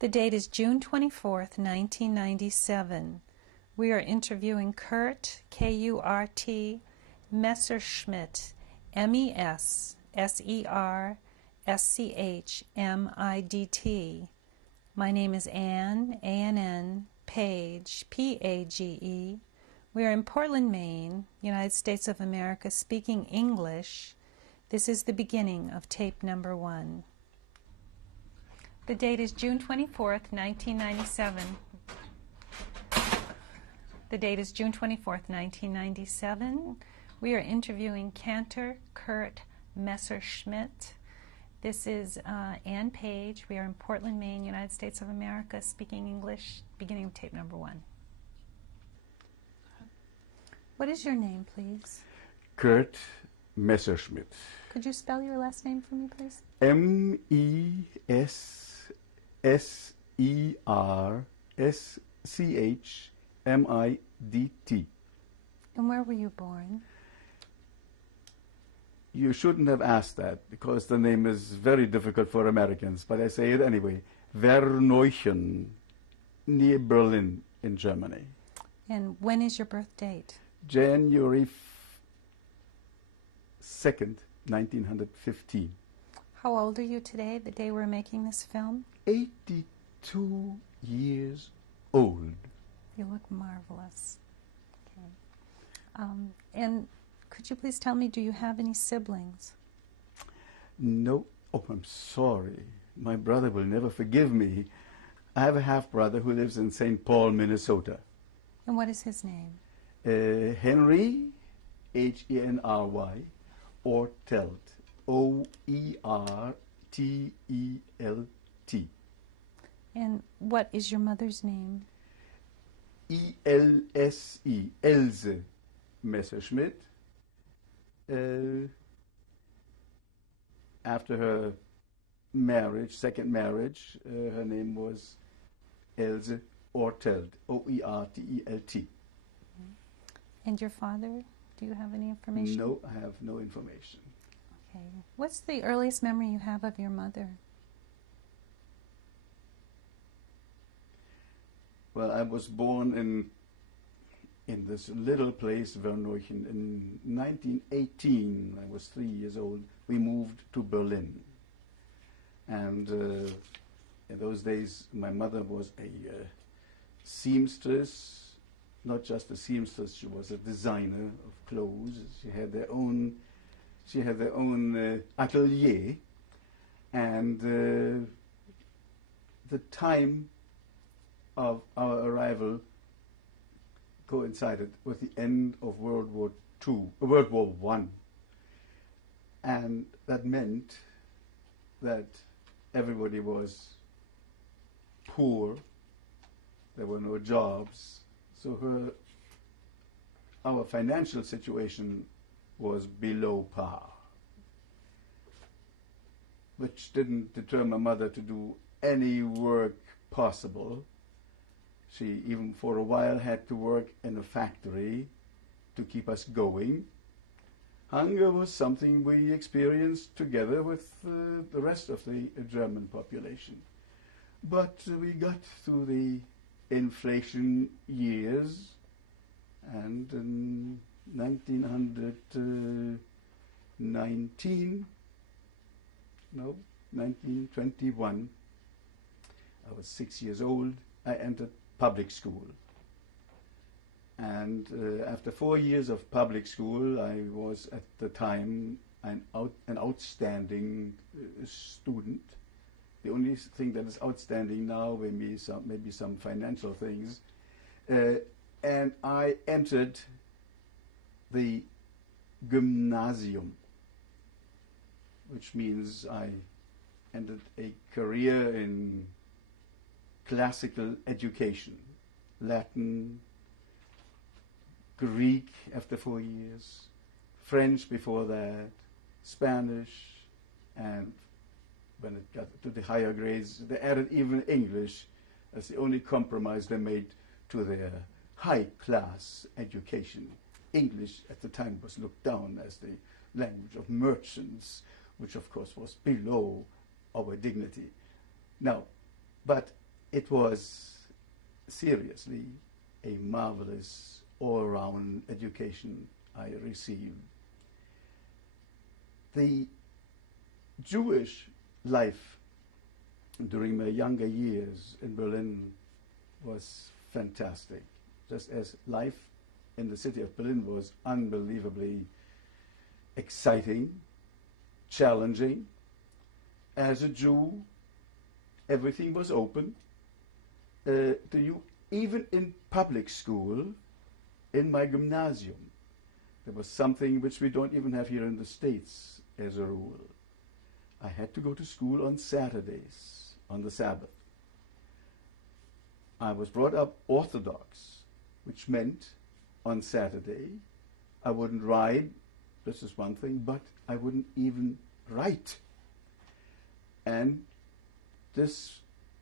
The date is June 24th, 1997. We are interviewing Kurt, K-U-R-T, Messerschmidt, M-E-S-S-E-R-S-C-H-M-I-D-T. My name is Ann, A-N-N, Page, P-A-G-E. We are in Portland, Maine, United States of America, speaking English. This is the beginning of tape number 1. The date is June 24th, 1997. The date is June 24th, 1997. We are interviewing Cantor Kurt Messerschmidt. This is Ann Page. We are in Portland, Maine, United States of America, speaking English, beginning of tape number 1. What is your name, please? Kurt Messerschmidt. Could you spell your last name for me, please? M-E-S-S-E-R-S-C-H-M-I-D-T. And where were you born? You shouldn't have asked that because the name is very difficult for Americans, but I say it anyway. Verneuchen, near Berlin in Germany. And when is your birth date? January 2nd, 1915. How old are you today, the day we're making this film? 82 years old. You look marvelous. Okay. And could you please tell me, do you have any siblings? No. Oh, I'm sorry. My brother will never forgive me. I have a half-brother who lives in St. Paul, Minnesota. And what is his name? Henry, H-E-N-R-Y, Ortelt, O-E-R-T-E-L-T. And what is your mother's name? E-L-S-E, Else Messerschmidt. After her marriage, second marriage, her name was Else Ortelt, O-E-R-T-E-L-T. And your father? Do you have any information? No, I have no information. Okay. What's the earliest memory you have of your mother? Well, I was born in this little place, Verneuchen. In 1918, I was 3 years old, we moved to Berlin. And in those days, my mother was a seamstress. Not just a seamstress, she was a designer of clothes. She had their own atelier, and the time of our arrival coincided with the end of World War I, and that meant that everybody was poor. There were no jobs. So our financial situation was below par, which didn't deter my mother to do any work possible. She even for a while had to work in a factory to keep us going. Hunger was something we experienced together with the rest of the German population. But we got through the inflation years, and in 1921, I was 6 years old, I entered public school. And after 4 years of public school, I was at the time an outstanding student. The only thing that is outstanding now, maybe some financial things, and I entered the gymnasium, which means I entered a career in classical education, Latin, Greek after 4 years, French before that, Spanish, and when it got to the higher grades, they added even English as the only compromise they made to their high-class education. English at the time was looked down as the language of merchants, which of course was below our dignity. Now, but it was seriously a marvelous all-round education I received. The Jewish life during my younger years in Berlin was fantastic, just as life in the city of Berlin was unbelievably exciting, challenging. As a Jew, everything was open to you, even in public school, in my gymnasium. There was something which we don't even have here in the States as a rule. I had to go to school on Saturdays, on the Sabbath. I was brought up Orthodox, which meant on Saturday I wouldn't ride, this is one thing, but I wouldn't even write. And this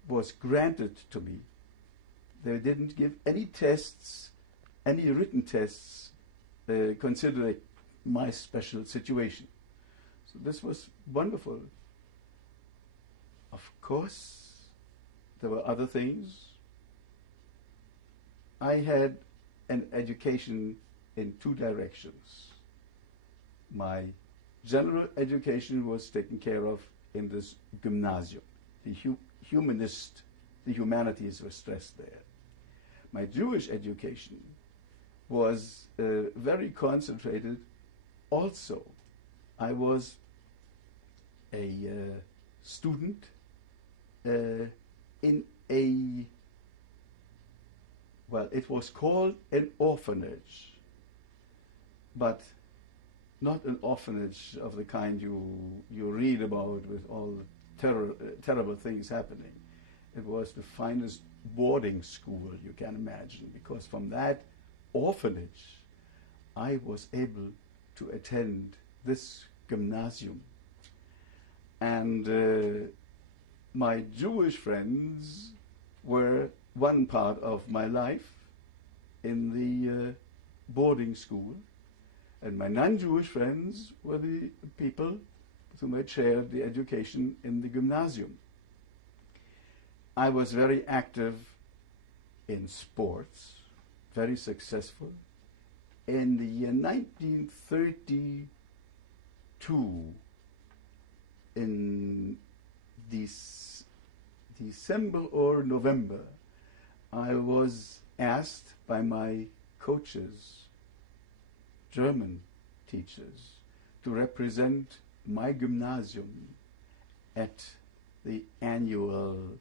was granted to me. They didn't give any tests, any written tests, considering my special situation. So this was wonderful. Of course, there were other things. I had an education in two directions. My general education was taken care of in this gymnasium. The humanities were stressed there. My Jewish education was very concentrated also. I was a student in a, well, it was called an orphanage, but not an orphanage of the kind you read about with all the terrible things happening. It was the finest boarding school you can imagine, because from that orphanage I was able to attend this gymnasium. And my Jewish friends were one part of my life in the boarding school, and my non-Jewish friends were the people with whom I shared the education in the gymnasium. I was very active in sports, very successful. In the year 1932, in December or November, I was asked by my coaches, German teachers, to represent my gymnasium at the annual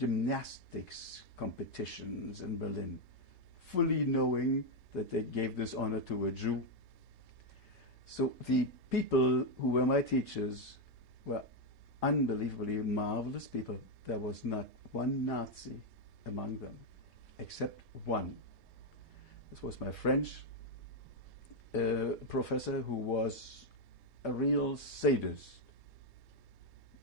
gymnastics competitions in Berlin, fully knowing that they gave this honor to a Jew. So the people who were my teachers were unbelievably marvelous people. There was not one Nazi among them, except one. This was my French professor, who was a real sadist,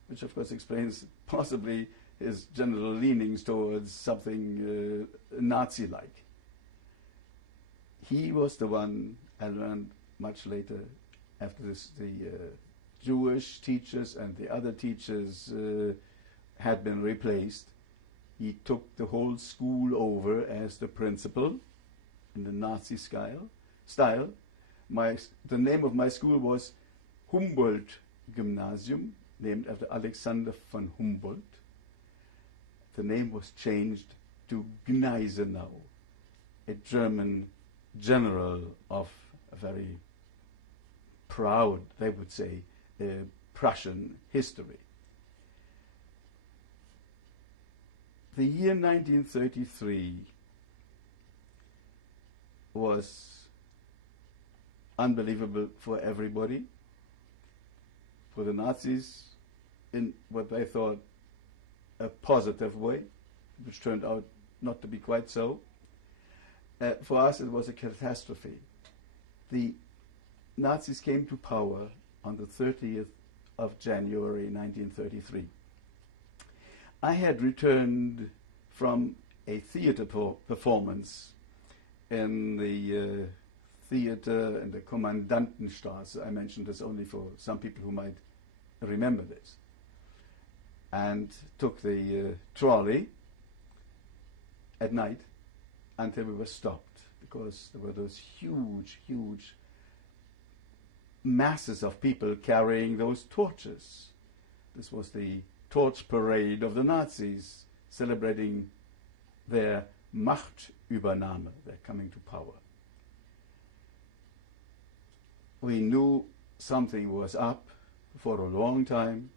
which of course explains possibly his general leanings towards something Nazi-like. He was the one, I learned much later, after this, the Jewish teachers and the other teachers had been replaced. He took the whole school over as the principal in the Nazi style. The name of my school was Humboldt Gymnasium, named after Alexander von Humboldt. The name was changed to Gneisenau, a German general of a very proud, they would say, Prussian history. The year 1933 was unbelievable for everybody, for the Nazis in what they thought a positive way, which turned out not to be quite so. For us it was a catastrophe. The Nazis came to power on the 30th of January 1933. I had returned from a theater performance in the theater in the Kommandantenstraße. I mentioned this only for some people who might remember this. and took the trolley at night until we were stopped, because there were those huge, huge masses of people carrying those torches. This was the torch parade of the Nazis, celebrating their Machtübernahme, their coming to power. We knew something was up for a long time.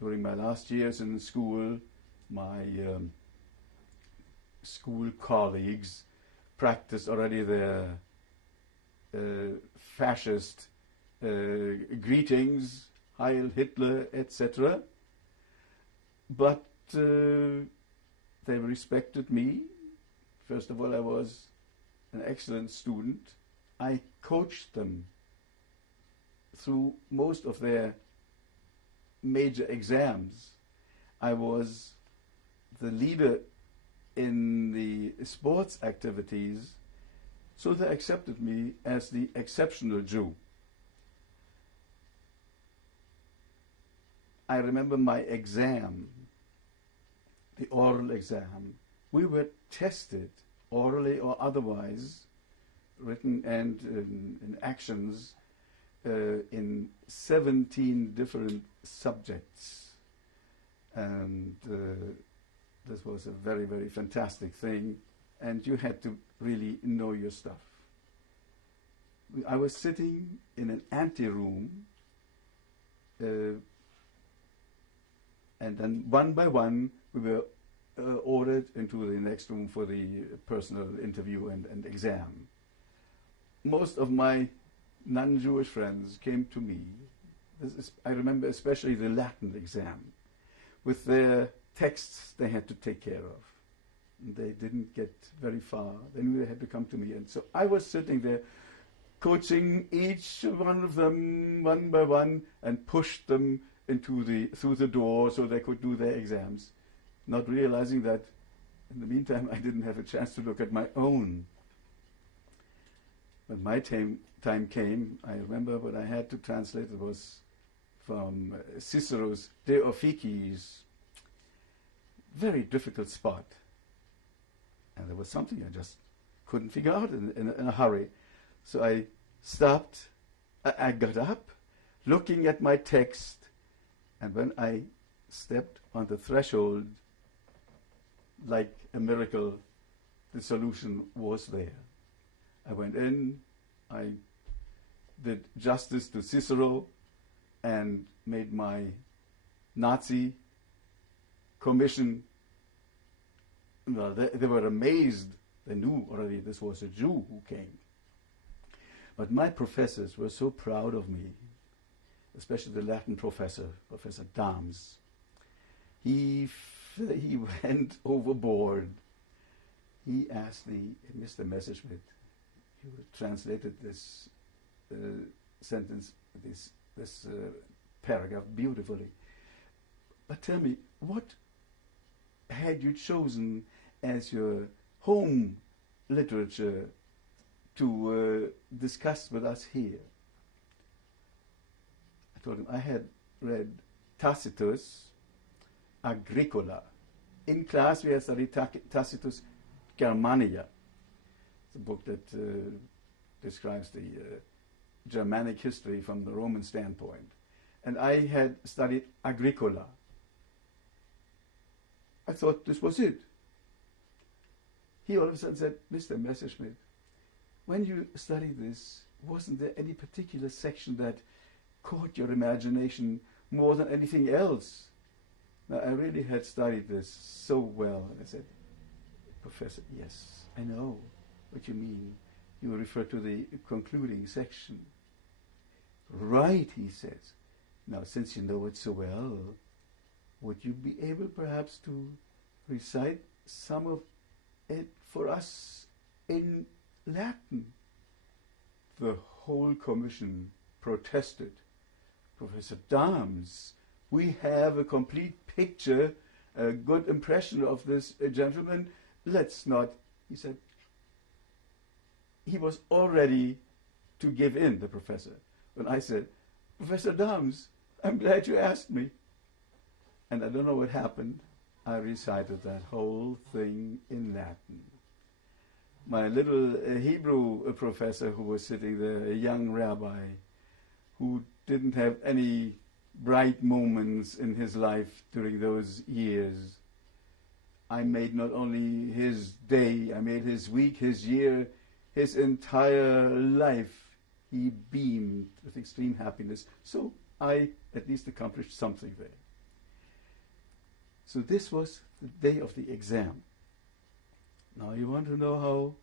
During my last years in school, my school colleagues practiced already their fascist greetings, Heil Hitler, etc. But they respected me. First of all, I was an excellent student. I coached them through most of their major exams. I was the leader in the sports activities, so they accepted me as the exceptional Jew. I remember my exam, the oral exam. We were tested, orally or otherwise, written and in actions, in 17 different subjects. And this was a very, very fantastic thing, and you had to really know your stuff. I was sitting in an anteroom, and then one by one we were ordered into the next room for the personal interview and exam. Most of my non-Jewish friends came to me. I remember especially the Latin exam, with their texts they had to take care of. They didn't get very far. They knew they had to come to me. And so I was sitting there coaching each one of them one by one and pushed them through the door so they could do their exams, not realizing that in the meantime I didn't have a chance to look at my own. When my time came, I remember what I had to translate. It was from Cicero's De Officiis. Very difficult spot. And there was something I just couldn't figure out in a hurry. So I stopped, I got up, looking at my text, and when I stepped on the threshold, like a miracle, the solution was there. I went in, I did justice to Cicero, and made my Nazi commission. Well, they were amazed. They knew already this was a Jew who came. But my professors were so proud of me, especially the Latin professor, Professor Dahms. He went overboard. He asked Mr. Messerschmidt, who translated this sentence, this paragraph beautifully. But tell me, what had you chosen as your home literature to discuss with us here? I told him I had read Tacitus, Agricola. In class we had studied Tacitus Germania. It's a book that describes the Germanic history from the Roman standpoint. And I had studied Agricola. I thought this was it. He all of a sudden said, Mr. Messerschmidt, when you studied this, wasn't there any particular section that caught your imagination more than anything else? Now, I really had studied this so well. And I said, Professor, yes, I know what you mean. You refer to the concluding section. Right, he says. Now, since you know it so well, would you be able perhaps to recite some of it for us in Latin? The whole commission protested. Professor Dahms, we have a complete picture, a good impression of this gentleman. Let's not, he said. He was all ready to give in, the professor, when I said, Professor Dahms, I'm glad you asked me. And I don't know what happened. I recited that whole thing in Latin. My little Hebrew professor who was sitting there, a young rabbi, who didn't have any bright moments in his life during those years, I made not only his day, I made his week, his year, his entire life. He beamed with extreme happiness. So I at least accomplished something there. So this was the day of the exam. Now you want to know how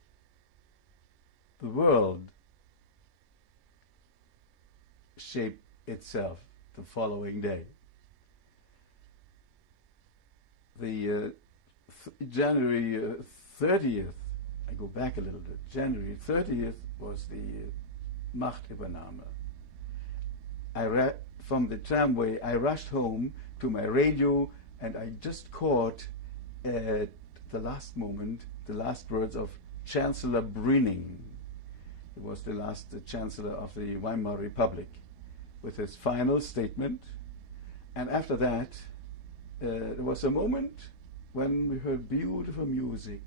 the world shaped itself the following day. The January 30th, I go back a little bit, January 30th was the Machtübernahme. From the tramway, I rushed home to my radio, and I just caught at the last moment the last words of Chancellor Brüning. He was the last Chancellor of the Weimar Republic, with his final statement. And after that, there was a moment when we heard beautiful music.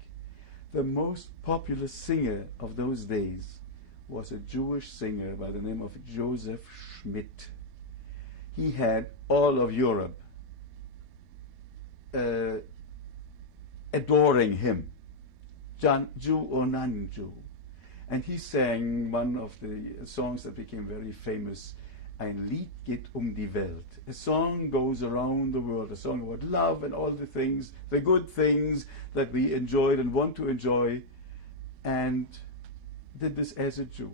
The most popular singer of those days was a Jewish singer by the name of Joseph Schmidt. He had all of Europe adoring him, Jew or non-Jew. And he sang one of the songs that became very famous, Ein Lied geht die Welt. A song goes around the world, a song about love and all the things, the good things that we enjoyed and want to enjoy, and did this as a Jew.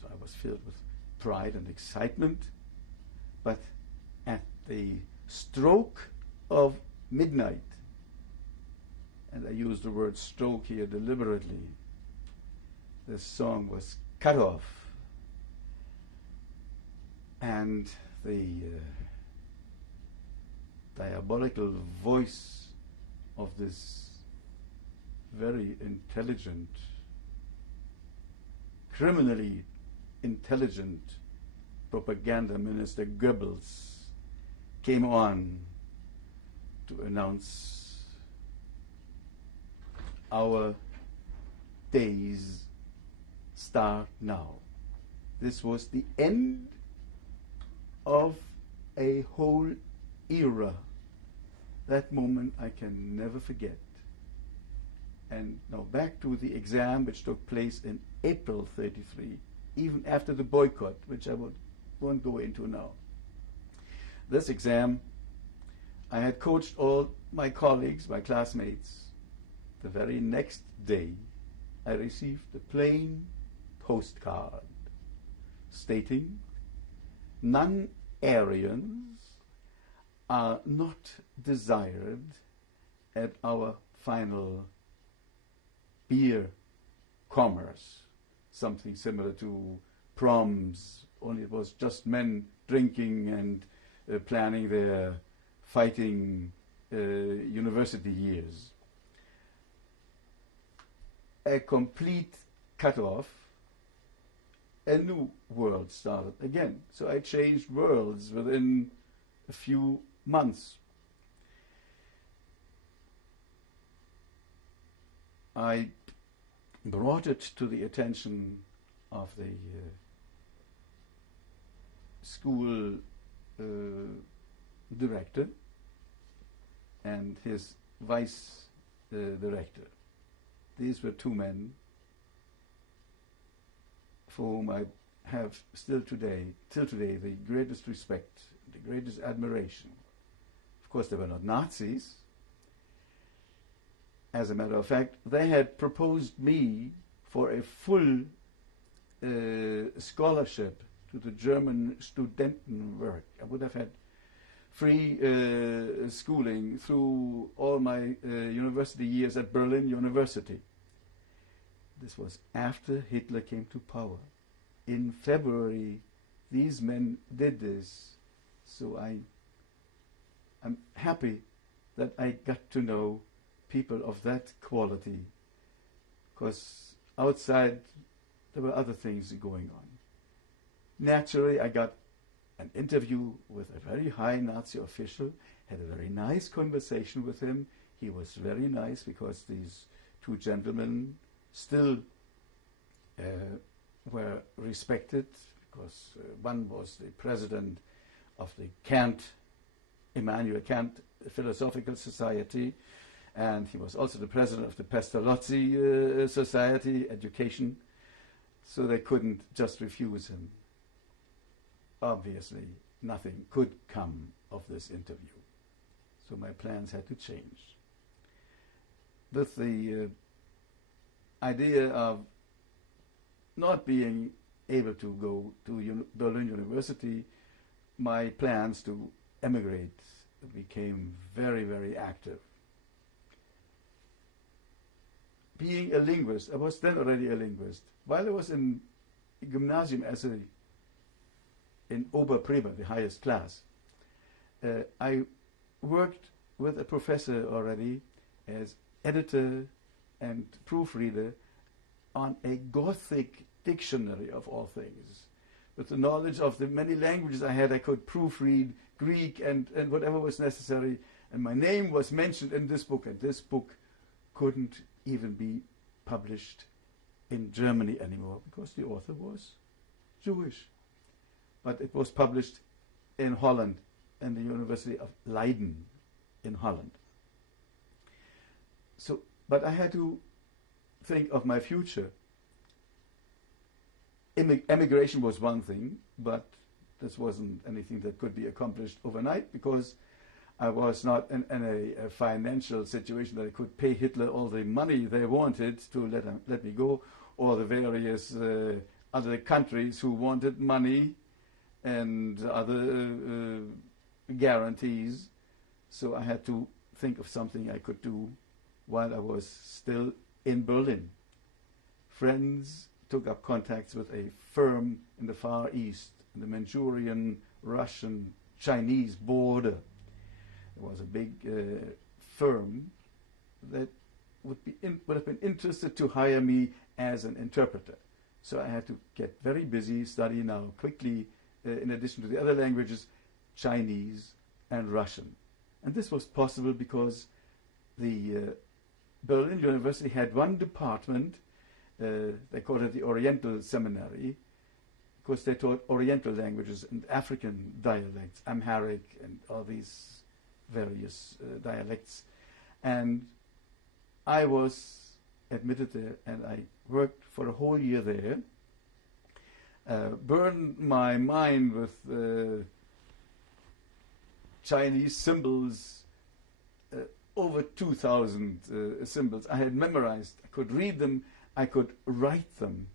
So I was filled with pride and excitement, but at the stroke of midnight, and I use the word stroke here deliberately, the song was cut off. And the diabolical voice of this very intelligent, criminally intelligent propaganda minister Goebbels came on to announce our days start now. This was the end of a whole era. That moment I can never forget. And now back to the exam, which took place in April 33, even after the boycott, which I won't go into now. This exam, I had coached all my colleagues, my classmates. The very next day, I received a plain postcard stating, non-Aryans are not desired at our final beer commerce, something similar to proms, only it was just men drinking and planning their fighting university years. A complete cut-off. A new world started again. So I changed worlds within a few months. I brought it to the attention of the school director and his vice director. These were two men for whom I have till today, the greatest respect, the greatest admiration. Of course, they were not Nazis. As a matter of fact, they had proposed me for a full scholarship to the German Studentenwerk. I would have had free schooling through all my university years at Berlin University. This was after Hitler came to power. In February, these men did this. So I'm happy that I got to know people of that quality, because outside there were other things going on. Naturally, I got an interview with a very high Nazi official, had a very nice conversation with him. He was very nice because these two gentlemen still were respected, because one was the president of the Immanuel Kant Philosophical Society, and he was also the president of the Pestalozzi Society, Education, so they couldn't just refuse him. Obviously, nothing could come of this interview, so my plans had to change. With the idea of not being able to go to Berlin University, my plans to emigrate became very, very active. Being a linguist, I was then already a linguist. While I was in gymnasium in Oberprima, the highest class, I worked with a professor already as editor and proofreader on a Gothic dictionary of all things. With the knowledge of the many languages I had, I could proofread Greek and whatever was necessary, and my name was mentioned in this book, and this book couldn't even be published in Germany anymore because the author was Jewish. But it was published in Holland, in the University of Leiden in Holland. So, but I had to think of my future. Emigration was one thing, but this wasn't anything that could be accomplished overnight, because I was not in a financial situation that I could pay Hitler all the money they wanted to let me go, or the various other countries who wanted money and other guarantees. So I had to think of something I could do while I was still in Berlin. Friends took up contacts with a firm in the Far East, in the Manchurian, Russian, Chinese border. It was a big firm that would have been interested to hire me as an interpreter. So I had to get very busy, study now quickly, in addition to the other languages, Chinese and Russian. And this was possible because the Berlin University had one department, they called it the Oriental Seminary, because they taught Oriental languages and African dialects, Amharic and all these various dialects. And I was admitted there, and I worked for a whole year there, burned my mind with Chinese symbols, over 2,000 symbols. I had memorized. I could read them, I could write them.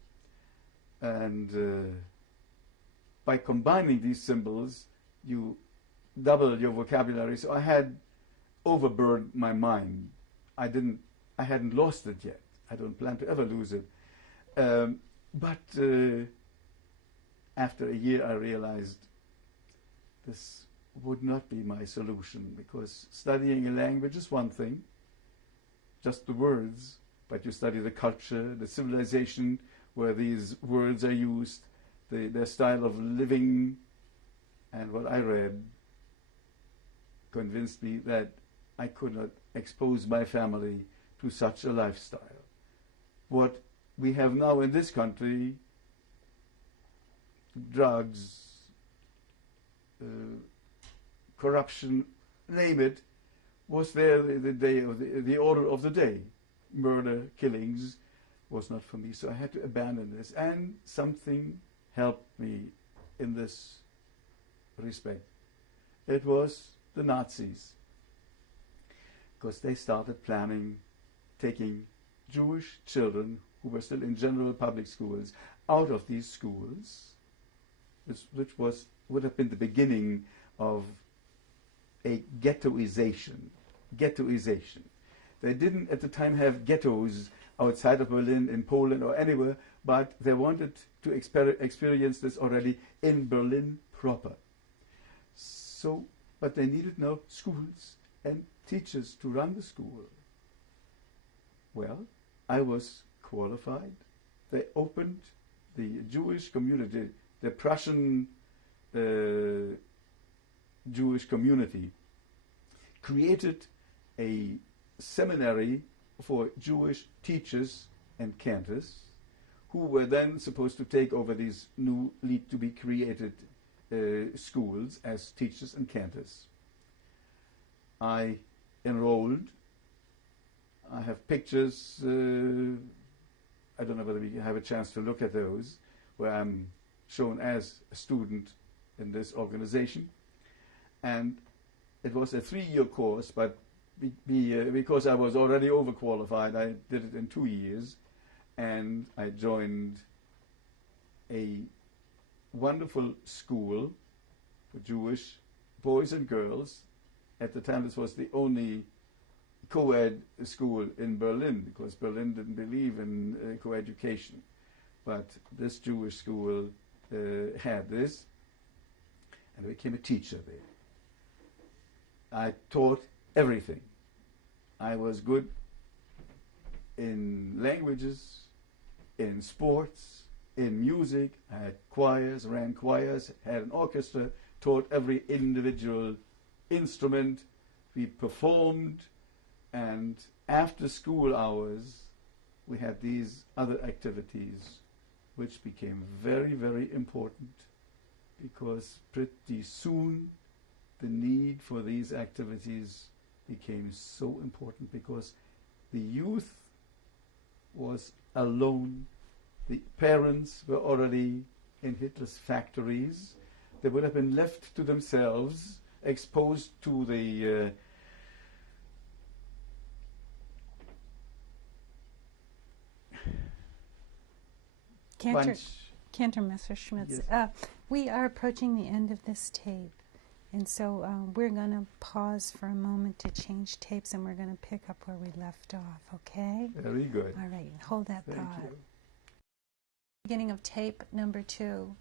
And by combining these symbols, you double your vocabulary. So I had overburdened my mind. I hadn't lost it yet. I don't plan to ever lose it. But after a year, I realized this would not be my solution, because studying a language is one thing, just the words, but you study the culture, the civilization where these words are used, their style of living. And what I read convinced me that I could not expose my family to such a lifestyle. What we have now in this country, drugs, corruption, name it, was there the order of the day. Murder, killings was not for me, so I had to abandon this. And something helped me in this respect. It was the Nazis, because they started planning taking Jewish children who were still in general public schools out of these schools, which would have been the beginning of a ghettoization. They didn't at the time have ghettos outside of Berlin, in Poland or anywhere, but they wanted to experience this already in Berlin proper. So, but they needed now schools and teachers to run the school. Well, I was qualified. They opened the Jewish community, the Prussian Jewish community, created a seminary for Jewish teachers and cantors, who were then supposed to take over these newly to be created schools as teachers and cantors. I enrolled. I have pictures, I don't know whether we have a chance to look at those, where I'm shown as a student in this organization. And it was a 3-year course, but because I was already overqualified, I did it in 2 years, and I joined a wonderful school for Jewish boys and girls. At the time, this was the only co-ed school in Berlin, because Berlin didn't believe in co-education. But this Jewish school had this, and I became a teacher there. I taught everything. I was good in languages, in sports, in music. I had choirs, ran choirs, had an orchestra, taught every individual instrument. We performed, and after school hours, we had these other activities, which became very, very important, because pretty soon the need for these activities became so important, because the youth was alone. The parents were already in Hitler's factories. They would have been left to themselves, exposed to the Cantor Messerschmidt. Yes. We are approaching the end of this tape, and so we're going to pause for a moment to change tapes, and we're going to pick up where we left off, okay? Very good. All right, hold that Thank thought. you. Beginning of tape number 2,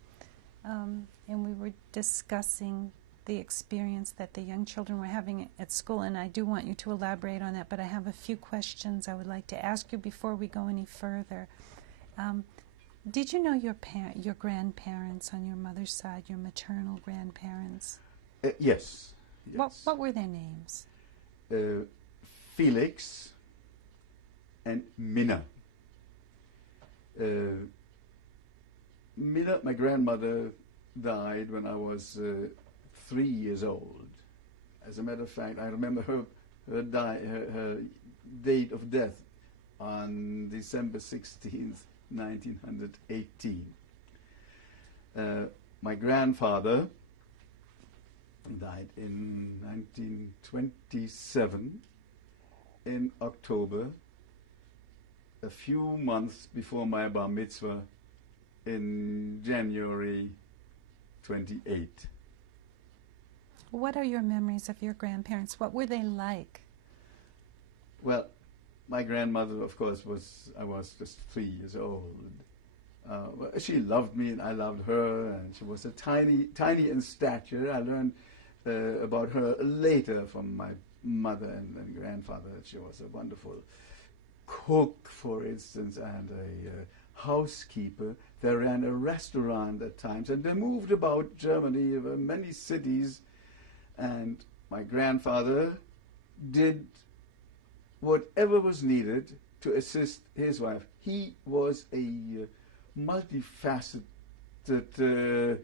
and we were discussing the experience that the young children were having at school, and I do want you to elaborate on that, but I have a few questions I would like to ask you before we go any further. Did you know your grandparents on your mother's side, your maternal grandparents? Yes. What were their names? Felix and Minna. Minna, my grandmother, died when I was 3 years old. As a matter of fact, I remember her date of death on December 16th, 1918. My grandfather died in 1927 in October, a few months before my bar mitzvah in January 28. What are your memories of your grandparents? What were they like? Well, my grandmother, of course, I was just 3 years old. She loved me and I loved her, and she was a tiny in stature. I learned about her later from my mother and grandfather that she was a wonderful cook, for instance, and a housekeeper. They ran a restaurant at times, and they moved about Germany, many cities, and my grandfather did whatever was needed to assist his wife. He was a multifaceted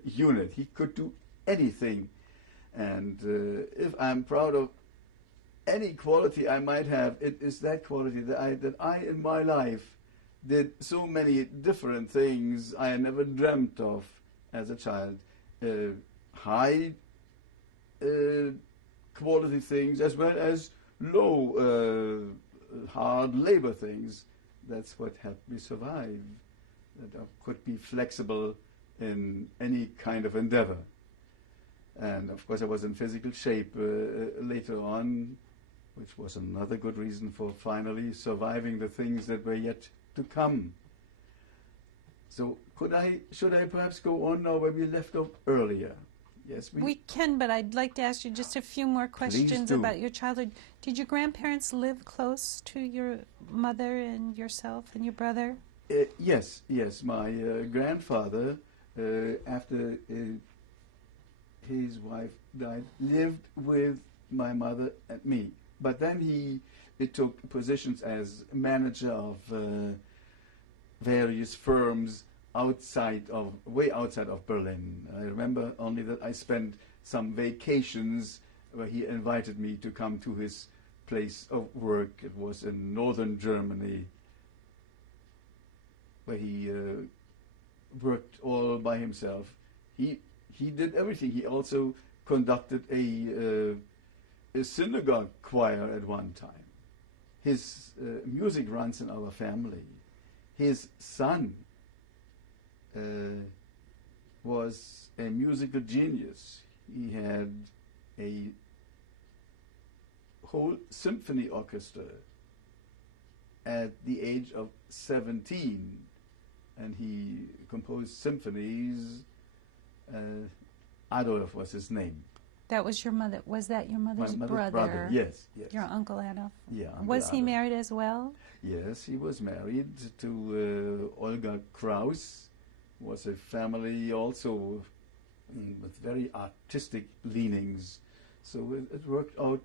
unit. He could do anything. And if I'm proud of any quality I might have, it is that quality that I in my life did so many different things I had never dreamt of as a child. High quality things as well as low, hard labor things. That's what helped me survive. That I could be flexible in any kind of endeavor. And of course I was in physical shape later on, which was another good reason for finally surviving the things that were yet to come. So should I perhaps go on now where we left off earlier? Yes, we can, but I'd like to ask you just a few more questions about your childhood. Did your grandparents live close to your mother and yourself and your brother? Yes. My grandfather, after his wife died, lived with my mother and me. But then he took positions as manager of various firms way outside of Berlin. I remember only that I spent some vacations where he invited me to come to his place of work. It was in northern Germany, where he worked all by himself. He did everything. He also conducted a synagogue choir at one time. His music runs in our family. His son was a musical genius. He had a whole symphony orchestra at the age of 17, and he composed symphonies. Adolf was his name. That was your mother. Was that your mother's brother? Yes, yes. Your Uncle Adolf? Yeah. Was he married as well? Yes, he was married to Olga Kraus. Was a family also with very artistic leanings. So it worked out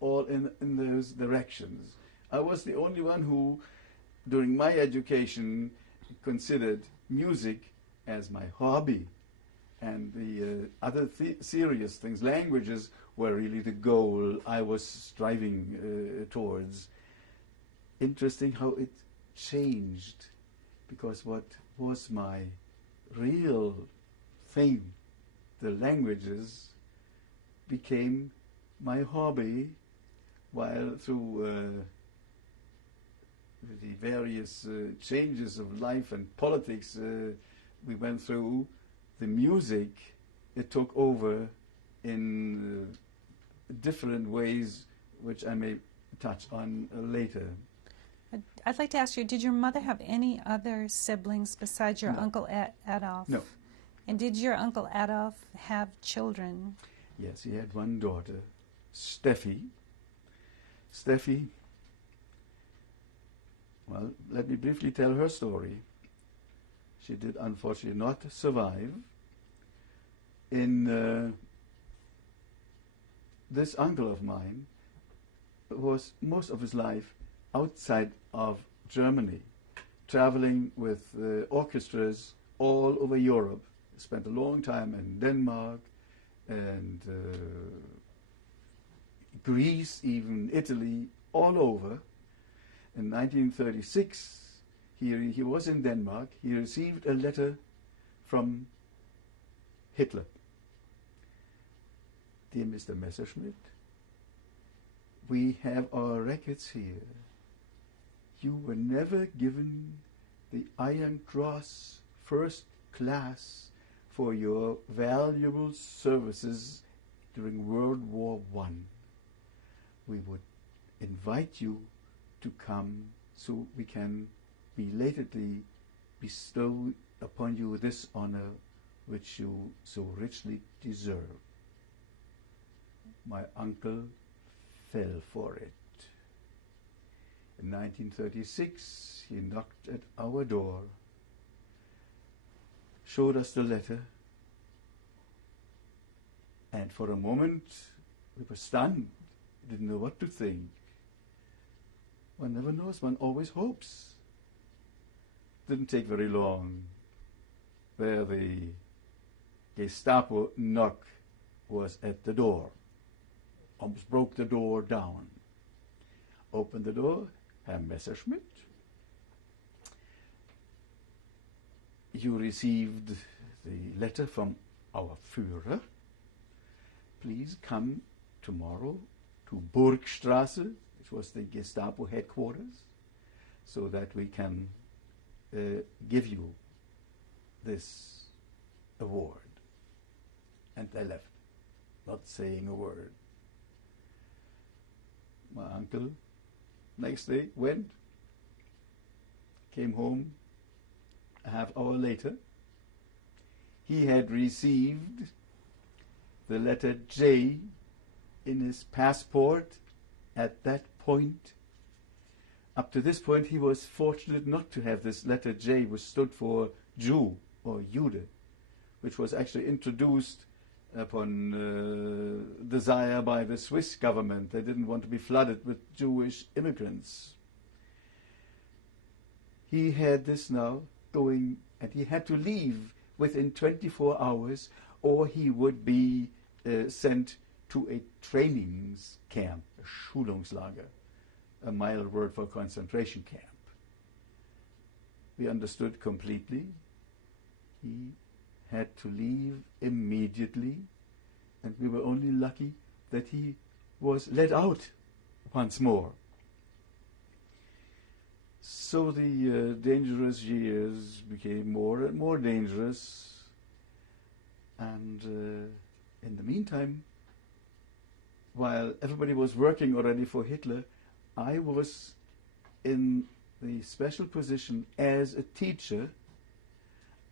all in those directions. I was the only one who, during my education, considered music as my hobby. And the other serious things, languages, were really the goal I was striving towards. Interesting how it changed, because what was my real thing, the languages, became my hobby, while through the various changes of life and politics we went through, the music, it took over in different ways, which I may touch on later. I'd like to ask you, did your mother have any other siblings besides your Uncle Adolf? No. And did your Uncle Adolf have children? Yes, he had one daughter, Steffi. Steffi, well, let me briefly tell her story. She did unfortunately not survive. This uncle of mine was most of his life outside of Germany, traveling with orchestras all over Europe. Spent a long time in Denmark and Greece, even Italy, all over. In 1936, he was in Denmark. He received a letter from Hitler. Dear Mr. Messerschmitt, we have our records here. You were never given the Iron Cross First Class for your valuable services during World War I. We would invite you to come so we can belatedly bestow upon you this honor which you so richly deserve. My uncle fell for it. In 1936, he knocked at our door, showed us the letter, and for a moment we were stunned, didn't know what to think. One never knows, one always hopes. Didn't take very long. There the Gestapo knock was at the door. Almost broke the door down. Opened the door, Herr Messerschmitt. You received the letter from our Führer. Please come tomorrow to Burgstrasse, which was the Gestapo headquarters, so that we can give you this award. And they left, not saying a word. My uncle, next day, went, came home a half hour later. He had received the letter J in his passport at that point. Up to this point, he was fortunate not to have this letter J, which stood for Jew or Jude, which was actually introduced upon desire by the Swiss government. They didn't want to be flooded with Jewish immigrants. He had this now going, and he had to leave within 24 hours, or he would be sent to a training camp, a Schulungslager, a mild word for concentration camp. We understood completely. He had to leave immediately, and we were only lucky that he was let out once more. So the dangerous years became more and more dangerous, and in the meantime, while everybody was working already for Hitler, I was in the special position as a teacher.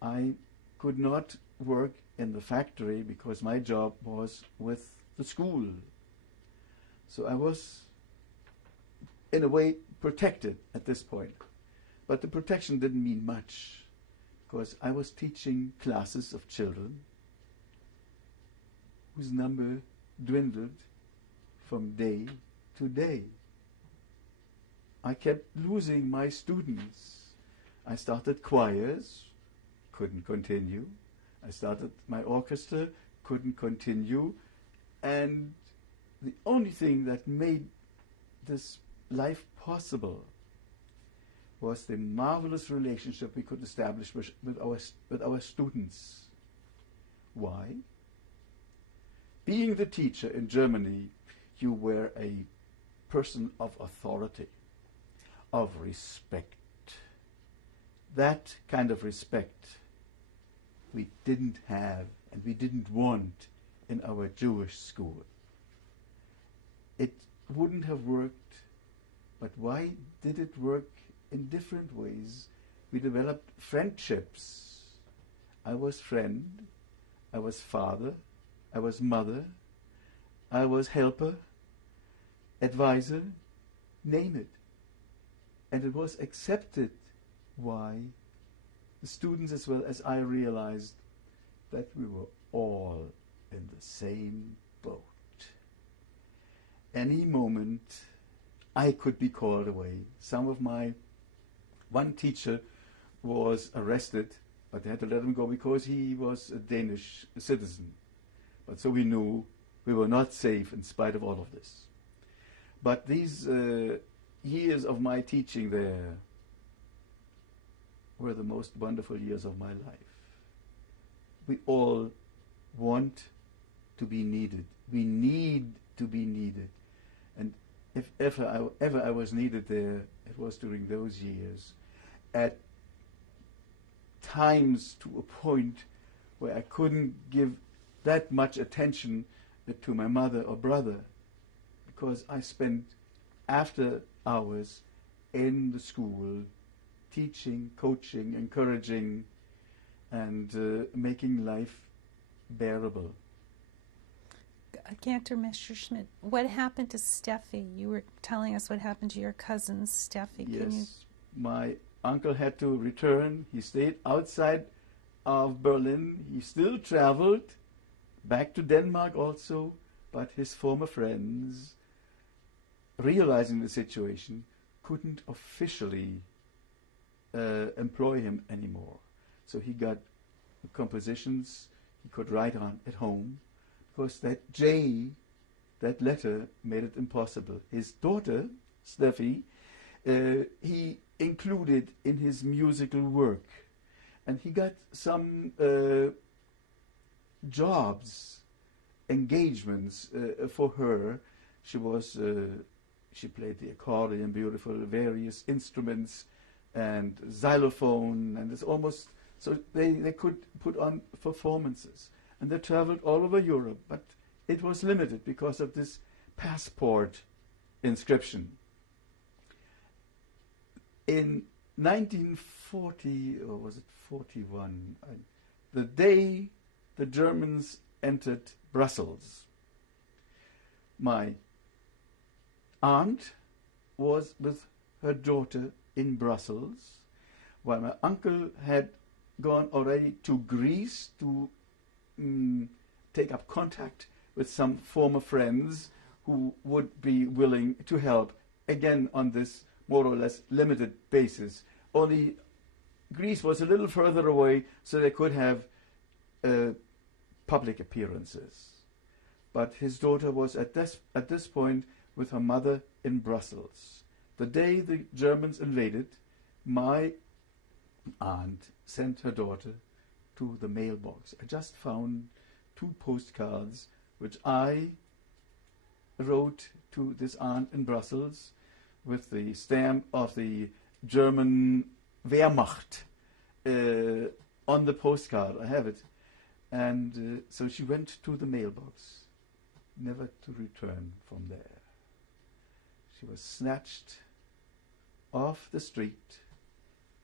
I could not work in the factory because my job was with the school. So I was, in a way, protected at this point. But the protection didn't mean much, because I was teaching classes of children whose number dwindled from day to day. I kept losing my students. I started choirs, couldn't continue. I started my orchestra, couldn't continue. And the only thing that made this life possible was the marvelous relationship we could establish with our students. Why? Being the teacher in Germany, you were a person of authority, of respect. That kind of respect we didn't have and we didn't want in our Jewish school. It wouldn't have worked, but why did it work in different ways? We developed friendships. I was friend, I was father, I was mother, I was helper, advisor, name it. And it was accepted. Why? The students as well as I realized that we were all in the same boat. Any moment I could be called away. One teacher was arrested, but they had to let him go because he was a Danish citizen. But so we knew we were not safe in spite of all of this. But these years of my teaching there were the most wonderful years of my life. We all want to be needed. We need to be needed. And if ever I was needed there, it was during those years. At times to a point where I couldn't give that much attention to my mother or brother, because I spent after hours in the school teaching, coaching, encouraging, and making life bearable. Cantor Messerschmidt, what happened to Steffi? You were telling us what happened to your cousin Steffi. Yes, my uncle had to return. He stayed outside of Berlin. He still traveled back to Denmark also, but his former friends, realizing the situation, couldn't officially employ him anymore. So he got compositions he could write on at home, because that J, that letter, made it impossible. His daughter, Steffi, he included in his musical work, and he got some jobs, engagements for her. She played the accordion, beautiful, various instruments, and xylophone, and it's almost so they could put on performances, and they traveled all over Europe, but it was limited because of this passport inscription. In 1940, or was it 41, the day the Germans entered Brussels, my aunt was with her daughter in Brussels, while my uncle had gone already to Greece to take up contact with some former friends who would be willing to help, again on this more or less limited basis. Only Greece was a little further away, so they could have public appearances. But his daughter was at this point with her mother in Brussels. The day the Germans invaded, my aunt sent her daughter to the mailbox. I just found 2 postcards which I wrote to this aunt in Brussels with the stamp of the German Wehrmacht on the postcard. I have it. And so she went to the mailbox, never to return from there. She was snatched off the street,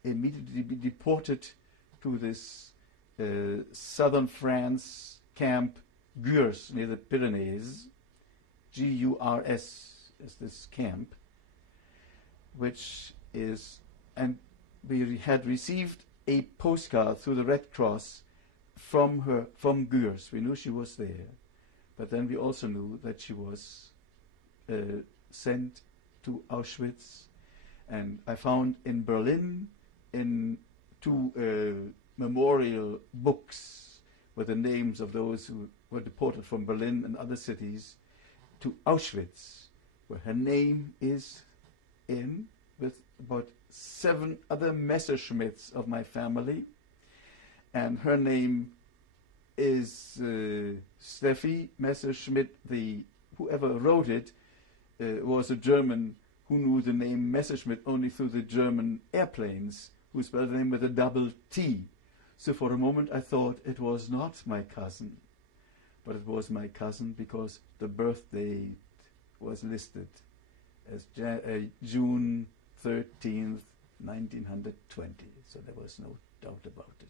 immediately be deported to this southern France camp, Gurs, near the Pyrenees. Gurs is this camp, which is, and we had received a postcard through the Red Cross from Gurs. We knew she was there, but then we also knew that she was sent to Auschwitz. And I found in Berlin in 2 memorial books with the names of those who were deported from Berlin and other cities to Auschwitz, where her name is in, with about 7 other Messerschmitts of my family. And her name is Steffi Messerschmitt. Whoever wrote it was a German who knew the name Messerschmitt only through the German airplanes, who spelled the name with a double T. So for a moment I thought it was not my cousin, but it was my cousin because the birth date was listed as June 13th, 1920. So there was no doubt about it.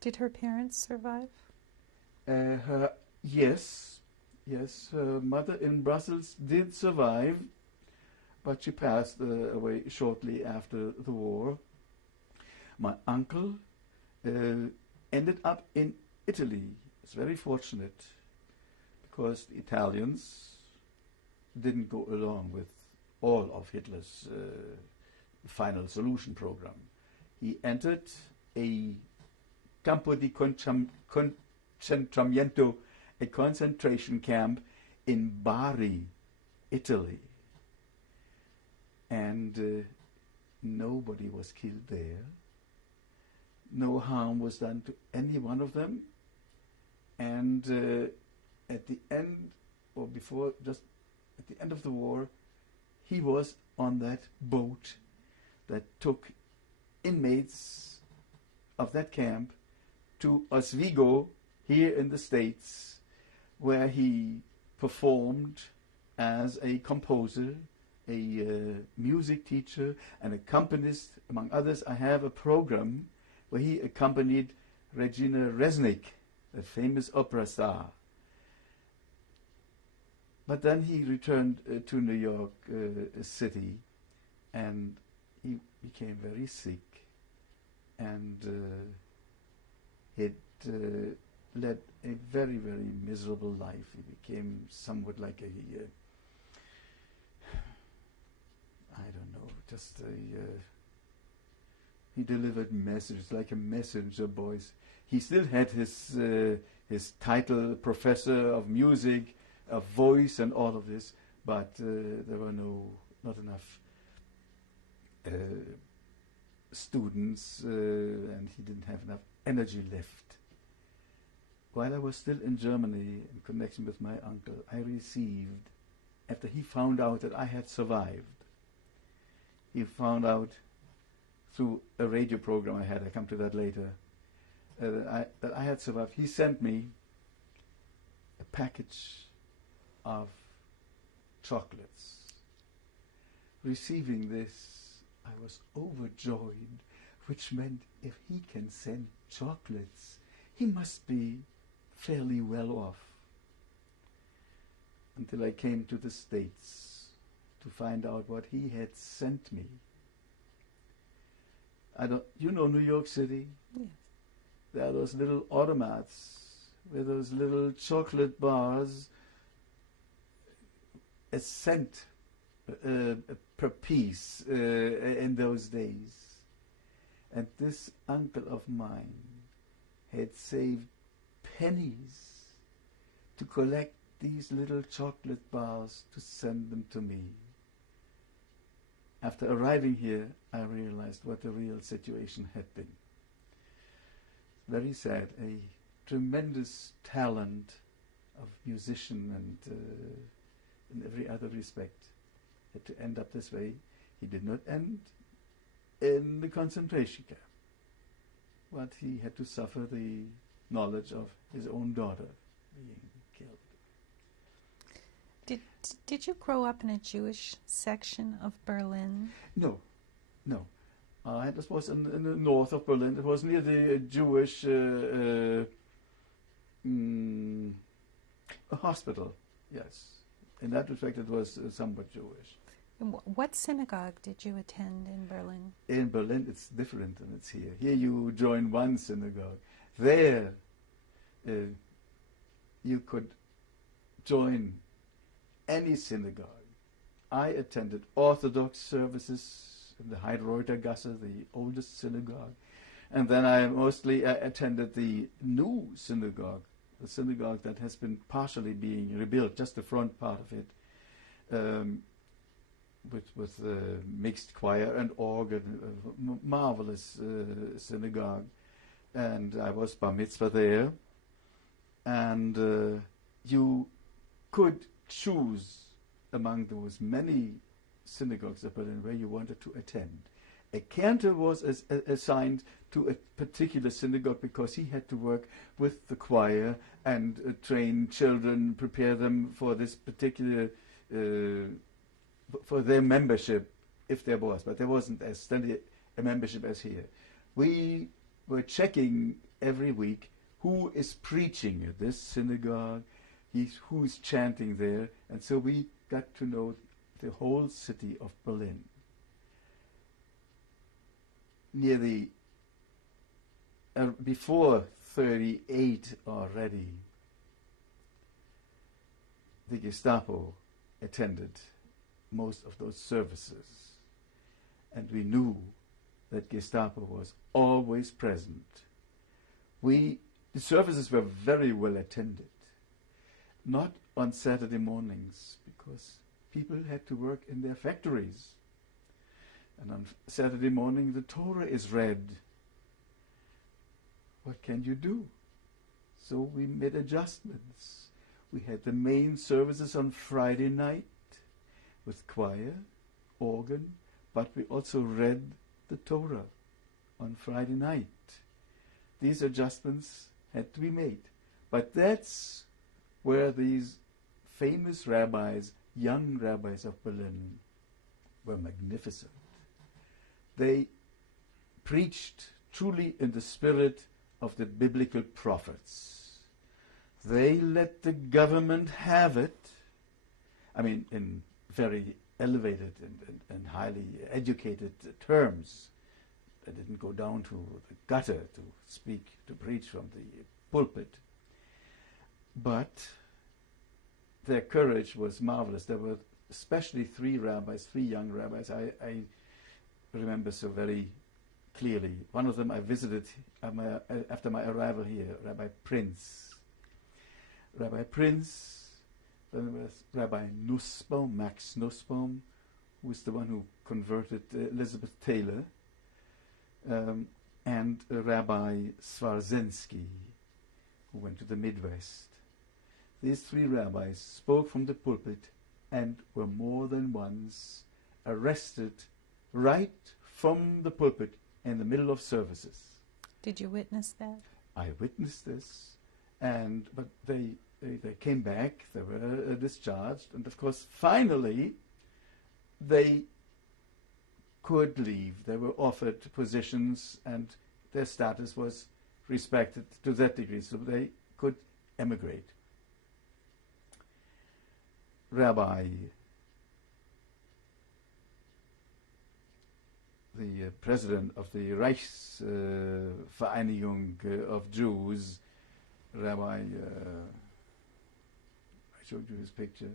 Did her parents survive? Yes, her mother in Brussels did survive, but she passed away shortly after the war. My uncle ended up in Italy. It's very fortunate, because the Italians didn't go along with all of Hitler's final solution program. He entered a Campo di Concentramento, a concentration camp in Bari, Italy. And nobody was killed there. No harm was done to any one of them. And at the end, or before, just at the end of the war, he was on that boat that took inmates of that camp to Oswego, here in the States, where he performed as a composer, a music teacher, an accompanist. Among others, I have a program where he accompanied Regina Resnick, a famous opera star. But then he returned to New York City, and he became very sick, and it led a very, very miserable life. He became somewhat like he delivered messages like a messenger boys. He still had his title, professor of music, of voice and all of this, but there were not enough students, and he didn't have enough energy left. While I was still in Germany, in connection with my uncle, I received, after he found out that I had survived, he found out through a radio program I had, I come to that later, that I had survived. He sent me a package of chocolates. Receiving this, I was overjoyed, which meant if he can send chocolates, he must be fairly well off. Until I came to the States to find out what he had sent me. You know New York City? Yes. there are those little automats with those little chocolate bars, a cent per piece in those days. And this uncle of mine had saved pennies to collect these little chocolate bars to send them to me. After arriving here, I realized what the real situation had been. Very sad. A tremendous talent of musician and in every other respect had to end up this way. He did not end in the concentration camp, but he had to suffer the knowledge of his own daughter being killed. Did you grow up in a Jewish section of Berlin? No. This was in the north of Berlin. It was near the Jewish hospital, yes. In that respect, it was somewhat Jewish. What synagogue did you attend in Berlin? In Berlin, it's different than it's here. Here you join one synagogue. There, you could join any synagogue. I attended Orthodox services in the Heidreutergasse, the oldest synagogue. And then I mostly attended the new synagogue, the synagogue that has been partially being rebuilt, just the front part of it, with mixed choir and organ, a marvelous synagogue. And I was bar mitzvah there. And you could choose among those many synagogues of Berlin where you wanted to attend. A cantor was assigned to a particular synagogue because he had to work with the choir and train children, prepare them for this particular, for their membership, if there was. But there wasn't as steady a membership as here. We were checking every week who is preaching at this synagogue, who is chanting there, and so we got to know the whole city of Berlin. Near the before 38 already, the Gestapo attended most of those services, and we knew that Gestapo was always present. The services were very well attended, not on Saturday mornings, because people had to work in their factories. And on Saturday morning, the Torah is read. What can you do? So we made adjustments. We had the main services on Friday night with choir, organ, but we also read the Torah on Friday night. These adjustments had to be made. But that's where these famous rabbis, young rabbis of Berlin, were magnificent. They preached truly in the spirit of the biblical prophets. They let the government have it, I mean, in very elevated and highly educated terms. They didn't go down to the gutter to preach from the pulpit. But their courage was marvelous. There were especially three young rabbis, I remember so very clearly. One of them I visited after my arrival here, Rabbi Prinz. Rabbi Prinz, then there was Rabbi Nussbaum, Max Nussbaum, who is the one who converted Elizabeth Taylor, and Rabbi Swarzynski, who went to the Midwest. These three rabbis spoke from the pulpit and were more than once arrested right from the pulpit in the middle of services. Did you witness that? I witnessed this, but they came back, they were discharged, and of course finally they could leave. They were offered positions and their status was respected to that degree, so they could emigrate. Rabbi the president of the Reichsvereinigung of Jews, Rabbi, I showed you his picture.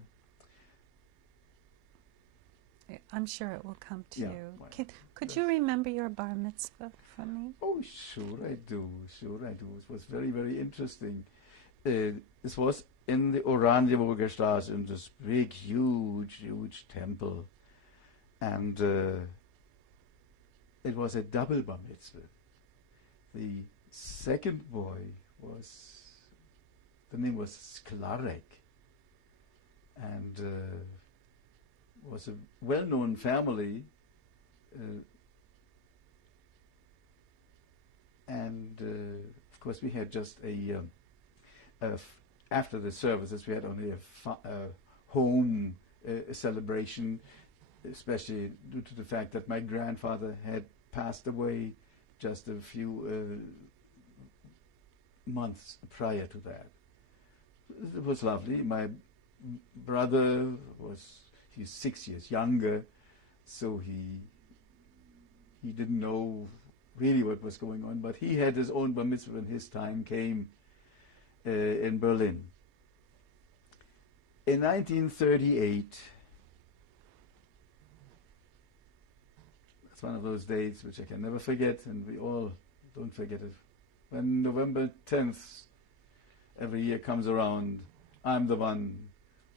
I'm sure it will come to Yeah, you. well, Could you remember your bar mitzvah from me? Oh, sure I do. Sure I do. It was very, very interesting. This was in the Oranienburger Straße, in this big, huge temple. And it was a double bar mitzvah. The second boy the name was Sklarek. And was a well-known family. Of course, we had just after the services, we had only a home celebration, especially due to the fact that my grandfather had passed away just a few months prior to that. It was lovely. My brother he's 6 years younger, so he didn't know really what was going on, but he had his own bar mitzvah when his time came in Berlin. In 1938, it's one of those dates which I can never forget, and we all don't forget it. When November 10th every year comes around, I'm the one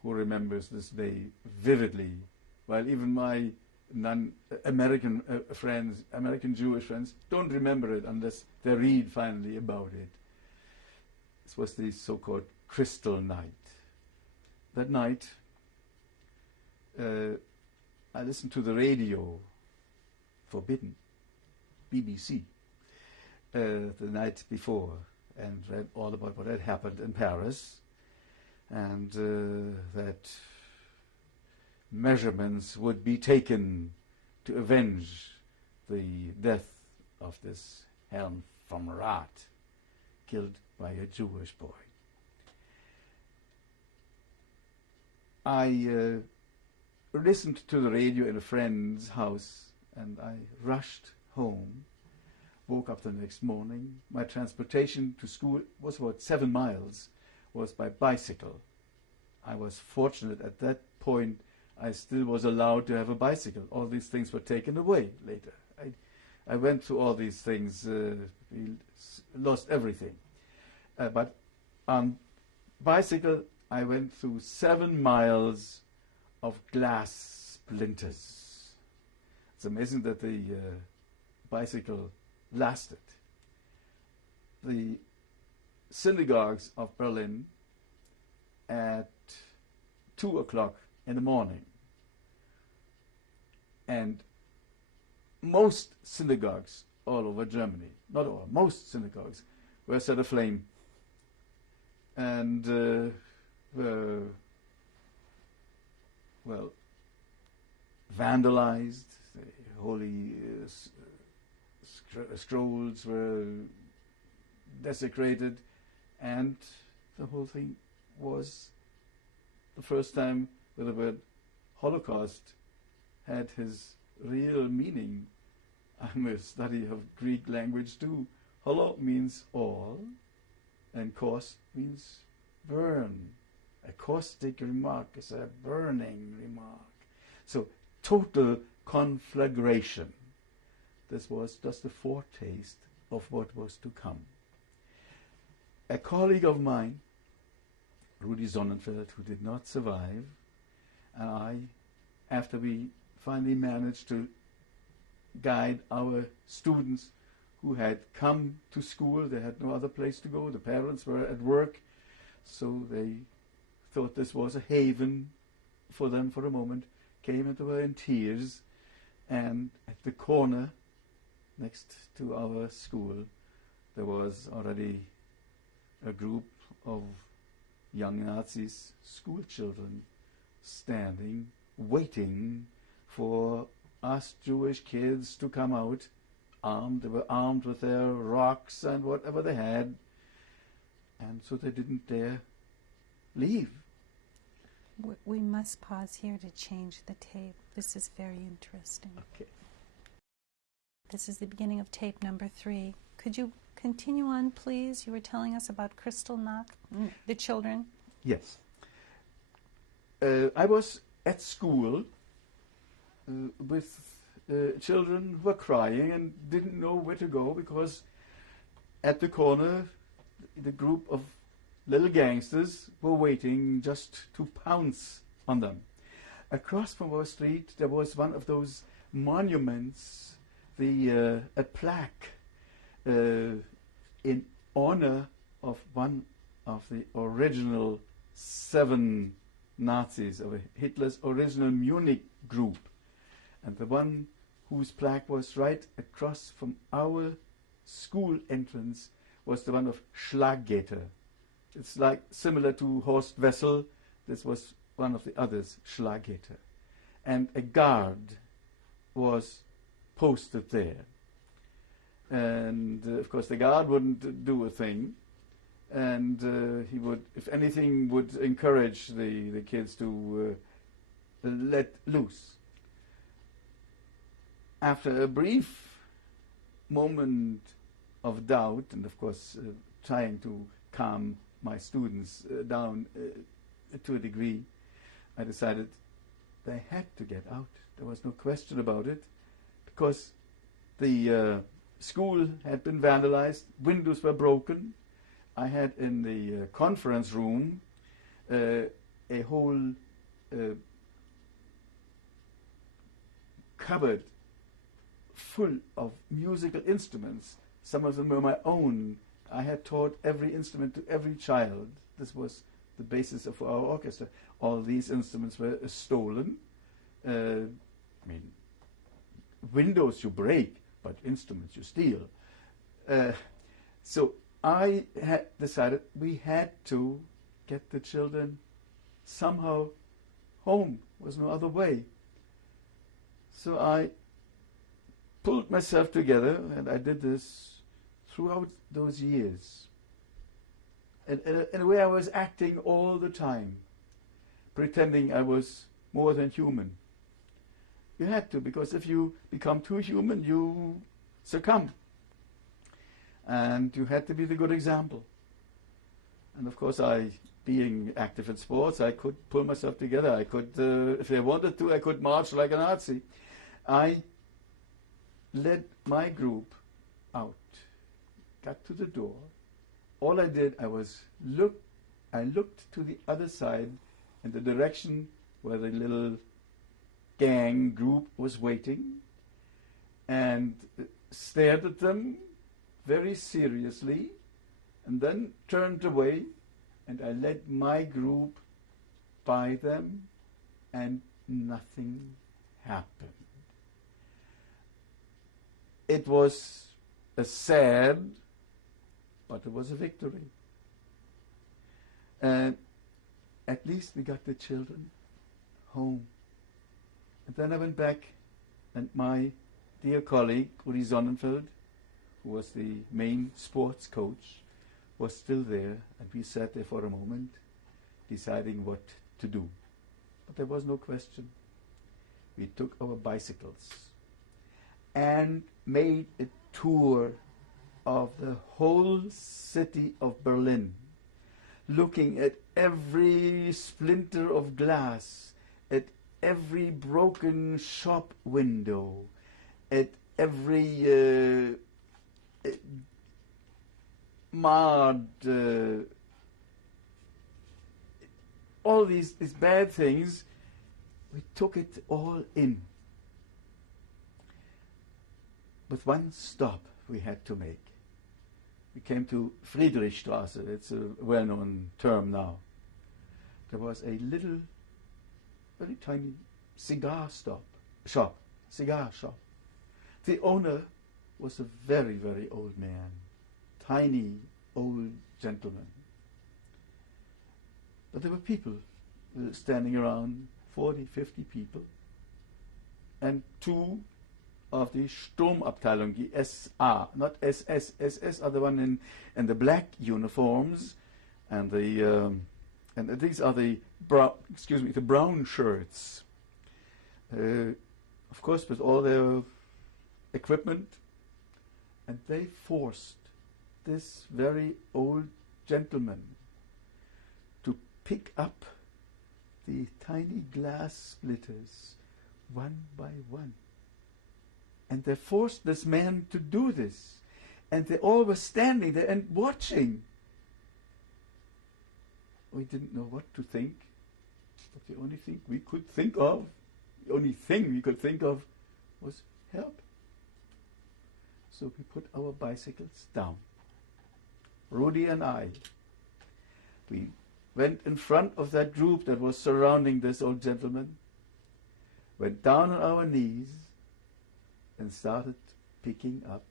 who remembers this day vividly, while even my non-American friends, American Jewish friends, don't remember it unless they read finally about it. This was the so-called Crystal Night. That night, I listened to the radio, forbidden, BBC, the night before, and read all about what had happened in Paris, and that measurements would be taken to avenge the death of this Helm vom Rath, killed by a Jewish boy. I listened to the radio in a friend's house, and I rushed home, woke up the next morning. My transportation to school was about 7 miles, was by bicycle. I was fortunate at that point. I still was allowed to have a bicycle. All these things were taken away later. I went through all these things. We lost everything. But on bicycle, I went through 7 miles of glass splinters. It's amazing that the bicycle lasted. The synagogues of Berlin at 2 o'clock in the morning. And most synagogues all over Germany, not all, most synagogues were set aflame and were, well, vandalized. The holy scrolls were desecrated, and the whole thing was the first time where the word Holocaust had his real meaning. I'm a study of Greek language too. Holo means all, and kaust means burn. A caustic remark is a burning remark. So total conflagration. This was just a foretaste of what was to come. A colleague of mine, Rudi Sonnenfeld, who did not survive, and I, after we finally managed to guide our students who had come to school, they had no other place to go, the parents were at work, so they thought this was a haven for them for a moment, came and were in tears, and at the corner next to our school there was already a group of young Nazis, school children, standing, waiting for us Jewish kids to come out, armed. They were armed with their rocks and whatever they had, and so they didn't dare leave. We must pause here to change the tape. This is very interesting. Okay. This is the beginning of tape number 3. Could you continue on, please? You were telling us about Kristallnacht, the children. Yes. I was at school with children who were crying and didn't know where to go because at the corner the group of little gangsters were waiting just to pounce on them. Across from our street there was one of those monuments, a plaque in honor of one of the original 7 Nazis, of Hitler's original Munich group. And the one whose plaque was right across from our school entrance was the one of Schlaggater. It's like similar to Horst Wessel. This was one of the others, Schlaggater. And a guard was posted there. And of course the guard wouldn't do a thing. And he would, if anything, would encourage the kids to let loose. After a brief moment of doubt, and of course trying to calm my students down to a degree, I decided they had to get out. There was no question about it, because the school had been vandalized, windows were broken. I had in the conference room a whole cupboard full of musical instruments. Some of them were my own. I had taught every instrument to every child. This was the basis of our orchestra. All these instruments were stolen. I mean, windows you break, but instruments you steal. So I had decided we had to get the children somehow home. There was no other way. So I pulled myself together, and I did this throughout those years. And in a way I was acting all the time, pretending I was more than human. You had to, because if you become too human, you succumb. And you had to be the good example. And of course, being active in sports, I could pull myself together. I could, if I wanted to, I could march like a Nazi. I led my group out, got to the door. All I did, I looked to the other side in the direction where the little gang group was waiting, and stared at them very seriously, and then turned away, and I led my group by them, and nothing happened. It was a sad, but it was a victory. And at least we got the children home. And then I went back, and my dear colleague, Uri Sonnenfeld, who was the main sports coach, was still there, and we sat there for a moment, deciding what to do. But there was no question. We took our bicycles and made a tour of the whole city of Berlin, looking at every splinter of glass, at every broken shop window, at every marred, all these bad things. We took it all in. With one stop we had to make. We came to Friedrichstraße. It's a well-known term now. There was a little, very tiny cigar shop. The owner was a very, very old man, tiny old gentleman. But there were people standing around, 40, 50 people, and 2 of the Sturmabteilung, the SA, not SS. SS are the one in the black uniforms, and and these are the brown shirts. Of course, with all their equipment, And they forced this very old gentleman to pick up the tiny glass splitters one by one. And they forced this man to do this. And they all were standing there and watching. We didn't know what to think. But the only thing we could think of was help. So we put our bicycles down. Rudy and I. We went in front of that group that was surrounding this old gentleman, went down on our knees, and started picking up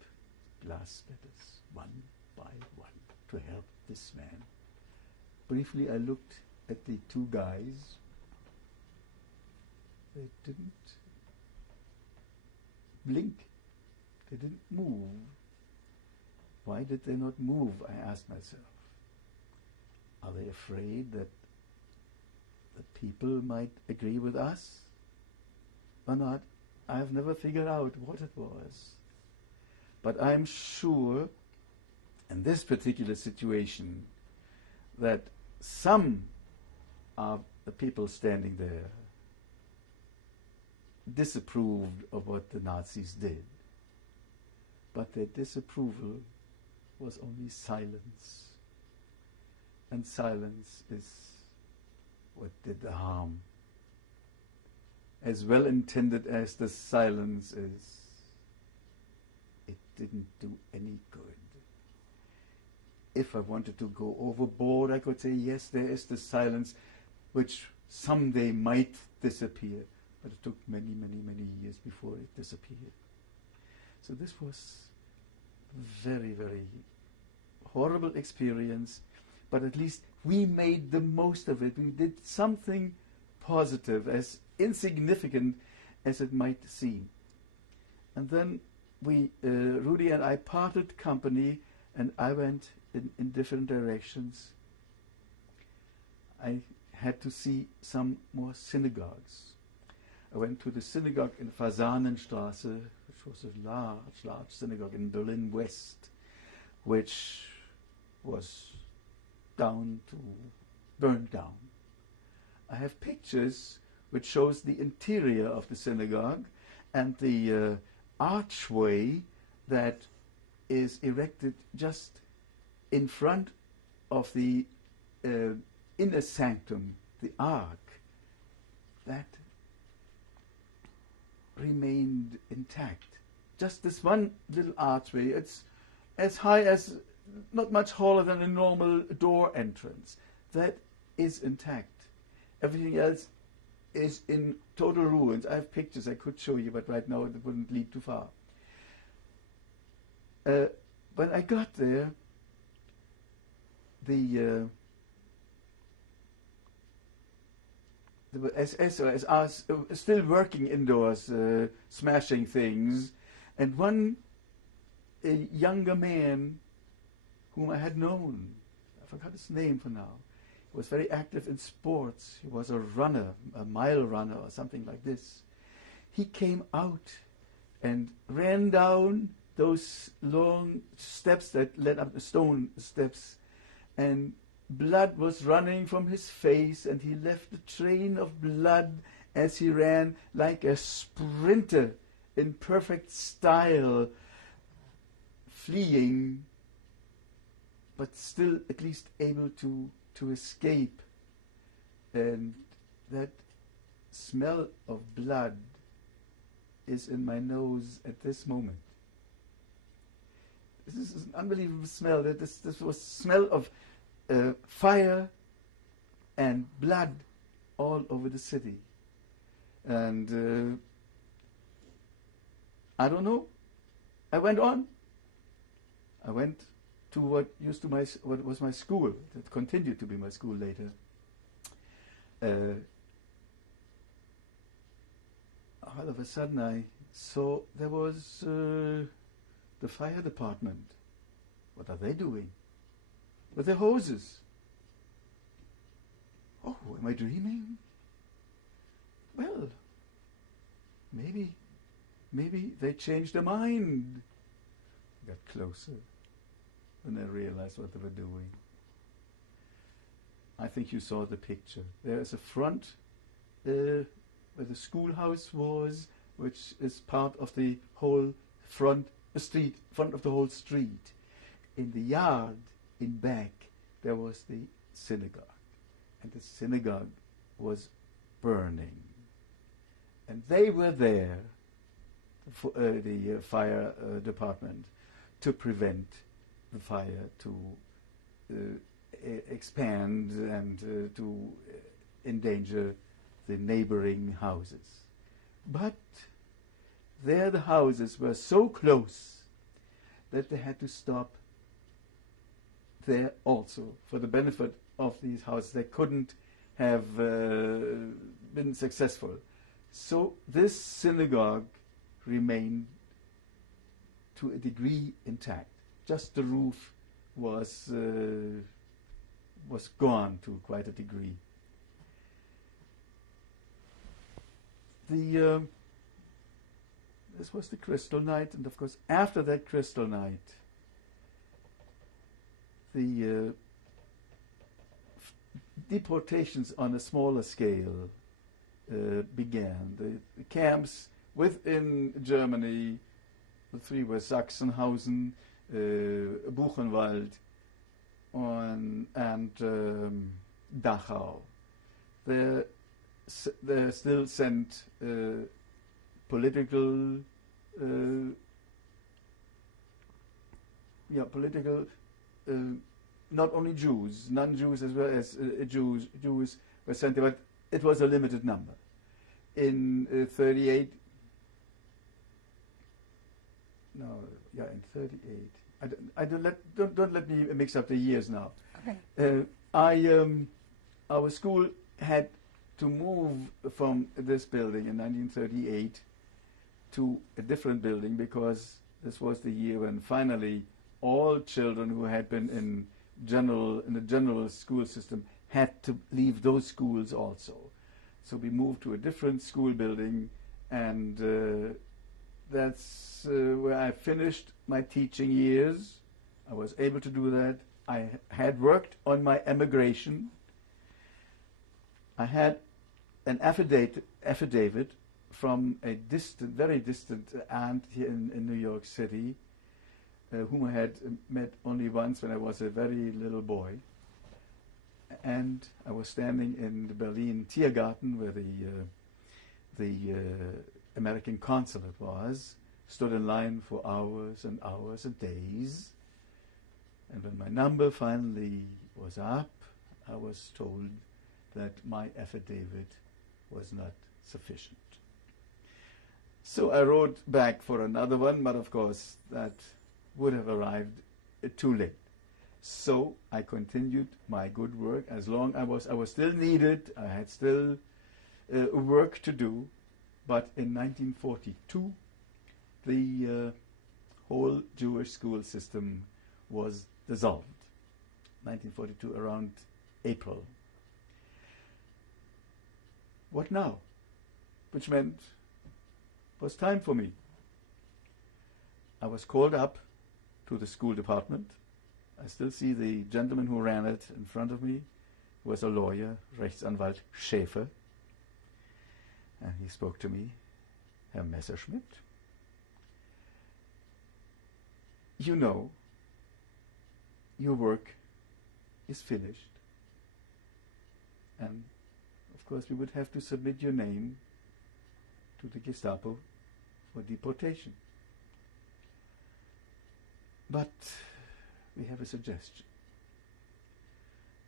glass splitters one by one to help this man. Briefly, I looked at the two guys. They didn't blink. They didn't move. Why did they not move? I asked myself. Are they afraid that the people might agree with us or not? I've never figured out what it was. But I'm sure in this particular situation that some of the people standing there disapproved of what the Nazis did. But their disapproval was only silence. And silence is what did the harm. As well intended as the silence is, it didn't do any good. If I wanted to go overboard, I could say, yes, there is the silence which someday might disappear. But it took many, many, many years before it disappeared. So this was a very, very horrible experience, but at least we made the most of it. We did something positive, as insignificant as it might seem. And then Rudy and I parted company, and I went in different directions. I had to see some more synagogues. I went to the synagogue in Fasanenstraße, which was a large synagogue in Berlin West, which was burned down. I have pictures which shows the interior of the synagogue and the archway that is erected just in front of the inner sanctum, the ark. That remained intact. Just this one little archway. It's as high as, not much taller than a normal door entrance. That is intact. Everything else is in total ruins. I have pictures I could show you, but right now it wouldn't lead too far. When I got there, the SS are still working indoors, smashing things, and one younger man whom I had known, I forgot his name for now, he was very active in sports. He was a runner, a mile runner or something like this. He came out and ran down those long steps that led up the stone steps, and blood was running from his face, and he left a train of blood as he ran like a sprinter in perfect style, fleeing, but still at least able to escape. And that smell of blood is in my nose at this moment. This is an unbelievable smell. This was smell of fire and blood all over the city. And I don't know. I went on. I went to what was my school. That continued to be my school later. All of a sudden I saw there was the fire department. What are they doing? With their hoses. Oh, am I dreaming? Well, maybe they changed their mind. got closer, and I realized what they were doing. I think you saw the picture. There is a front where the schoolhouse was, which is part of the whole front of the whole street. In the yard, in back, there was the synagogue, and the synagogue was burning. And they were there, the fire department, to prevent the fire to expand and to endanger the neighboring houses. But there the houses were so close that they had to stop there also for the benefit of these houses. They couldn't have been successful. So this synagogue remained to a degree intact. Just the roof was gone to quite a degree. This was the Kristallnacht, and of course after that Kristallnacht, the deportations on a smaller scale began. The camps within Germany, the three were Sachsenhausen, Buchenwald, and Dachau. They still sent political not only Jews, non-Jews as well as Jews were sent there, but it was a limited number. In 38, in 38. Don't let me mix up the years now. Okay. Our school had to move from this building in 1938 to a different building because this was the year when finally all children who had been in the general school system had to leave those schools also. So we moved to a different school building, and that's where I finished my teaching years. I was able to do that. I had worked on my emigration. I had an affidavit from a very distant aunt here in New York City, whom I had met only once when I was a very little boy. And I was standing in the Berlin Tiergarten where the American consulate was, stood in line for hours and hours and days. And when my number finally was up, I was told that my affidavit was not sufficient. So I wrote back for another one, but of course that would have arrived too late. So I continued my good work as long I was still needed. I had still work to do. But in 1942, the whole Jewish school system was dissolved. 1942, around April. What now? Which meant it was time for me. I was called up to the school department. I still see the gentleman who ran it in front of me. He was a lawyer, Rechtsanwalt Schäfer. And he spoke to me, Herr Messerschmidt, you know, your work is finished. And of course we would have to submit your name to the Gestapo for deportation. But we have a suggestion.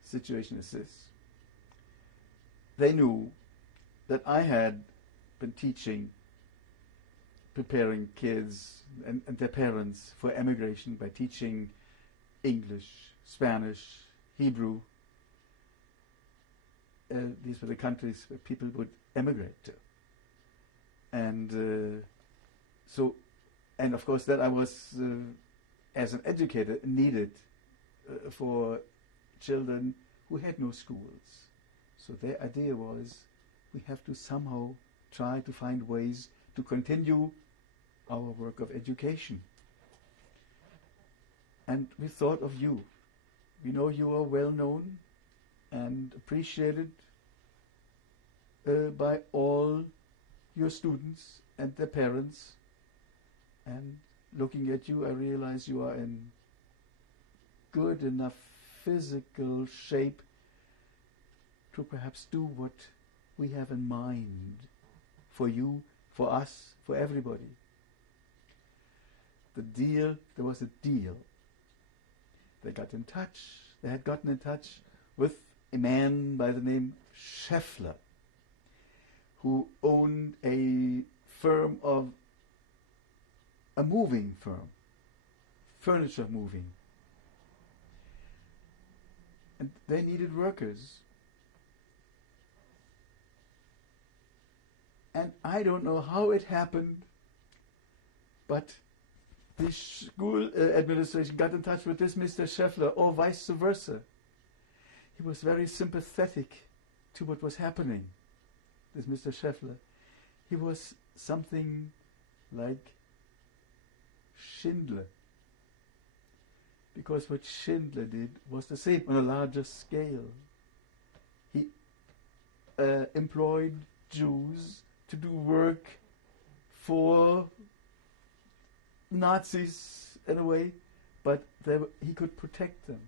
The situation is this. They knew that I had been teaching, preparing kids and their parents for emigration by teaching English, Spanish, Hebrew. These were the countries where people would emigrate to. And and of course that I was, as an educator, needed for children who had no schools. So their idea was, we have to somehow try to find ways to continue our work of education. And we thought of you. We know you are well known and appreciated by all your students and their parents. And looking at you, I realize you are in good enough physical shape to perhaps do what we have in mind for you, for us, for everybody. There was a deal. They had gotten in touch with a man by the name Scheffler, who owned a moving firm, furniture moving. And they needed workers. And I don't know how it happened, but the school administration got in touch with this Mr. Scheffler, or vice versa. He was very sympathetic to what was happening, this Mr. Scheffler. He was something like Schindler, because what Schindler did was the same on a larger scale. He employed Jews to do work for Nazis in a way, but he could protect them.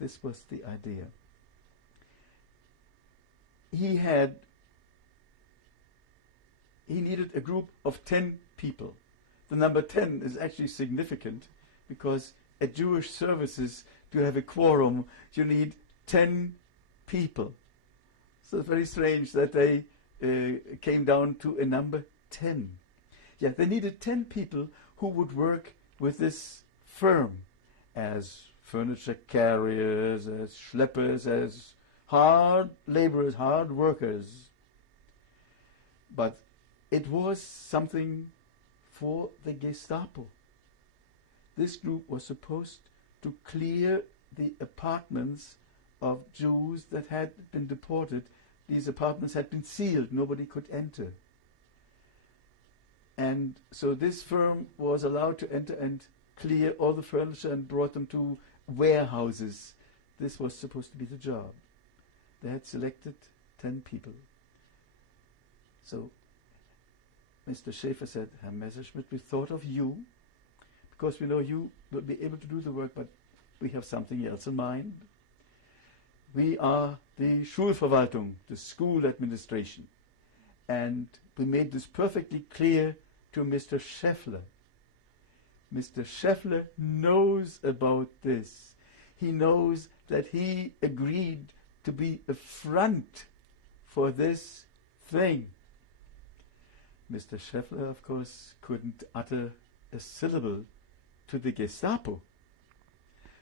This was the idea. He needed a group of 10 people. The number 10 is actually significant because at Jewish services, to have a quorum, you need 10 people. So it's very strange that they came down to a number 10. Yeah, they needed 10 people who would work with this firm as furniture carriers, as schleppers, as hard laborers, hard workers. But it was something for the Gestapo. This group was supposed to clear the apartments of Jews that had been deported. These apartments had been sealed, nobody could enter. And so this firm was allowed to enter and clear all the furniture and brought them to warehouses. This was supposed to be the job. They had selected 10 people. So Mr. Schäfer said, Herr Messerschmidt, we thought of you because we know you will be able to do the work, but we have something else in mind. We are the Schulverwaltung, the school administration. And we made this perfectly clear to Mr. Scheffler. Mr. Scheffler knows about this. He knows that he agreed to be a front for this thing. Mr. Scheffler, of course, couldn't utter a syllable to the Gestapo.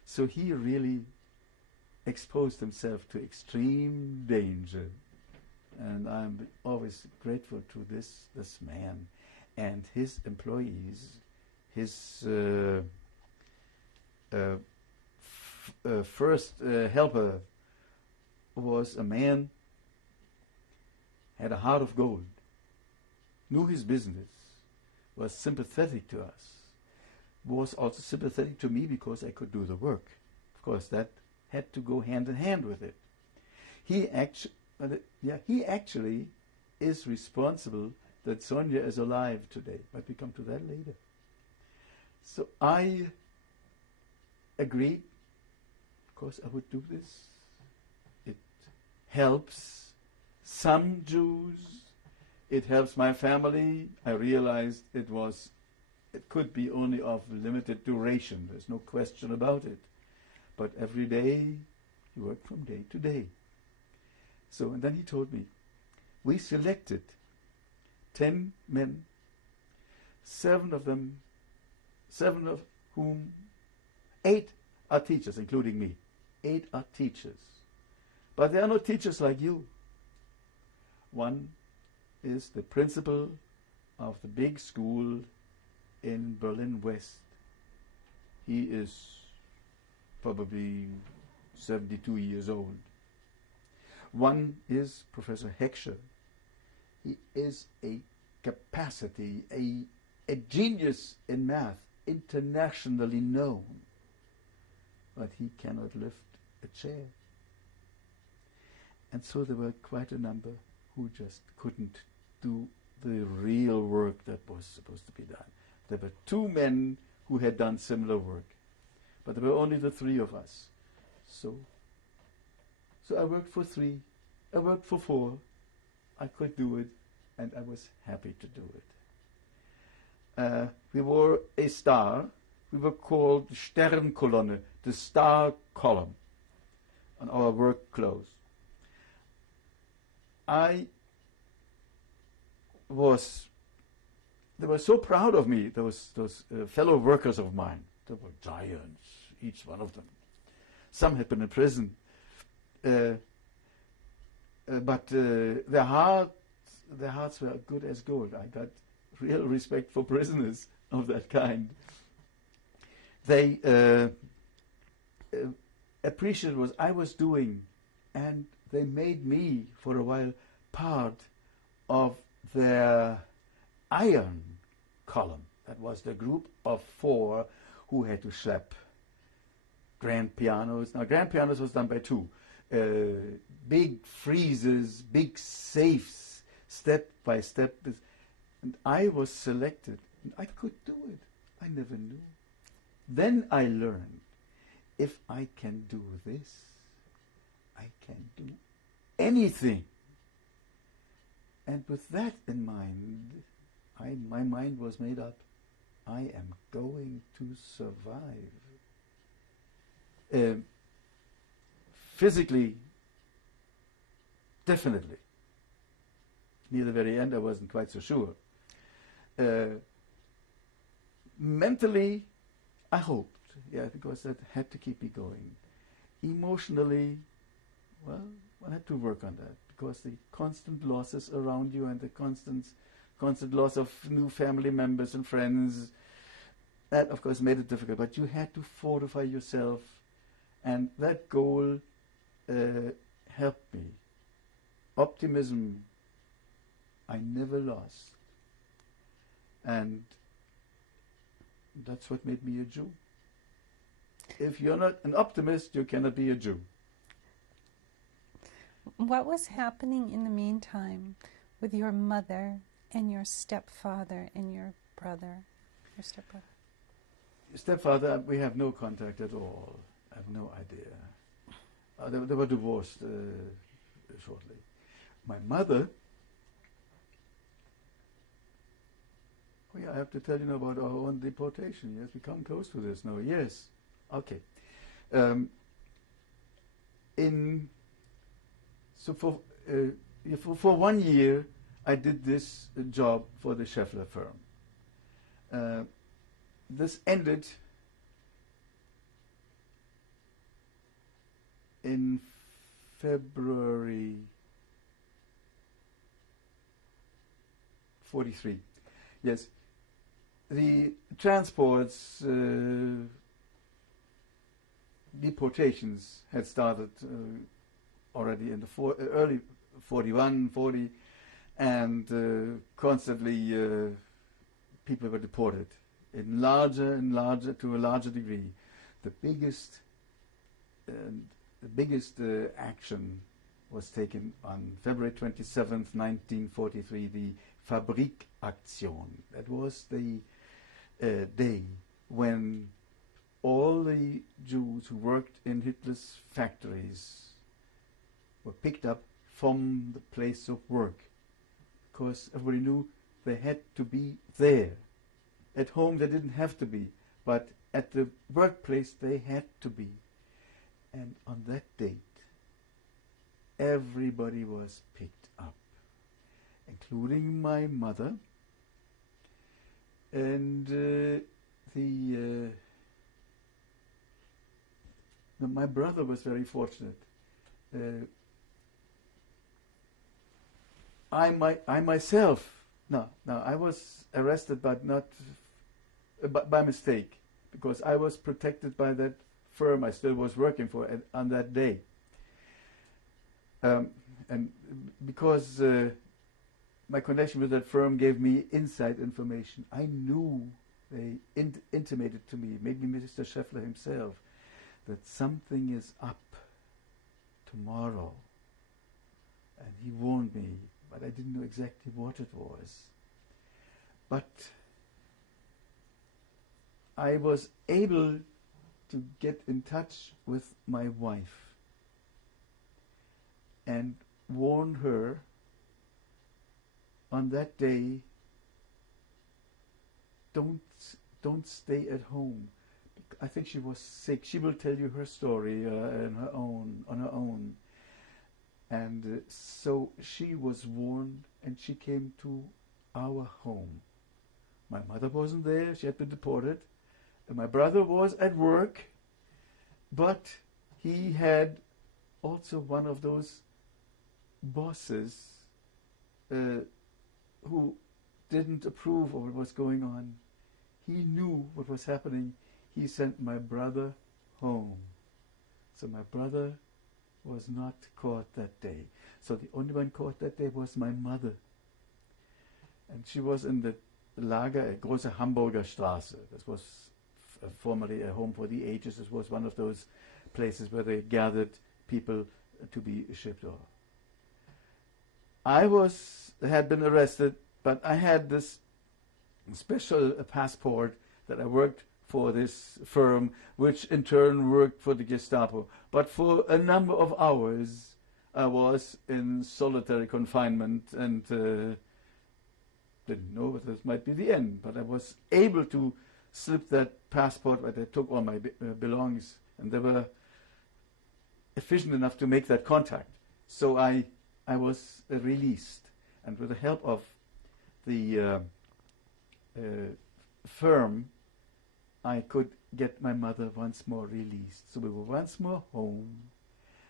So he really exposed himself to extreme danger. And I'm always grateful to this man and his employees. His first helper was a man, had a heart of gold, knew his business, was sympathetic to us, was also sympathetic to me because I could do the work. Of course, that had to go hand in hand with it. He actually is responsible that Sonia is alive today, but we come to that later. So I agreed, of course I would do this. It helps some Jews, it helps my family. I realized it could be only of limited duration, there's no question about it. But every day, you work from day to day. So, and then he told me, we selected 10 men, 7 of whom 8 are teachers, including me. 8 are teachers. But they are not teachers like you. One is the principal of the big school in Berlin West. He is probably 72 years old. One is Professor Heckscher. He is a capacity, a genius in math, internationally known. but he cannot lift a chair. And so there were quite a number who just couldn't do the real work that was supposed to be done. There were 2 men who had done similar work, but there were only the 3 of us. So I worked for 3, I worked for 4, I could do it, and I was happy to do it. We wore a star. We were called Sternkolonne, the star column, on our work clothes. They were so proud of me, those fellow workers of mine. They were giants, each one of them. Some had been in prison, but their hearts were good as gold. I got real respect for prisoners of that kind. They appreciated what I was doing, and they made me, for a while, part of their iron column. That was the group of 4 who had to schlep grand pianos. Now, grand pianos was done by 2. Big freezers, big safes, step by step. And I was selected, and I could do it. I never knew. Then I learned, if I can do this, I can do anything. And with that in mind, my mind was made up. I am going to survive. Physically, definitely. Near the very end, I wasn't quite so sure. Mentally, I hoped, because that had to keep me going. Emotionally, well, I had to work on that, because the constant losses around you and the constant loss of new family members and friends, that of course made it difficult. But you had to fortify yourself, and that goal helped me. Optimism, I never lost. And that's what made me a Jew. If you're not an optimist, you cannot be a Jew. What was happening in the meantime with your mother and your stepfather and your brother, your stepbrother? Stepfather, we have no contact at all. I have no idea. They were divorced shortly. My mother, I have to tell you about our own deportation. Yes, we come close to this now. Yes, okay. For 1 year, I did this job for the Schaeffler firm. This ended in February 43. Yes. The transports, deportations had started already in the early 41, 40, and constantly people were deported in larger and larger, to a larger degree. The biggest action was taken on February 27th, 1943, the Fabrikaktion. That was the day when all the Jews who worked in Hitler's factories were picked up from the place of work, because everybody knew they had to be there. At home they didn't have to be, but at the workplace they had to be. And on that date, everybody was picked up, including my mother. And my brother was very fortunate. I myself, I was arrested, but not by mistake, because I was protected by that firm I still was working for on that day. And because my connection with that firm gave me inside information, I knew they intimated to me, maybe Mr. Schaeffler himself, that something is up tomorrow. And he warned me, but I didn't know exactly what it was. But I was able to get in touch with my wife and warn her on that day, don't stay at home. I think she was sick. She will tell you her story on her own. And so she was warned, and she came to our home. My mother wasn't there. She had been deported. And my brother was at work, but he had also one of those bosses who didn't approve of what was going on. He knew what was happening. He sent my brother home. So my brother was not caught that day. So the only one caught that day was my mother. And she was in the Lager, Große Hamburger Straße. This was formerly a home for the ages. This was one of those places where they gathered people to be shipped off. I had been arrested, but I had this special passport that I worked for this firm, which in turn worked for the Gestapo. But for a number of hours, I was in solitary confinement and didn't know whether this might be the end. But I was able to slip that passport, where they took all my belongings, and they were efficient enough to make that contact. So I was released, and with the help of the firm, I could get my mother once more released. So we were once more home.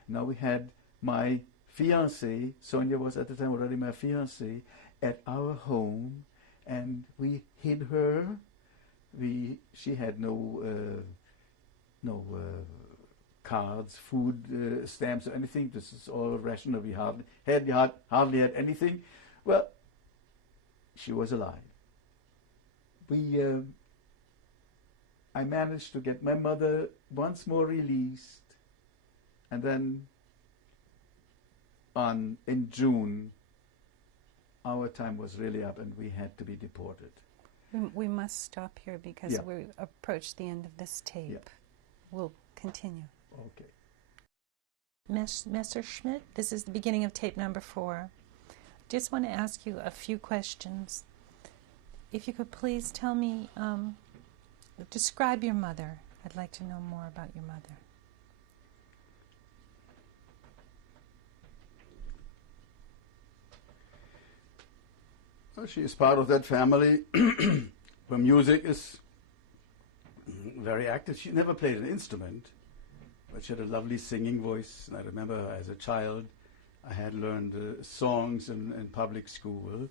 Now we had my fiancée, Sonia was at the time already my fiancée, at our home, and we hid her. She had no cards, food stamps or anything. This is all rational. We hardly had anything. Well, she was alive. I managed to get my mother once more released, and then in June, our time was really up, and we had to be deported. We must stop here because we approached the end of this tape. Yeah. We'll continue. Okay. Messerschmidt, this is the beginning of tape number 4. Just want to ask you a few questions. If you could please tell me, describe your mother. I'd like to know more about your mother. Well, she is part of that family where music is very active. She never played an instrument, but she had a lovely singing voice. And I remember as a child, I had learned songs in public school,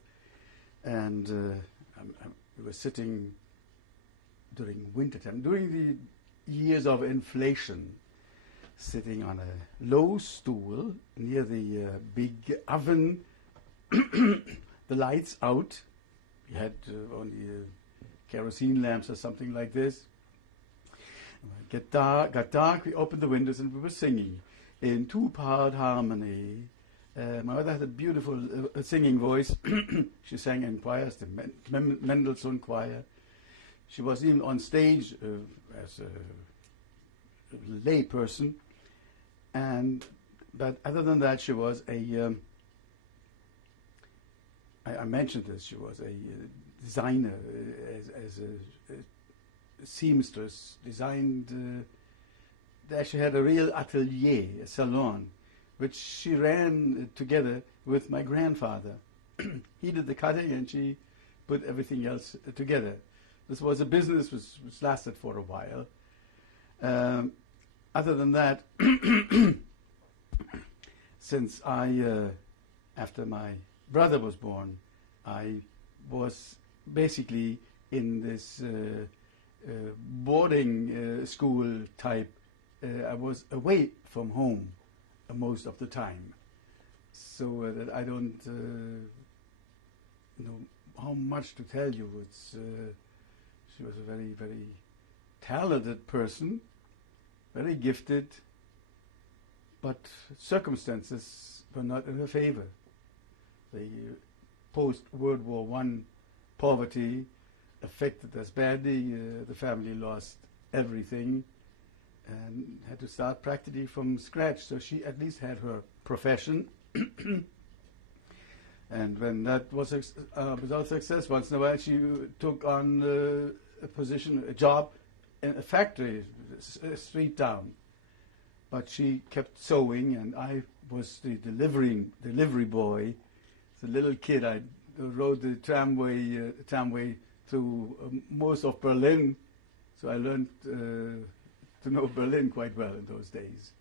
and we were sitting during wintertime, during the years of inflation, sitting on a low stool near the big oven, the lights out. We had only kerosene lamps or something like this. Got dark, we opened the windows and we were singing in 2-part harmony. My mother had a beautiful singing voice. She sang in choirs, the Mendelssohn choir. She was even on stage as a lay person. But other than that, she was I mentioned this, she was a designer, as a seamstress, designed, she had a real atelier, a salon, which she ran together with my grandfather. He did the cutting and she put everything else together. This was a business which lasted for a while. Other than that, since after my brother was born, I was basically in this boarding school type. I was away from home most of the time, so that I don't know how much to tell you. She was a very, very talented person, very gifted, but circumstances were not in her favor. The post-World War I poverty affected us badly. The family lost everything and had to start practically from scratch. So she at least had her profession. And when that was without success, once in a while she took on a position, a job in a factory, a street down. But she kept sewing, and I was the delivery boy. The little kid, I rode the tramway through most of Berlin, so I learned to know Berlin quite well in those days.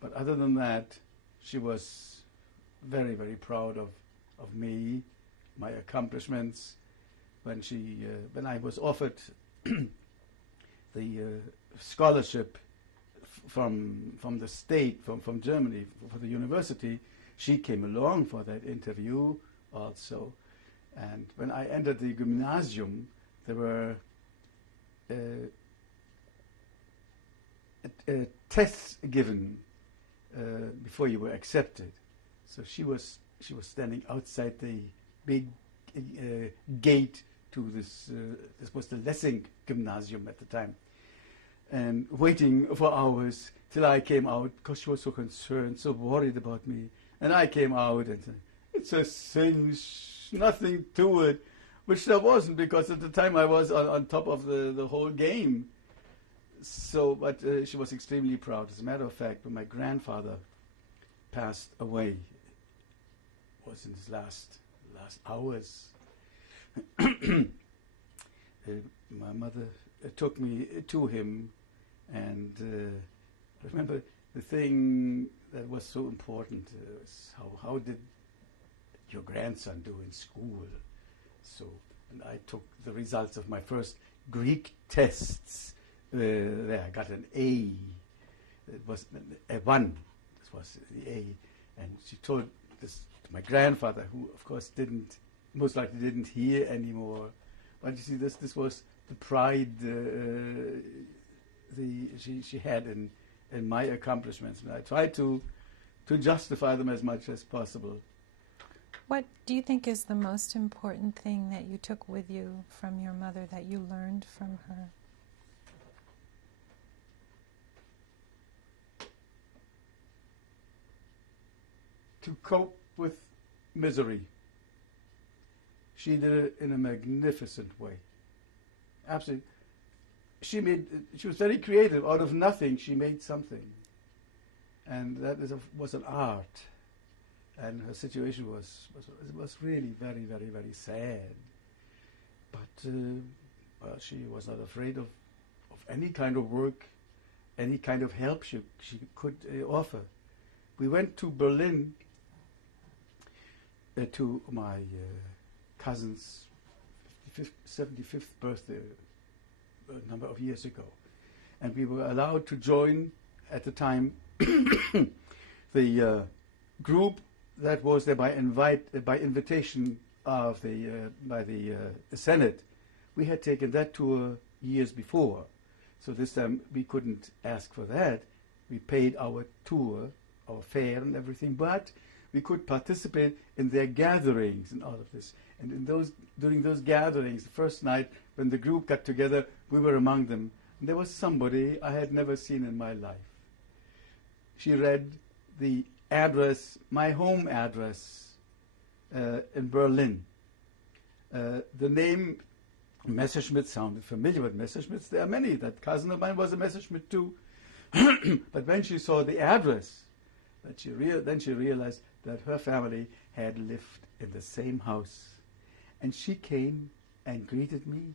But other than that, she was very, very proud of me, my accomplishments. When I was offered the scholarship from the state, from Germany, for the university, she came along for that interview also. And when I entered the gymnasium, there were tests given before you were accepted. So she was standing outside the big gate to this. This was the Lessing Gymnasium at the time, and waiting for hours till I came out, because she was so concerned, so worried about me. And I came out and said, "It's a cinch, nothing to it," which there wasn't, because at the time I was on top of the whole game. So, but she was extremely proud. As a matter of fact, when my grandfather passed away, was in his last hours, my mother took me to him, and I remember the thing that was so important was how did your grandson do in school? So, and I took the results of my first Greek tests. There, I got an A. It was a 1. This was the A, and she told this to my grandfather, who of course most likely didn't hear anymore. But you see, this was the pride she had in my accomplishments, and I tried to justify them as much as possible. What do you think is the most important thing that you took with you from your mother, that you learned from her? To cope with misery. She did it in a magnificent way. Absolutely. She was very creative. Out of nothing, she made something. And that was an art. And her situation was really very, very, very sad. But well, she was not afraid of any kind of work, any kind of help she could offer. We went to Berlin to my cousin's 75th birthday a number of years ago. And we were allowed to join, at the time, the group that was there by invitation of by the Senate. We had taken that tour years before, so this time we couldn't ask for that. We paid our tour, our fare and everything, but we could participate in their gatherings and all of this. And during those gatherings, the first night when the group got together, we were among them. And there was somebody I had never seen in my life. She read the address, my home address in Berlin. The name Messerschmitt sounded familiar, but Messerschmitts, there are many. That cousin of mine was a Messerschmitt too. But when she saw the address, then she realized that her family had lived in the same house. And she came and greeted me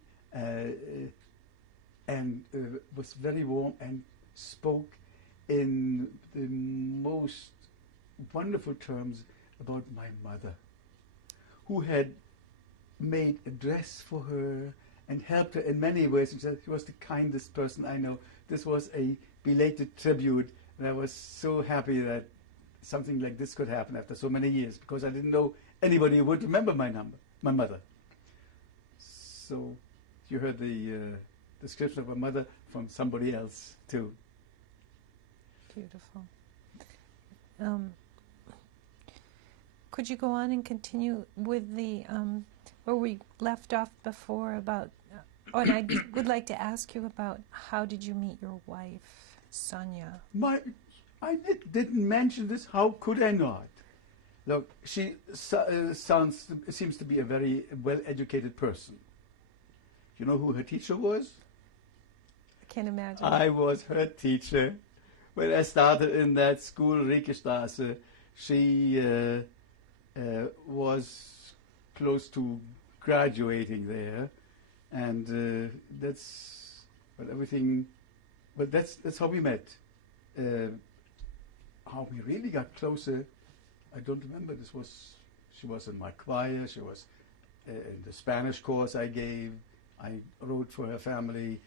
and was very warm and spoke in the most wonderful terms about my mother, who had made a dress for her and helped her in many ways. And she said she was the kindest person I know. This was a belated tribute, and I was so happy that something like this could happen after so many years, because I didn't know anybody who would remember my mother. So you heard the description of my mother from somebody else too. Beautiful. Could you go on and continue with the where we left off before about? And I would like to ask you about how did you meet your wife, Sonia? I didn't mention this. How could I not? Look, she seems to be a very well-educated person. You know who her teacher was? I can't imagine. I was her teacher. When I started in that school, Riekestraße, she was close to graduating there, and that's everything. But that's how we met. How we really got closer, I don't remember. She was in my choir. She was in the Spanish course I gave. I wrote for her family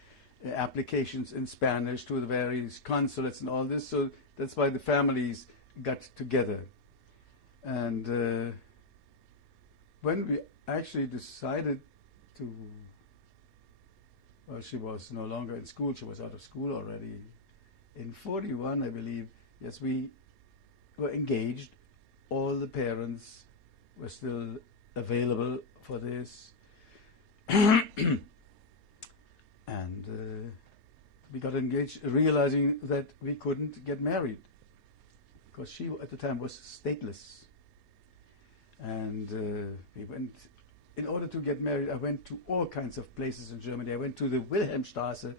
applications in Spanish to the various consulates and all this. So that's why the families got together. And when we actually decided to, well, she was no longer in school. She was out of school already. In 41, I believe, yes, we were engaged. All the parents were still available for this. And we got engaged, realizing that we couldn't get married because she at the time was stateless. And we went, in order to get married, I went to all kinds of places in Germany. I went to the Wilhelmstraße.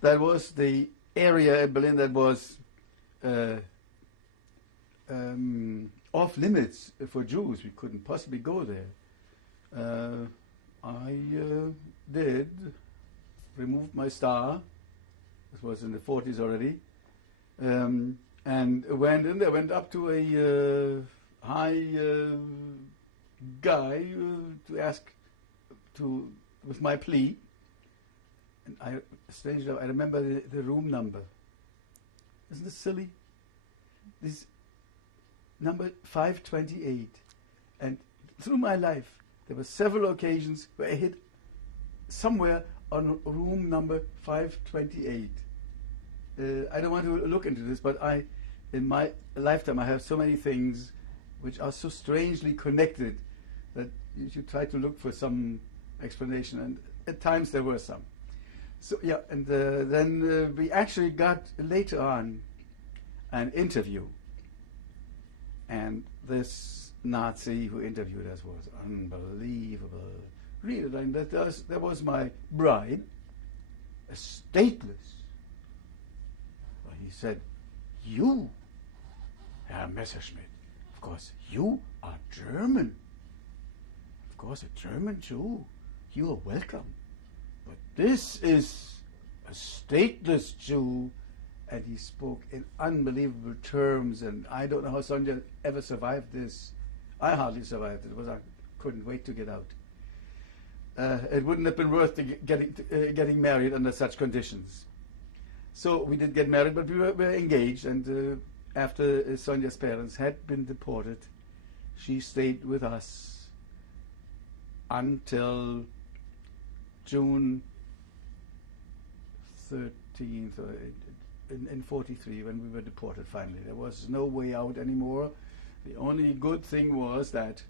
That was the area in Berlin that was off limits for Jews. We couldn't possibly go there. I did remove my star. This was in the 40s already, and went in there. Went up to a high guy to ask with my plea. And strangely, I remember the room number. Isn't this silly? This number 528, and through my life there were several occasions where I hit somewhere on room number 528. I don't want to look into this, but in my lifetime, I have so many things which are so strangely connected that you should try to look for some explanation, and at times there were some. So yeah, and then we actually got later on an interview, and this Nazi who interviewed us was unbelievable. Really, and that was my bride, a stateless. Well, he said, "You, Herr Messerschmidt, of course, you are German. Of course, a German Jew. You are welcome. But this is a stateless Jew." And he spoke in unbelievable terms, and I don't know how Sonia ever survived this. I hardly survived it, because I couldn't wait to get out. It wouldn't have been worth getting married under such conditions. So we did get married, but we were engaged, and after Sonia's parents had been deported, she stayed with us until June 13th, in 43, when we were deported finally. There was no way out anymore. The only good thing was that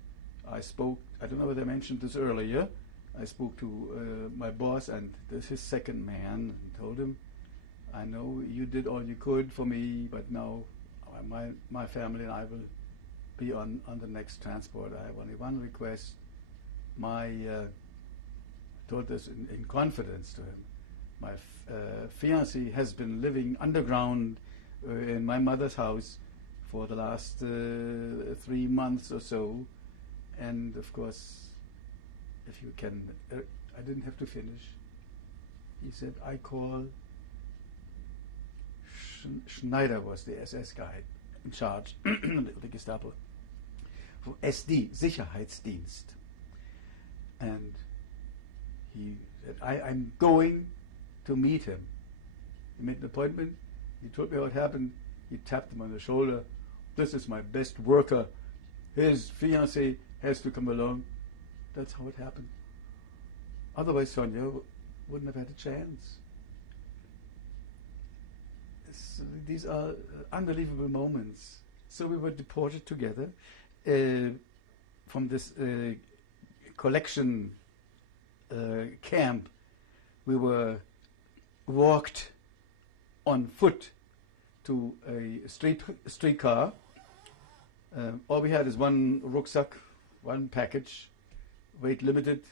I spoke, I don't know whether I mentioned this earlier, I spoke to my boss and his second man and told him, "I know you did all you could for me, but now my family and I will be on the next transport. I have only one request." I told this in confidence to him. My fiancée has been living underground in my mother's house for the last 3 months or so, and of course, if you can, I didn't have to finish. He said, "I call." Schneider was the SS guy in charge of the Gestapo, for SD, Sicherheitsdienst, and he said, I'm going to meet him. He made an appointment. He told me what happened. He tapped him on the shoulder. "This is my best worker. His fiancée has to come along." That's how it happened. Otherwise, Sonia wouldn't have had a chance. these are unbelievable moments. So we were deported together from this collection camp. We were walked on foot to a streetcar. All we had is one rucksack, one package, weight limited,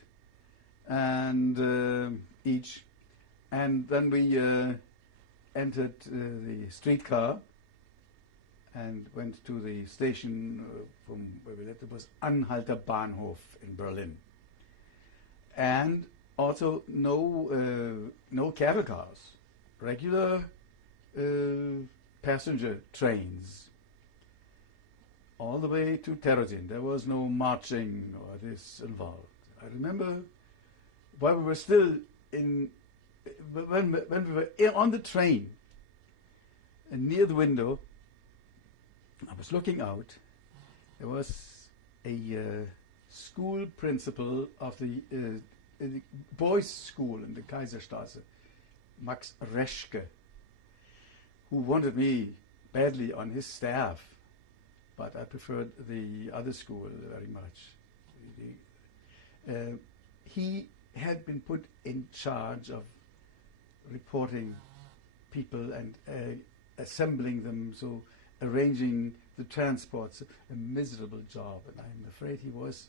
and each. And then we entered the streetcar and went to the station from where we lived. It was Anhalter Bahnhof in Berlin. And also no cattle cars, regular passenger trains all the way to Terezin. There was no marching or this involved. I remember while we were still when we were on the train and near the window, I was looking out. There was a school principal of the boys' school in the Kaiserstraße, Max Reschke, who wanted me badly on his staff, but I preferred the other school very much. He had been put in charge of reporting people and assembling them, so arranging the transports, a miserable job. And I'm afraid he was,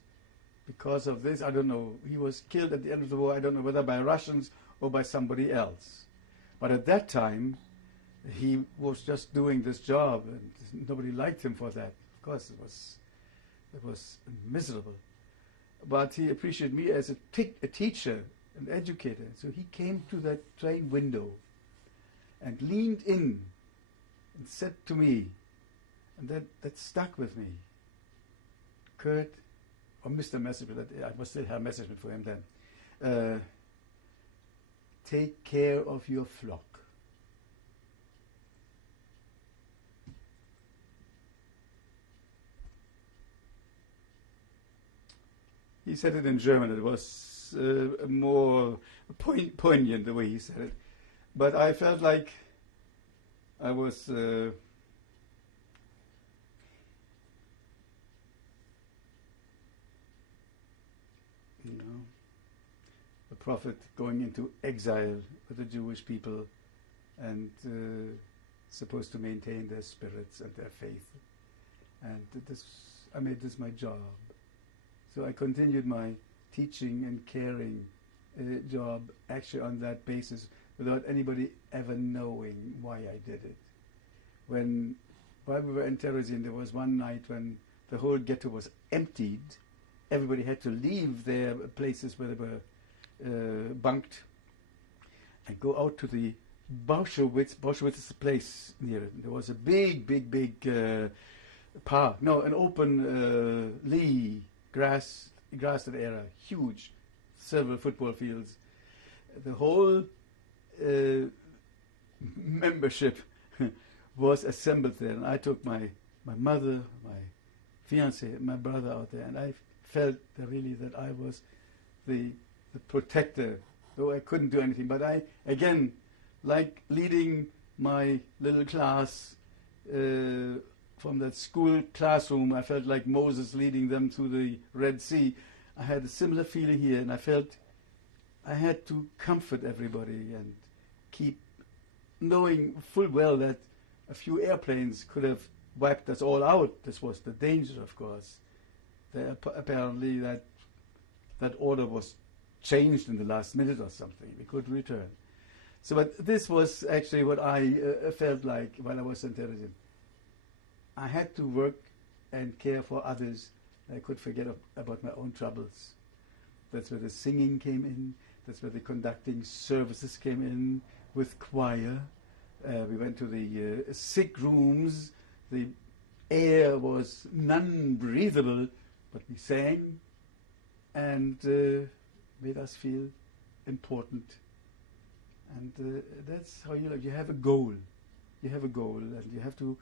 because of this, I don't know, he was killed at the end of the war, I don't know whether by Russians or by somebody else. But at that time, he was just doing this job, and nobody liked him for that. Of course, it was miserable. But he appreciated me as a teacher, an educator. So he came to that train window and leaned in and said to me, and that stuck with me, Kurt, or Mr. Messerschmitt, I must still have Messerschmitt for him then, take care of your flock. He said it in German. It was more poignant the way he said it. But I felt like I was a prophet going into exile with the Jewish people and supposed to maintain their spirits and their faith. And I made this my job. So I continued my teaching and caring job actually on that basis without anybody ever knowing why I did it. While we were in Terezin, there was one night when the whole ghetto was emptied. Everybody had to leave their places where they were bunked and go out to the Bauschowitz. Bauschowitz is a place near it. There was a big park. No, an open grassed area, huge, several football fields. The whole membership was assembled there, and I took my mother, my fiancé, my brother out there, and I felt really that I was the protector, though I couldn't do anything. But I, again, like leading my little class from that school classroom, I felt like Moses leading them through the Red Sea. I had a similar feeling here, and I felt I had to comfort everybody and keep knowing full well that a few airplanes could have wiped us all out. This was the danger, of course. Apparently that order was changed in the last minute or something. We could return. So, but this was actually what I felt like while I was in Terezin. I had to work and care for others. I could forget about my own troubles. That's where the singing came in. That's where the conducting services came in with choir. We went to the sick rooms. The air was non-breathable, but we sang and made us feel important. And that's how you have a goal. You have a goal, and you have to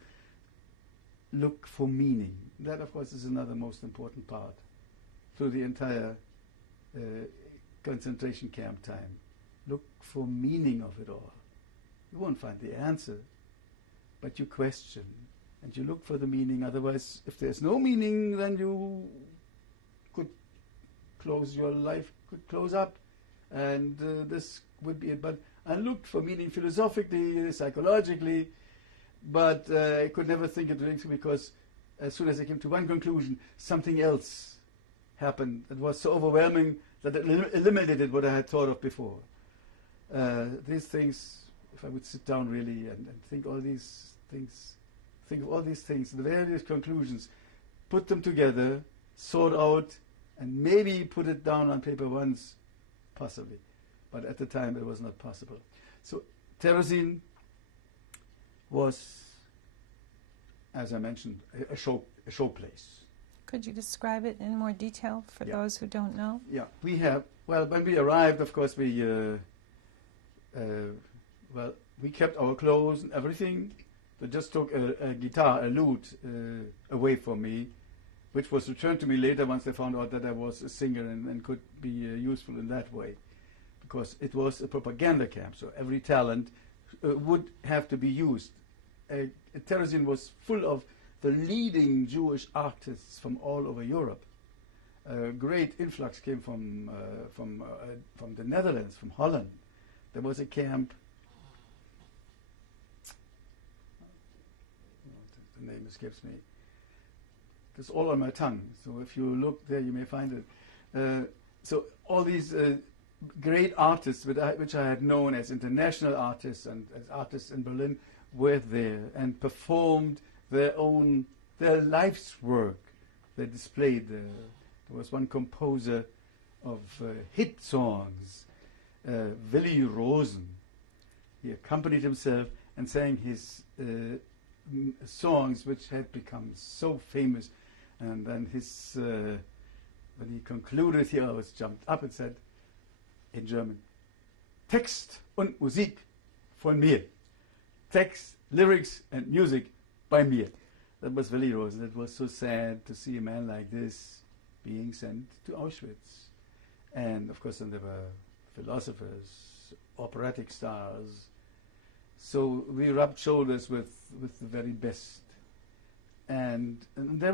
look for meaning. That, of course, is another most important part through the entire concentration camp time. Look for meaning of it all. You won't find the answer, but you question and you look for the meaning. Otherwise, if there's no meaning, then you could your life could close up, and this would be it. But I looked for meaning philosophically, psychologically, but I could never think of doing so, because as soon as I came to one conclusion, something else happened. It was so overwhelming that it eliminated what I had thought of before. These things, if I would sit down really and think of all these things, the various conclusions, put them together, sort out, and maybe put it down on paper once, possibly. But at the time it was not possible. So Terezin was, as I mentioned, a show place. Could you describe it in more detail for those who don't know? Yeah, when we arrived, of course, we kept our clothes and everything. They just took a guitar, a lute, away from me, which was returned to me later once they found out that I was a singer and could be useful in that way, because it was a propaganda camp, so every talent would have to be used. Terezin was full of the leading Jewish artists from all over Europe. A great influx came from the Netherlands, from Holland. There was a camp. The name escapes me. It's all on my tongue, so if you look there, you may find it. So all these great artists, which I had known as international artists and as artists in Berlin, were there and performed their life's work. They displayed. There was one composer of hit songs, Willy Rosen. He accompanied himself and sang his songs, which had become so famous. And then when he concluded, he always jumped up and said, in German, Text und Musik von mir. Text, lyrics, and music by mir. That was Willy Rosen. It was so sad to see a man like this being sent to Auschwitz. And of course, then there were philosophers, operatic stars. So we rubbed shoulders with the very best. And they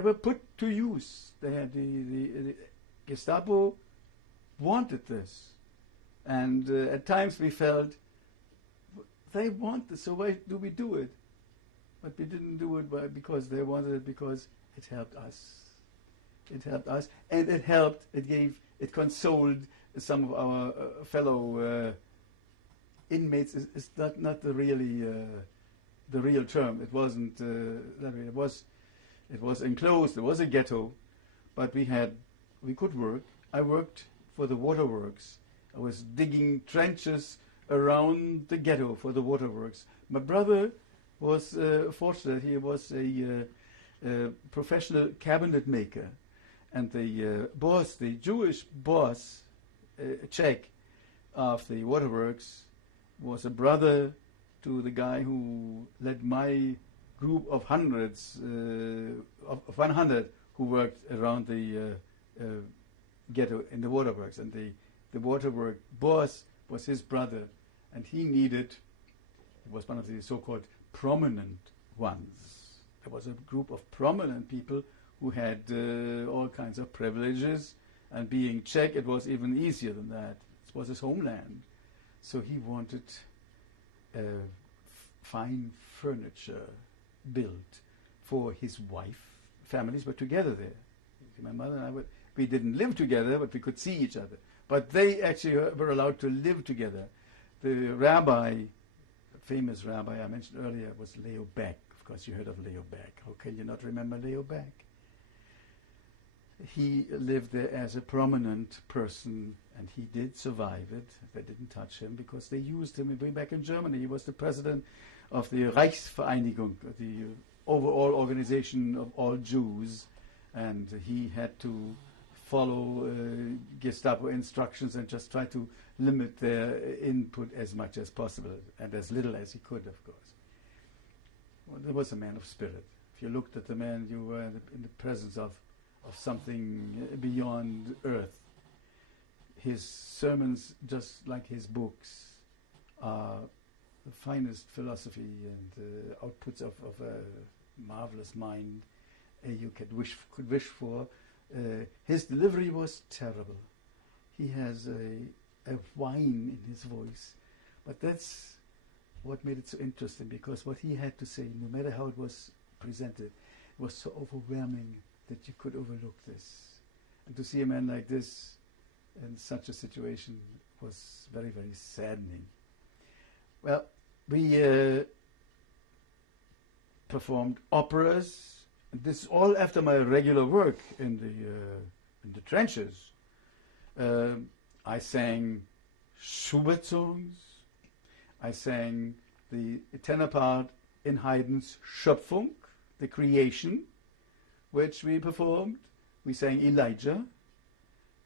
were put to use. They had the Gestapo wanted this, and at times we felt they want this, so why do we do it? But we didn't do it because they wanted it, because it helped us. It helped us, and it helped. It consoled some of our fellow inmates. Is not the real term. It wasn't. It was enclosed. There was a ghetto, but we could work. I worked for the waterworks. I was digging trenches around the ghetto for the waterworks. My brother was fortunate. He was a professional cabinet maker, and the boss, the Jewish boss, Czech, of the waterworks, was a brother to the guy who led my group of hundreds, of 100 who worked around the ghetto in the waterworks. And the waterwork boss was his brother, and he was one of the so-called prominent ones. There was a group of prominent people who had all kinds of privileges, and being Czech, it was even easier than that. It was his homeland. So he wanted fine furniture built for his wife. Families were together there. My mother and I we didn't live together, but we could see each other. But they actually were allowed to live together. The rabbi, famous rabbi I mentioned earlier, was Leo Baeck. Of course, you heard of Leo Baeck. How can you not remember Leo Baeck? He lived there as a prominent person, and he did survive it. They didn't touch him because they used him back in Germany. He was the president of the Reichsvereinigung, the overall organization of all Jews, and he had to follow Gestapo instructions and just try to limit their input as much as possible, and as little as he could, of course. Well, there was a man of spirit. If you looked at the man, you were in the presence of something beyond earth. His sermons, just like his books, are the finest philosophy and outputs of a marvelous mind you could wish for. His delivery was terrible. He has a whine in his voice, but that's what made it so interesting, because what he had to say, no matter how it was presented, was so overwhelming that you could overlook this. And to see a man like this in such a situation was very, very saddening. Well, we performed operas. This is all after my regular work in the trenches. I sang Schubert songs. I sang the tenor part in Haydn's Schöpfung, the Creation, which we performed. We sang Elijah,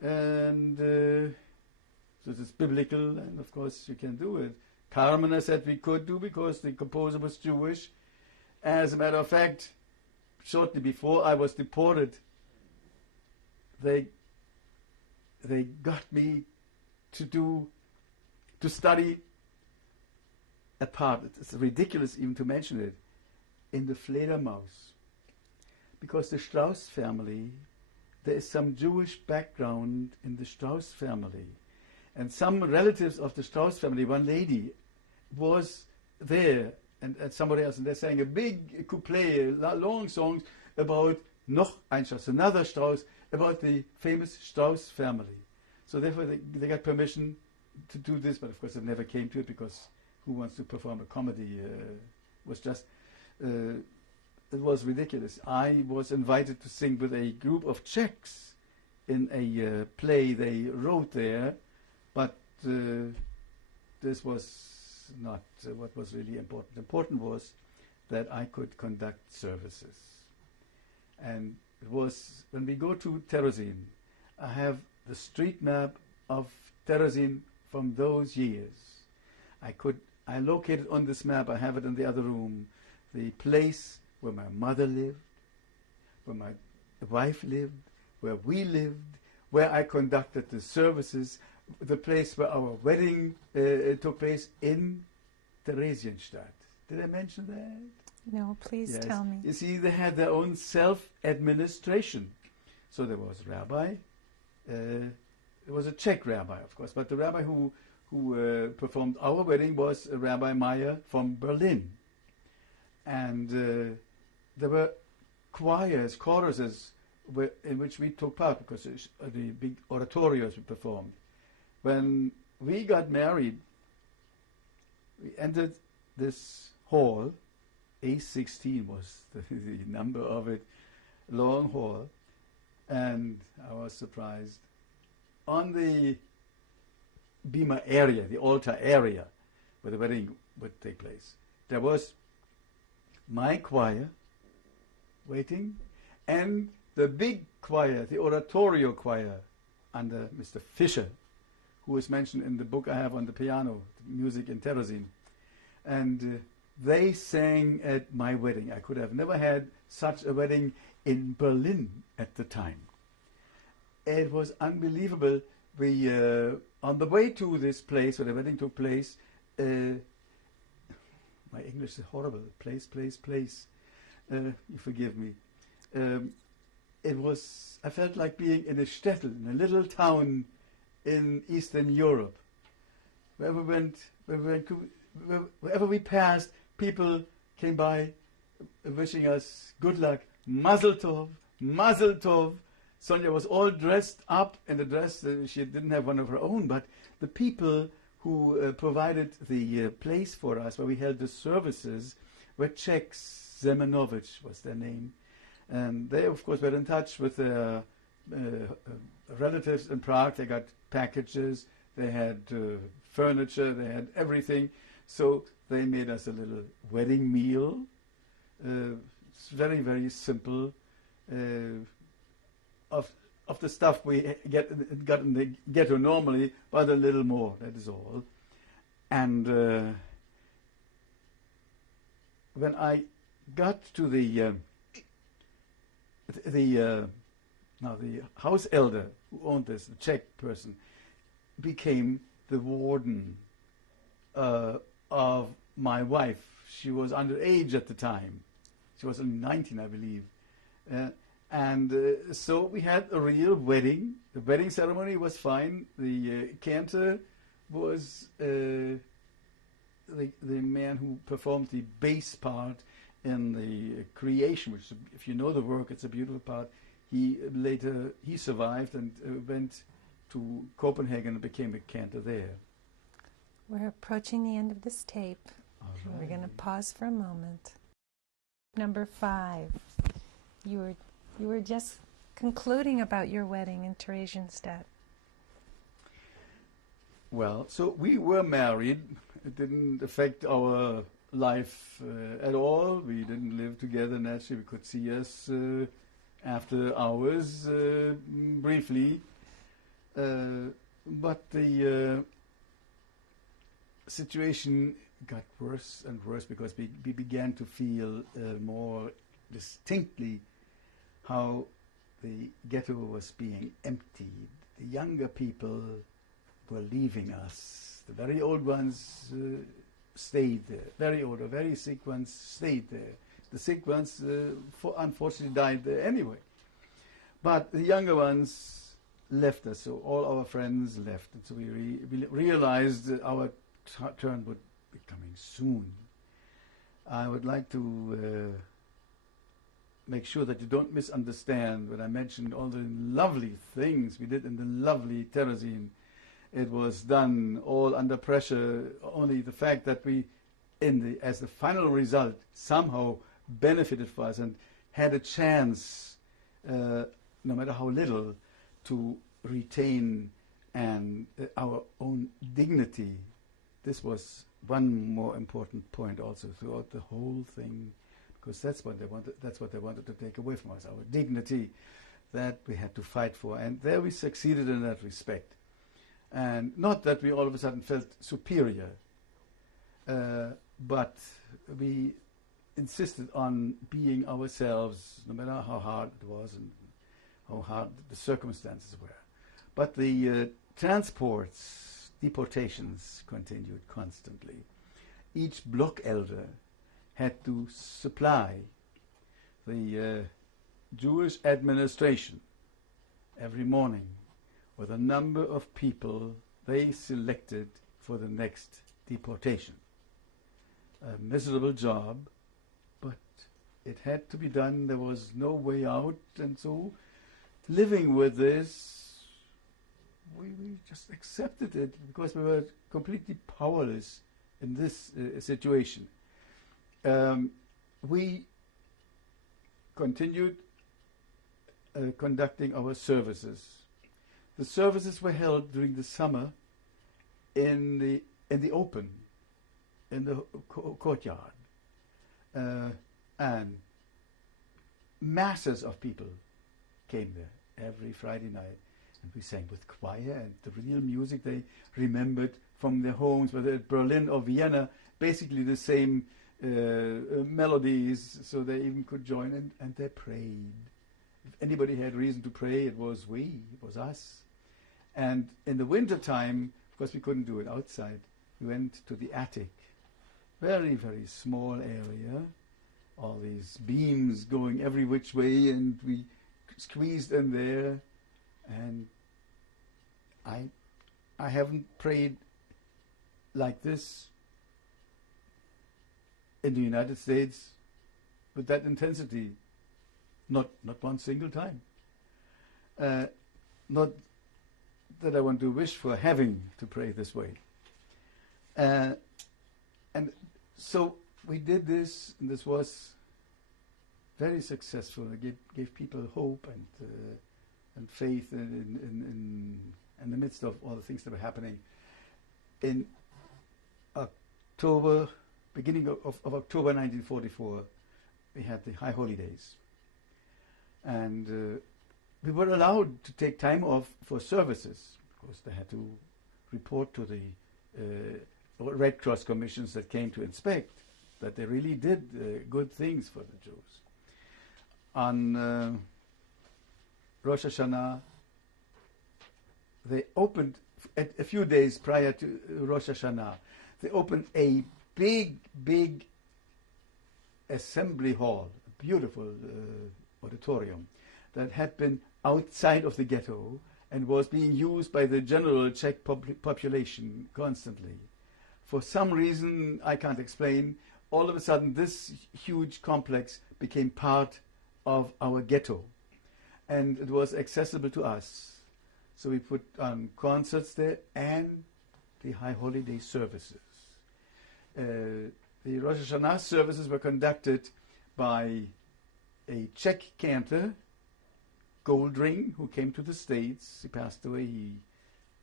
and so this is biblical, and of course you can do it. Carmen, I said we could do because the composer was Jewish. As a matter of fact, shortly before I was deported, they got me to study a part. It's ridiculous even to mention it, in the Fledermaus, because the Strauss family, there is some Jewish background in the Strauss family, and some relatives of the Strauss family, one lady was there, and somebody else, and they sang a big couplet, long songs about noch ein Strauss, another Strauss, about the famous Strauss family. So therefore they got permission to do this, but of course it never came to it, because who wants to perform a comedy? Was just, it was ridiculous. I was invited to sing with a group of Czechs in a play they wrote there, but this was not what was really important. Important was that I could conduct services. And it was, when we go to Terezin, I have the street map of Terezin from those years. I located on this map, I have it in the other room, the place where my mother lived, where my wife lived, where we lived, where I conducted the services, the place where our wedding took place in Theresienstadt. Did I mention that? No, please Yes. tell me. You see, they had their own self-administration. So there was a rabbi. There was a Czech rabbi, of course, but the rabbi who performed our wedding was Rabbi Meyer from Berlin. And there were choirs, choruses in which we took part, because the big oratorios we performed. When we got married, we entered this hall. A16 was the number of it, long hall, and I was surprised. On the bima area, the altar area, where the wedding would take place, there was my choir waiting, and the big choir, the oratorio choir, under Mr. Fischer, who is mentioned in the book I have on the piano, Music in Terezin. And they sang at my wedding. I could have never had such a wedding in Berlin at the time. It was unbelievable. We, on the way to this place where the wedding took place, my English is horrible. Place. You forgive me. It was, I felt like being in a shtetl, in a little town in Eastern Europe. Wherever we passed, people came by wishing us good luck. Mazel tov, Mazel tov. Sonia was all dressed up in a dress. She didn't have one of her own, but the people who provided the place for us, where we held the services, were Czechs. Zemenovich was their name. And they, of course, were in touch with their relatives in Prague. They got packages, they had furniture, they had everything. So they made us a little wedding meal. It's very, very simple. Of the stuff we got in the ghetto normally, but a little more, that is all. And when I got to the house elder who owned this, the Czech person, became the warden of my wife. She was underage at the time. She was only 19, I believe. So we had a real wedding. The wedding ceremony was fine. The cantor was the man who performed the bass part in the creation, which, if you know the work, it's a beautiful part. He survived and went to Copenhagen and became a cantor there. We're approaching the end of this tape. All right. We're going to pause for a moment. Number 5. You were just concluding about your wedding in Theresienstadt. Well, so we were married. It didn't affect our life at all. We didn't live together naturally. We could see us after hours briefly. But the situation got worse and worse because we began to feel more distinctly how the ghetto was being emptied. The younger people were leaving us. The very old ones stayed there. Very old or very sick ones stayed there. The sick ones unfortunately died there anyway. But the younger ones left us, so all our friends left. And so we realized that our turn would be coming soon. I would like to make sure that you don't misunderstand when I mentioned all the lovely things we did in the lovely Terezin. It was done all under pressure. Only the fact that we, as the final result, somehow benefited for us and had a chance, no matter how little, to retain our own dignity. This was one more important point also throughout the whole thing, because that's what they wanted to take away from us, our dignity that we had to fight for. And there we succeeded in that respect. And not that we all of a sudden felt superior, but we insisted on being ourselves, no matter how hard it was and how hard the circumstances were. But the transports, deportations continued constantly. Each block elder had to supply the Jewish administration every morning with a number of people they selected for the next deportation. A miserable job, but it had to be done. There was no way out, and so living with this, we just accepted it because we were completely powerless in this situation. We continued conducting our services. The services were held during the summer in the open, in the courtyard, and masses of people came there every Friday night, and we sang with choir and the real music they remembered from their homes, whether at Berlin or Vienna, basically the same melodies, so they even could join, and they prayed. If anybody had reason to pray, it was us. And in the winter time, of course we couldn't do it outside, we went to the attic. Very, very small area, all these beams going every which way, and we squeezed in there, and I haven't prayed like this in the United States with that intensity, not one single time. Not that I want to wish for having to pray this way. And so we did this, and this was very successful. It gave people hope and faith in the midst of all the things that were happening. In October, beginning of October 1944, we had the High Holy Days. And we were allowed to take time off for services, because they had to report to the Red Cross commissions that came to inspect that they really did good things for the Jews. On Rosh Hashanah, they opened, a few days prior to Rosh Hashanah, they opened a big, big assembly hall, a beautiful auditorium that had been outside of the ghetto and was being used by the general Czech population constantly. For some reason I can't explain, all of a sudden this huge complex became part of our ghetto, and it was accessible to us. So we put on concerts there and the high holiday services. The Rosh Hashanah services were conducted by a Czech cantor, Goldring, who came to the States. He passed away. He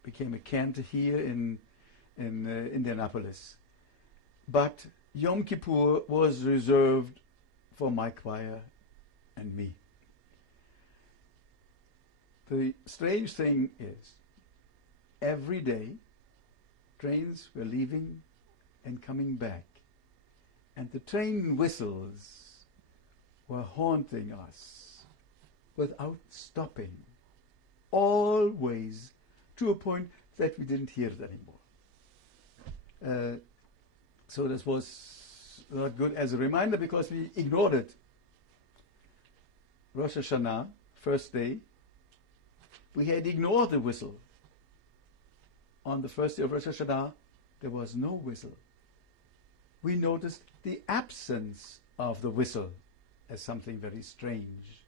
became a cantor here in Indianapolis. But Yom Kippur was reserved for my choir and me. The strange thing is, every day trains were leaving and coming back, and the train whistles were haunting us without stopping, always, to a point that we didn't hear it anymore. So this was not good as a reminder, because we ignored it. Rosh Hashanah, first day, we had ignored the whistle. On the first day of Rosh Hashanah, there was no whistle. We noticed the absence of the whistle as something very strange.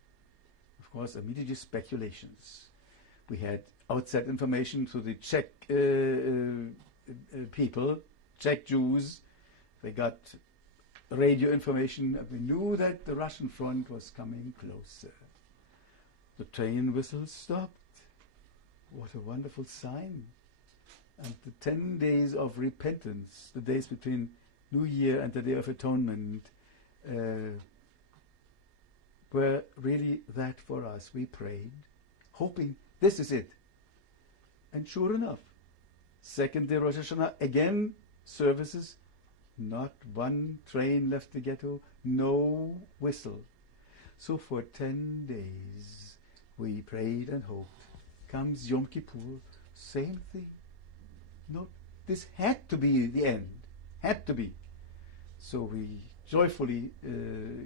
Of course, immediately speculations. We had outside information through the Czech people, Czech Jews. They got radio information, and we knew that the Russian front was coming closer. The train whistle stopped. What a wonderful sign. And the 10 days of repentance, the days between New Year and the Day of Atonement, were really that for us. We prayed, hoping this is it. And sure enough, second day Rosh Hashanah, again services, not one train left the ghetto, no whistle. So for 10 days we prayed and hoped. Comes Yom Kippur, same thing. No, this had to be the end. Had to be. So we joyfully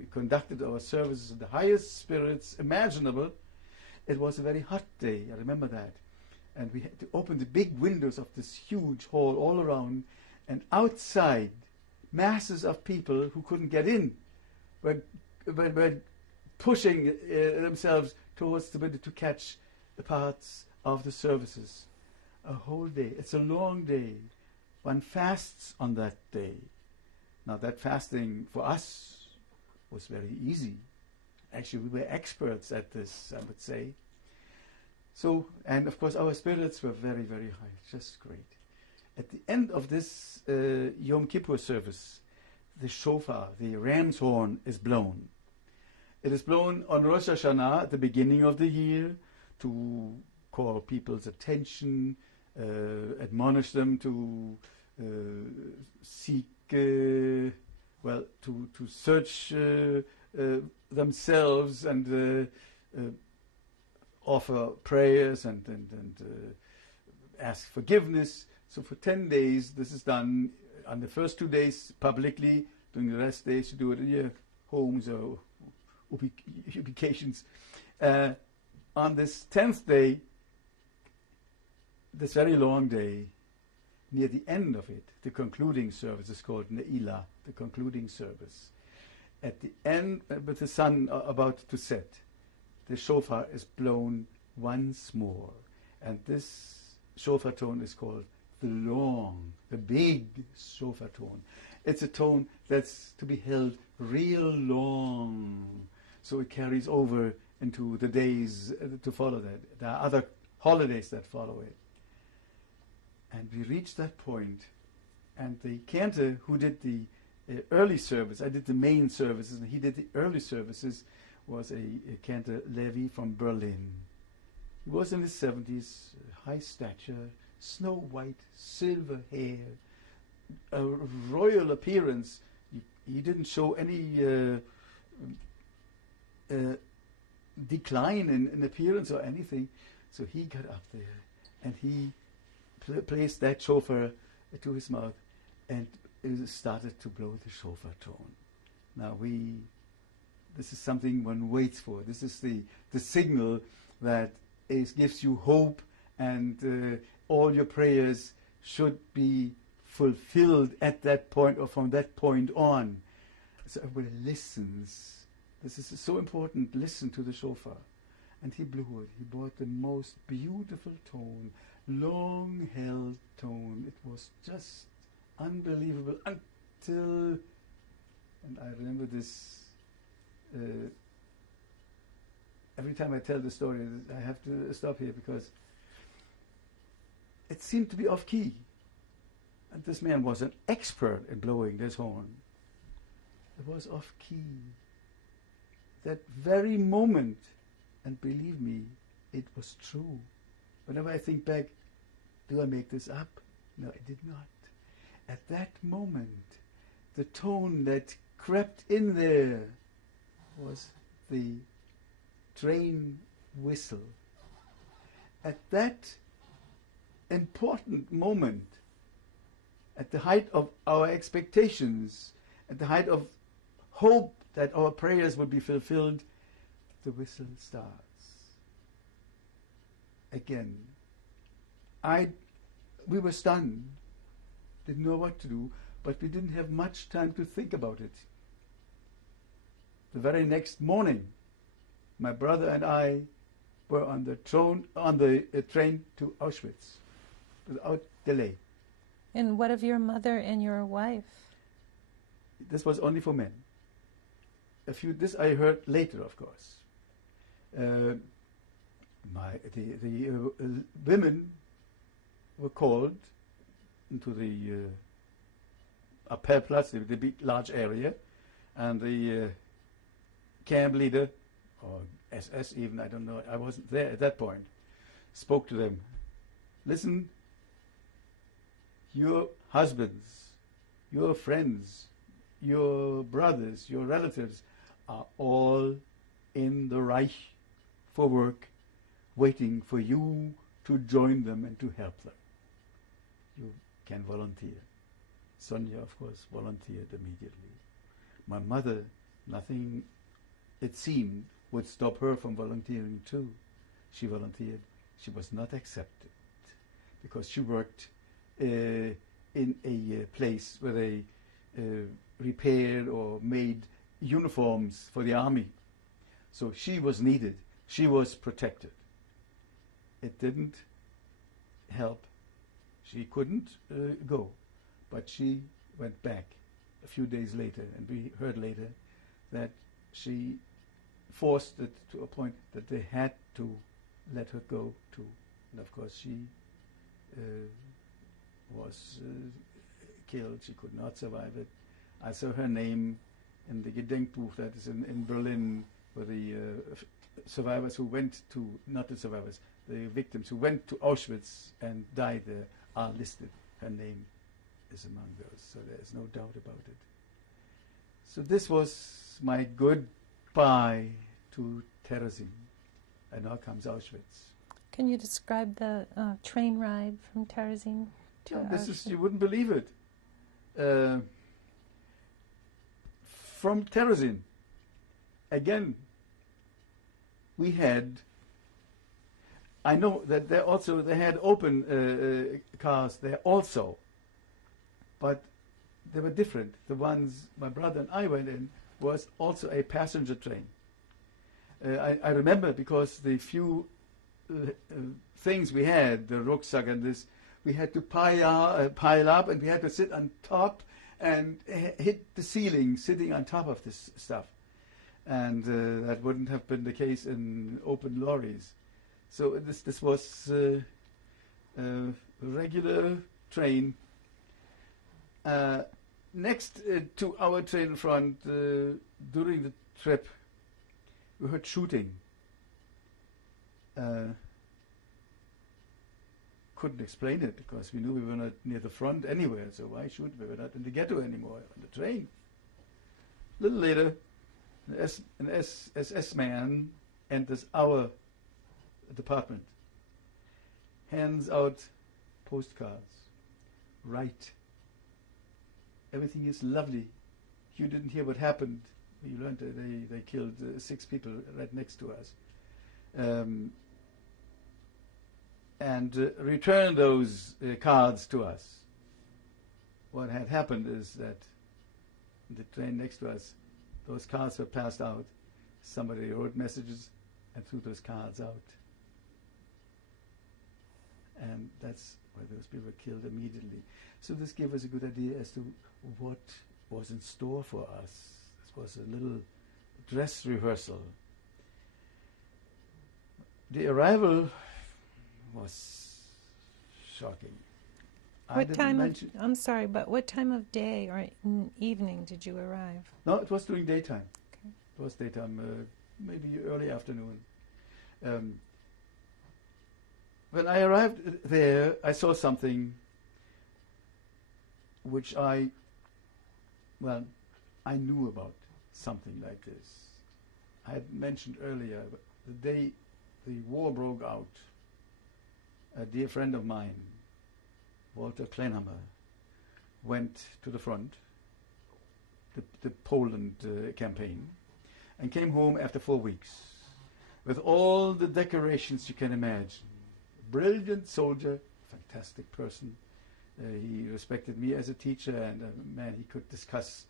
conducted our services in the highest spirits imaginable. It was a very hot day, I remember that. And we had to open the big windows of this huge hall all around, and outside, masses of people who couldn't get in were pushing themselves towards the window to catch the parts of the services. A whole day. It's a long day. One fasts on that day. Now that fasting for us was very easy. Actually, we were experts at this, I would say. So, and of course our spirits were very, very high. Just great. At the end of this Yom Kippur service, the shofar, the ram's horn, is blown. It is blown on Rosh Hashanah at the beginning of the year to call people's attention, admonish them to seek, to search themselves and offer prayers and ask forgiveness. So for 10 days this is done. On the first 2 days publicly, during the rest days you do it in your homes or ubications. On this 10th day, this very long day, near the end of it, the concluding service is called Ne'ilah, the concluding service. At the end, with the sun about to set, the shofar is blown once more. And this shofar tone is called the big shofar tone. It's a tone that's to be held real long. So it carries over into the days to follow that. There are other holidays that follow it. And we reached that point, and the cantor who did the early service, I did the main services, and he did the early services, was a cantor Levi from Berlin. He was in his 70s, high stature, snow white, silver hair, a royal appearance. He didn't show any decline in appearance or anything. So he got up there and he placed that shofar to his mouth, and started to blow the shofar tone. Now this is something one waits for. This is the signal that gives you hope, and all your prayers should be fulfilled at that point or from that point on. So everybody listens. This is so important. Listen to the shofar. And he blew it. He brought the most beautiful tone, long-held tone. It was just unbelievable until, and I remember this, every time I tell the story, I have to stop here because it seemed to be off-key. And this man was an expert in blowing this horn. It was off-key. That very moment, and believe me, it was true. Whenever I think back, do I make this up? No, I did not. At that moment, the tone that crept in there was the train whistle. At that important moment, at the height of our expectations, at the height of hope that our prayers would be fulfilled, the whistle starts. Again, we were stunned, didn't know what to do, but we didn't have much time to think about it. The very next morning, my brother and I were on the train to Auschwitz without delay. And what of your mother and your wife? This was only for men. This I heard later, of course. The women were called into the Appellplatz, the big large area, and the camp leader, or SS even, I don't know, I wasn't there at that point, spoke to them. Listen, your husbands, your friends, your brothers, your relatives are all in the Reich for work, waiting for you to join them and to help them. You can volunteer. Sonia, of course, volunteered immediately. My mother, nothing, it seemed, would stop her from volunteering too. She volunteered. She was not accepted because she worked in a place where they repaired or made uniforms for the army. So she was needed. She was protected. It didn't help. She couldn't go, but she went back a few days later, and we heard later that she forced it to a point that they had to let her go too. And of course she was killed. She could not survive it. I saw her name in the Gedenkbuch that is in Berlin, where the survivors who went to, not the survivors, the victims who went to Auschwitz and died there are listed. Her name is among those, so there is no doubt about it. So this was my goodbye to Terezin, and now comes Auschwitz. Can you describe the train ride from Terezin to Auschwitz? This is, you wouldn't believe it. From Terezin, again, we had, I know that they had open cars there also, but they were different. The ones my brother and I went in was also a passenger train. I remember because the few things we had, the rucksack and this, we had to pile up, and we had to sit on top and hit the ceiling sitting on top of this stuff. And that wouldn't have been the case in open lorries. So this was a regular train. Next to our train front, during the trip, we heard shooting. Couldn't explain it because we knew we were not near the front anywhere, so why shoot? We were not in the ghetto anymore, on the train. A little later, an SS man enters our department, hands out postcards. Write. everything is lovely. You didn't hear what happened. You learned that they killed 6 people right next to us. And returned those cards to us. What had happened is that the train next to us, those cards were passed out. Somebody wrote messages and threw those cards out. And that's why those people were killed immediately. So this gave us a good idea as to what was in store for us. This was a little dress rehearsal. The arrival was shocking. I'm sorry, but what time of day or evening did you arrive? No, it was during daytime. Okay. It was daytime, maybe early afternoon. When I arrived there, I saw something which I knew about something like this. I had mentioned earlier, the day the war broke out, a dear friend of mine, Walter Kleinhammer, went to the front, the Poland campaign, and came home after 4 weeks with all the decorations you can imagine. Brilliant soldier, fantastic person. He respected me as a teacher, and man, he could discuss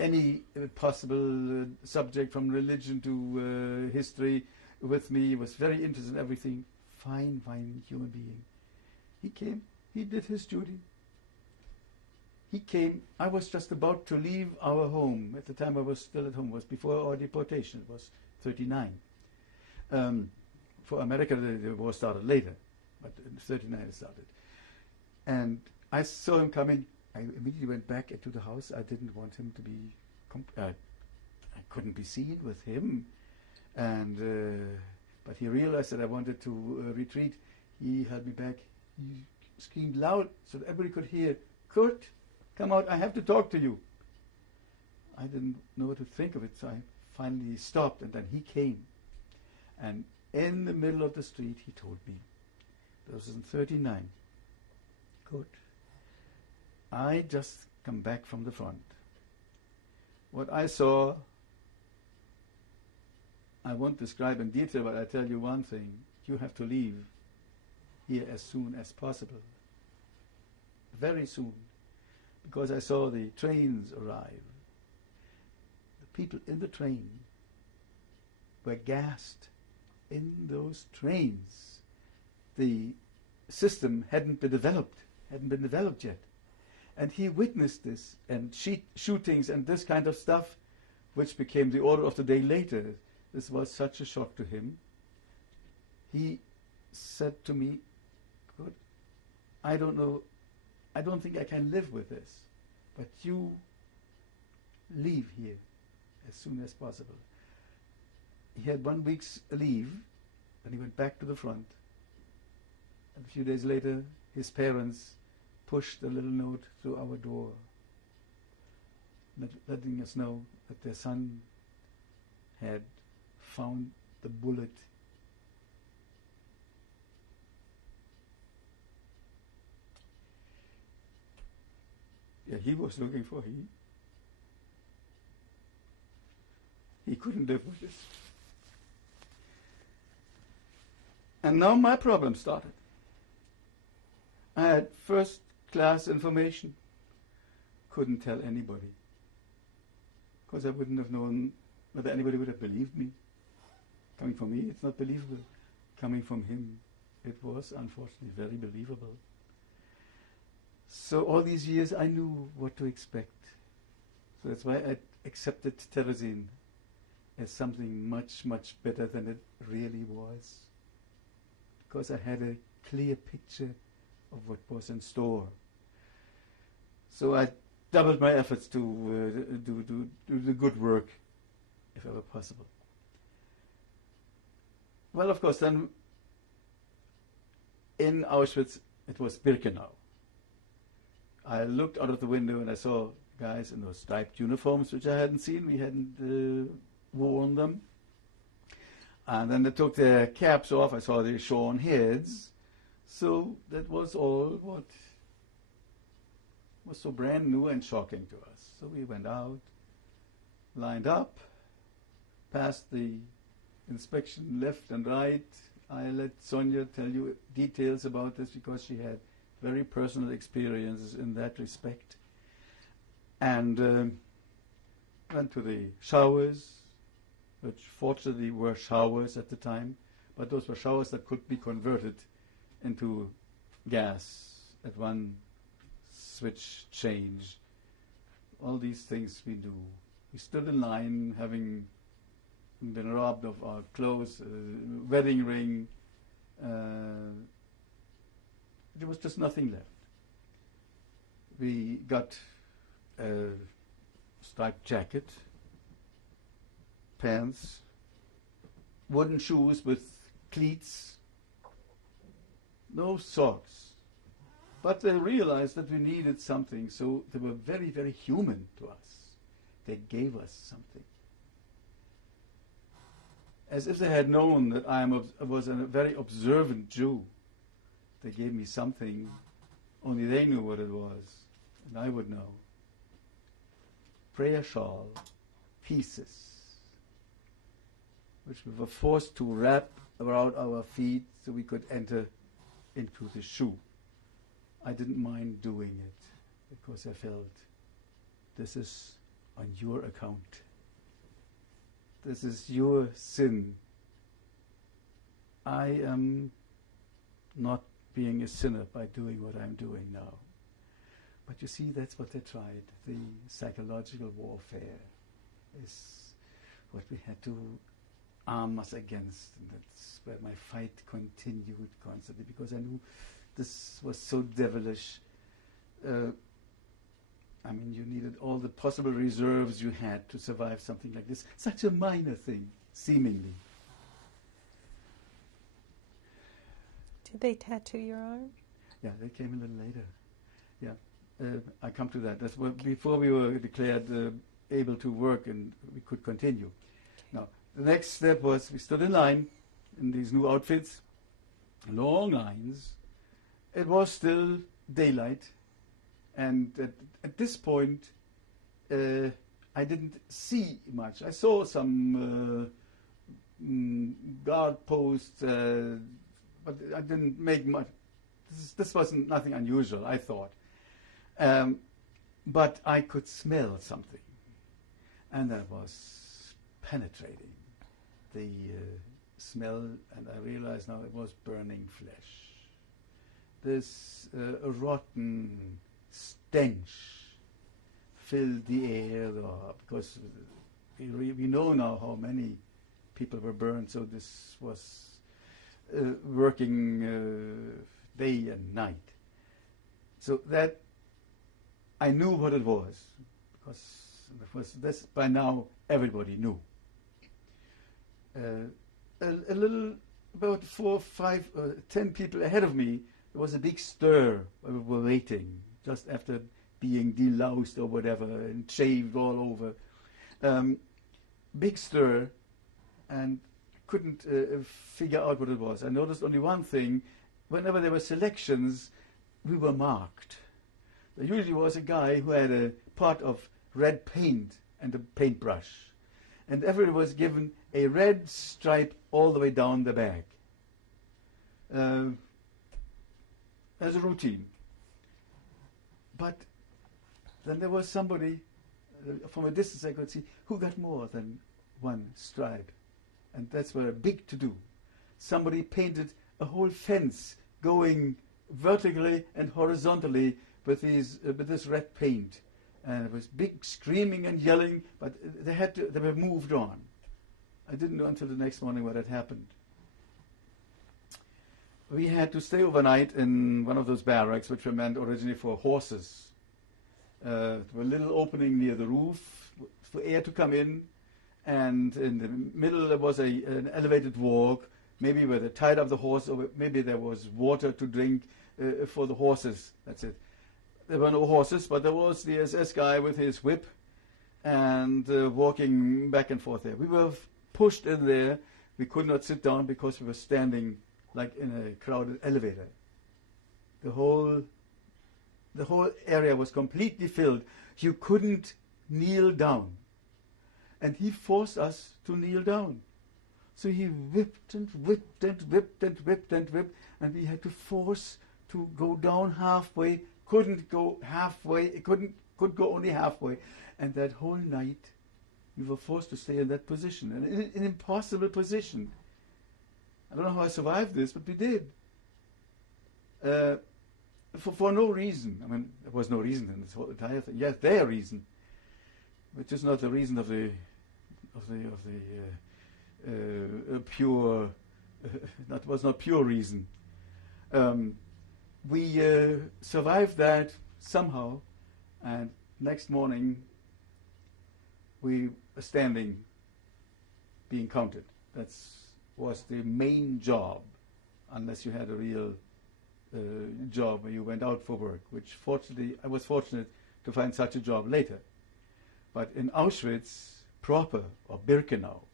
any possible subject from religion to history with me. He was very interested in everything. Fine human being. He came, he did his duty. He came, I was just about to leave our home. At the time I was still at home. It was before our deportation. It was 1939. For America, the war started later, but in 1939 it started. And I saw him coming. I immediately went back into the house. I didn't want him to be... I couldn't be seen with him. And but he realized that I wanted to retreat. He held me back. He screamed loud so that everybody could hear, "Kurt, come out, I have to talk to you." I didn't know what to think of it, so I finally stopped, and then he came. And in the middle of the street, he told me, this was in 1939, "Kurt, I just come back from the front. What I saw, I won't describe in detail, but I tell you one thing. You have to leave here as soon as possible. Very soon. Because I saw the trains arrive. The people in the train were gassed in those trains. The system hadn't been developed yet. And he witnessed this, and shootings and this kind of stuff, which became the order of the day later. This was such a shock to him. He said to me, "Good, I don't know, I don't think I can live with this, but you leave here as soon as possible." He had 1 week's leave, and he went back to the front. And a few days later, his parents pushed a little note through our door, letting us know that their son had found the bullet. Yeah, he was looking for him. He couldn't live with this. And now my problem started. I had first-class information. Couldn't tell anybody. Because I wouldn't have known whether anybody would have believed me. Coming from me, it's not believable. Coming from him, it was unfortunately very believable. So all these years I knew what to expect. So that's why I accepted Terezin as something much, much better than it really was. Because I had a clear picture of what was in store. So I doubled my efforts to do the good work, if ever possible. Well, of course, then in Auschwitz, it was Birkenau. I looked out of the window and I saw guys in those striped uniforms, which I hadn't seen. We hadn't worn them. And then they took their caps off. I saw their shorn heads. So that was all was so brand new and shocking to us. So we went out, lined up, passed the inspection left and right. I let Sonia tell you details about this because she had very personal experiences in that respect. And went to the showers, which fortunately were showers at the time, but those were showers that could be converted into gas at one switch change. All these things we do. We stood in line, having been robbed of our clothes, wedding ring. There was just nothing left. We got a striped jacket, pants, wooden shoes with cleats, no socks. But they realized that we needed something, so they were very, very human to us. They gave us something. As if they had known that I was a very observant Jew. They gave me something, only they knew what it was, and I would know. Prayer shawl, pieces, which we were forced to wrap around our feet so we could enter into the shoe. I didn't mind doing it because I felt this is on your account. This is your sin. I am not being a sinner by doing what I'm doing now. But you see, that's what they tried. The psychological warfare is what we had to arm us against. And that's where my fight continued constantly, because I knew this was so devilish. I mean, you needed all the possible reserves you had to survive something like this. Such a minor thing, seemingly. Did they tattoo your arm? Yeah, they came a little later. Yeah, I come to that. That's before we were declared able to work and we could continue. Now, the next step was we stood in line in these new outfits, long lines. It was still daylight, and at this point, I didn't see much. I saw some guard posts, but I didn't make much. This wasn't nothing unusual, I thought. But I could smell something, and that was penetrating. The smell, and I realized now it was burning flesh. This rotten stench filled the air, because we know now how many people were burned, so this was working day and night. So that I knew what it was, because this by now everybody knew. A little, about 4, 5, 10 people ahead of me, there was a big stir. We were waiting just after being deloused or whatever and shaved all over. Big stir, and couldn't figure out what it was. I noticed only one thing: whenever there were selections, we were marked. There usually was a guy who had a pot of red paint and a paintbrush, and everyone was given a red stripe all the way down the back. As a routine. But then there was somebody, from a distance I could see, who got more than one stripe. And that's were a big to-do. Somebody painted a whole fence going vertically and horizontally with this red paint. And it was big screaming and yelling, but they were moved on. I didn't know until the next morning what had happened. We had to stay overnight in one of those barracks, which were meant originally for horses. There were a little opening near the roof for air to come in, and in the middle there was an elevated walk, maybe where they tied up the horse, or maybe there was water to drink for the horses. That's it. There were no horses, but there was the SS guy with his whip and walking back and forth there. We were pushed in there. We could not sit down because we were standing like in a crowded elevator. The the whole area was completely filled. You couldn't kneel down. And he forced us to kneel down. So he whipped and whipped and whipped and whipped and whipped, and we had to force to go down halfway. Couldn't go halfway. It could go only halfway. And that whole night, we were forced to stay in that position, an impossible position. I don't know how I survived this, but we did. For no reason. I mean, there was no reason in this whole entire thing. Yes, their reason, which is not the reason of the pure. That was not pure reason. We survived that somehow, and next morning we were standing, being counted. That was the main job, unless you had a real job where you went out for work, which fortunately, I was fortunate to find such a job later. But in Auschwitz proper, or Birkenau,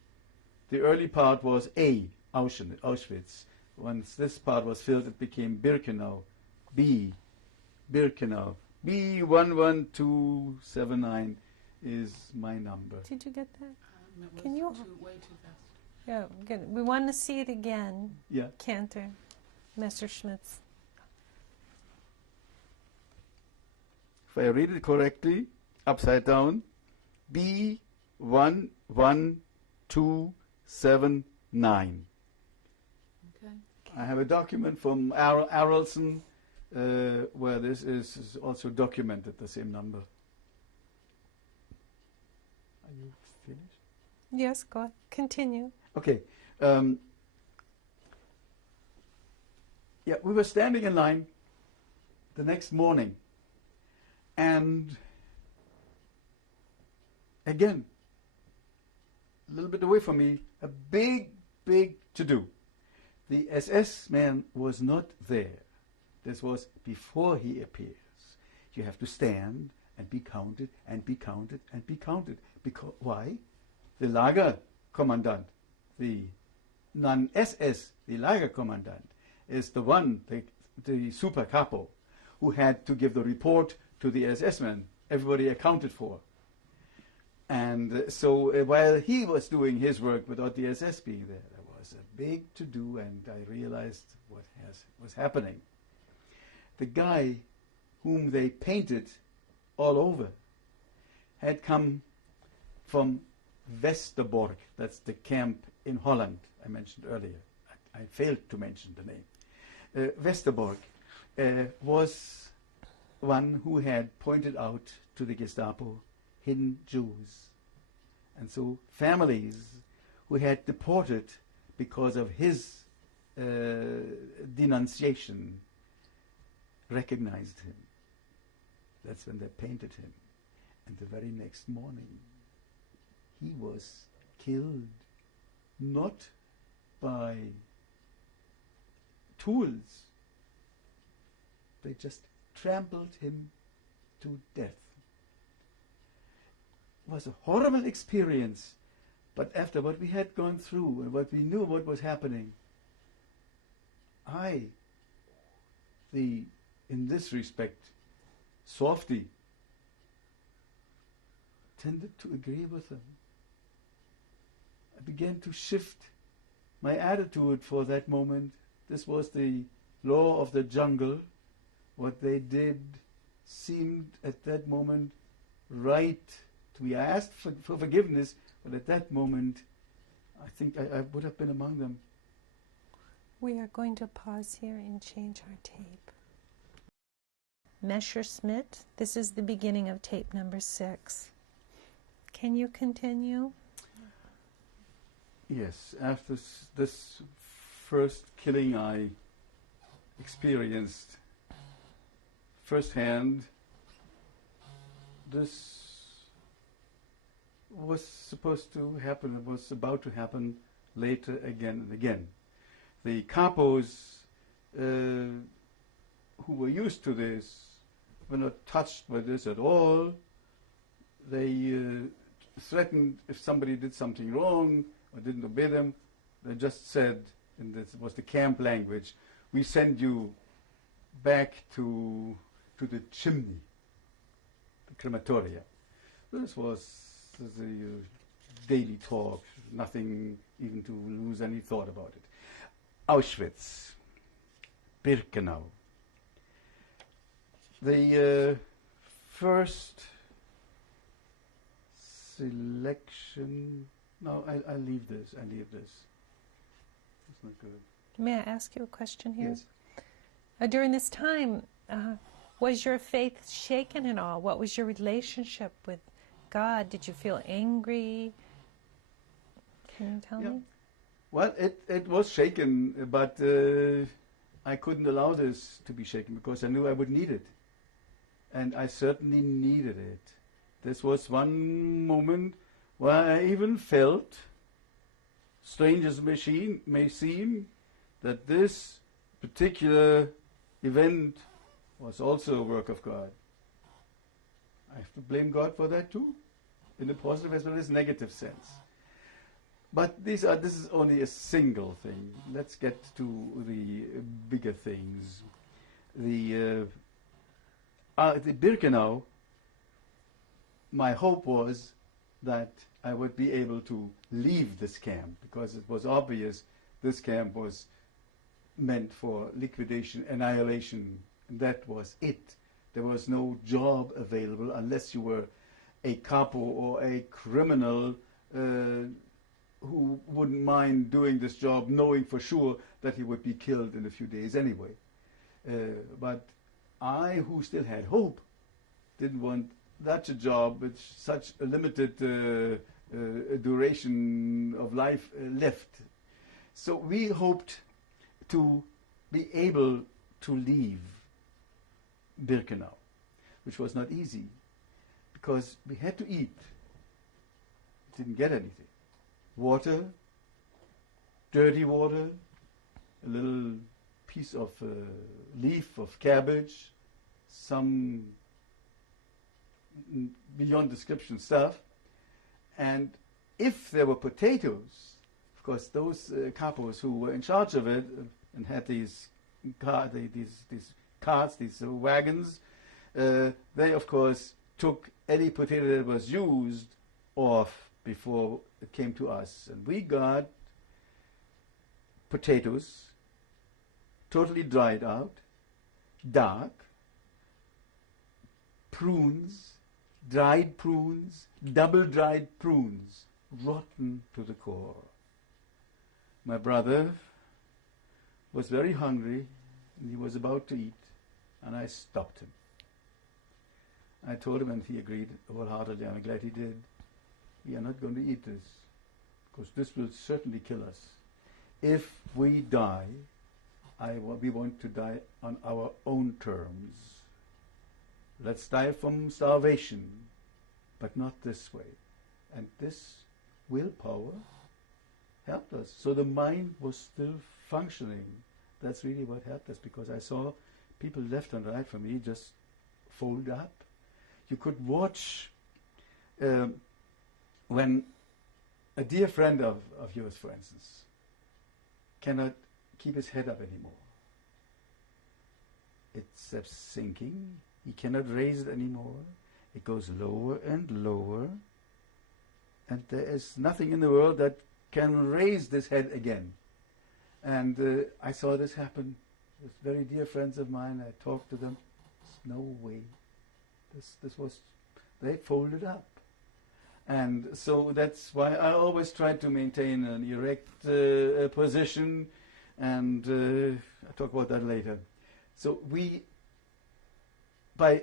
the early part was Auschwitz. Once this part was filled, it became Birkenau. Birkenau. B11279 is my number. Did you get that? Can you? Way too fast. Yeah, good. We want to see it again. Yeah. Cantor, Messerschmitts. If I read it correctly, upside down, B11279. Okay. I have a document from Arelson where this is also documented, the same number. Are you finished? Yes, go on. Continue. Okay. Yeah, we were standing in line the next morning, and again, a little bit away from me, a big to-do. The SS man was not there. This was before he appears. You have to stand and be counted and be counted and be counted. Because why? The Lagerkommandant, the non-SS, the Lagerkommandant, is the one, the super capo, who had to give the report to the SS man, everybody accounted for. And so while he was doing his work without the SS being there, there was a big to-do, and I realized what was happening. The guy whom they painted all over had come from Westerbork. That's the camp in Holland I mentioned earlier. I failed to mention the name. Westerbork was one who had pointed out to the Gestapo hidden Jews. And so families who had deported because of his denunciation recognized him. That's when they painted him. And the very next morning, he was killed, not by tools. They just trampled him to death. It was a horrible experience, but after what we had gone through and what we knew what was happening, I, in this respect, softy, tended to agree with them. I began to shift my attitude for that moment. This was the law of the jungle. What they did seemed at that moment right to me. I asked for forgiveness, but at that moment, I think I would have been among them. We are going to pause here and change our tape. Messerschmitt, this is the beginning of tape number 6. Can you continue? Yes, after this first killing I experienced firsthand, this was supposed to happen, it was about to happen later again and again. The capos who were used to this were not touched by this at all. They threatened if somebody did something wrong or didn't obey them. They just said, and this was the camp language, we send you back to to the chimney, the crematoria. This was the daily talk, nothing even to lose any thought about it. Auschwitz, Birkenau. The first selection. No, I'll leave this. It's not good. May I ask you a question here? Yes. During this time, was your faith shaken at all? What was your relationship with God? Did you feel angry? Can you tell me? Well, it was shaken, but I couldn't allow this to be shaken because I knew I would need it. And I certainly needed it. This was one moment where I even felt, strange as it may seem, that this particular event was also a work of God. I have to blame God for that too, in a positive as well as negative sense. But this is only a single thing. Let's get to the bigger things. The Birkenau, my hope was that I would be able to leave this camp, because it was obvious this camp was meant for liquidation, annihilation. That was it. There was no job available unless you were a capo or a criminal who wouldn't mind doing this job, knowing for sure that he would be killed in a few days anyway. But I, who still had hope, didn't want such a job with such a limited duration of life left. So we hoped to be able to leave Birkenau, which was not easy, because we had to eat. We didn't get anything. Water, dirty water, a little piece of leaf of cabbage, some beyond description stuff. And if there were potatoes, of course, those capos who were in charge of it and had these carts, these wagons, they, of course, took any potato that was used off before it came to us. And we got potatoes, totally dried out, dark, prunes, dried prunes, double-dried prunes, rotten to the core. My brother was very hungry, and he was about to eat, and I stopped him. I told him, and he agreed wholeheartedly. I'm glad he did. We are not going to eat this, because this will certainly kill us. If we die, we want to die on our own terms. Let's die from starvation, but not this way. And this willpower helped us. So the mind was still functioning. That's really what helped us, because I saw people left and right from me just fold up. You could watch when a dear friend of yours, for instance, cannot keep his head up anymore. It's sinking. He cannot raise it anymore. It goes lower and lower. And there is nothing in the world that can raise this head again. And I saw this happen with very dear friends of mine. I talked to them. There's no way. This was, they folded up. And so that's why I always try to maintain an erect position, and I'll talk about that later. So by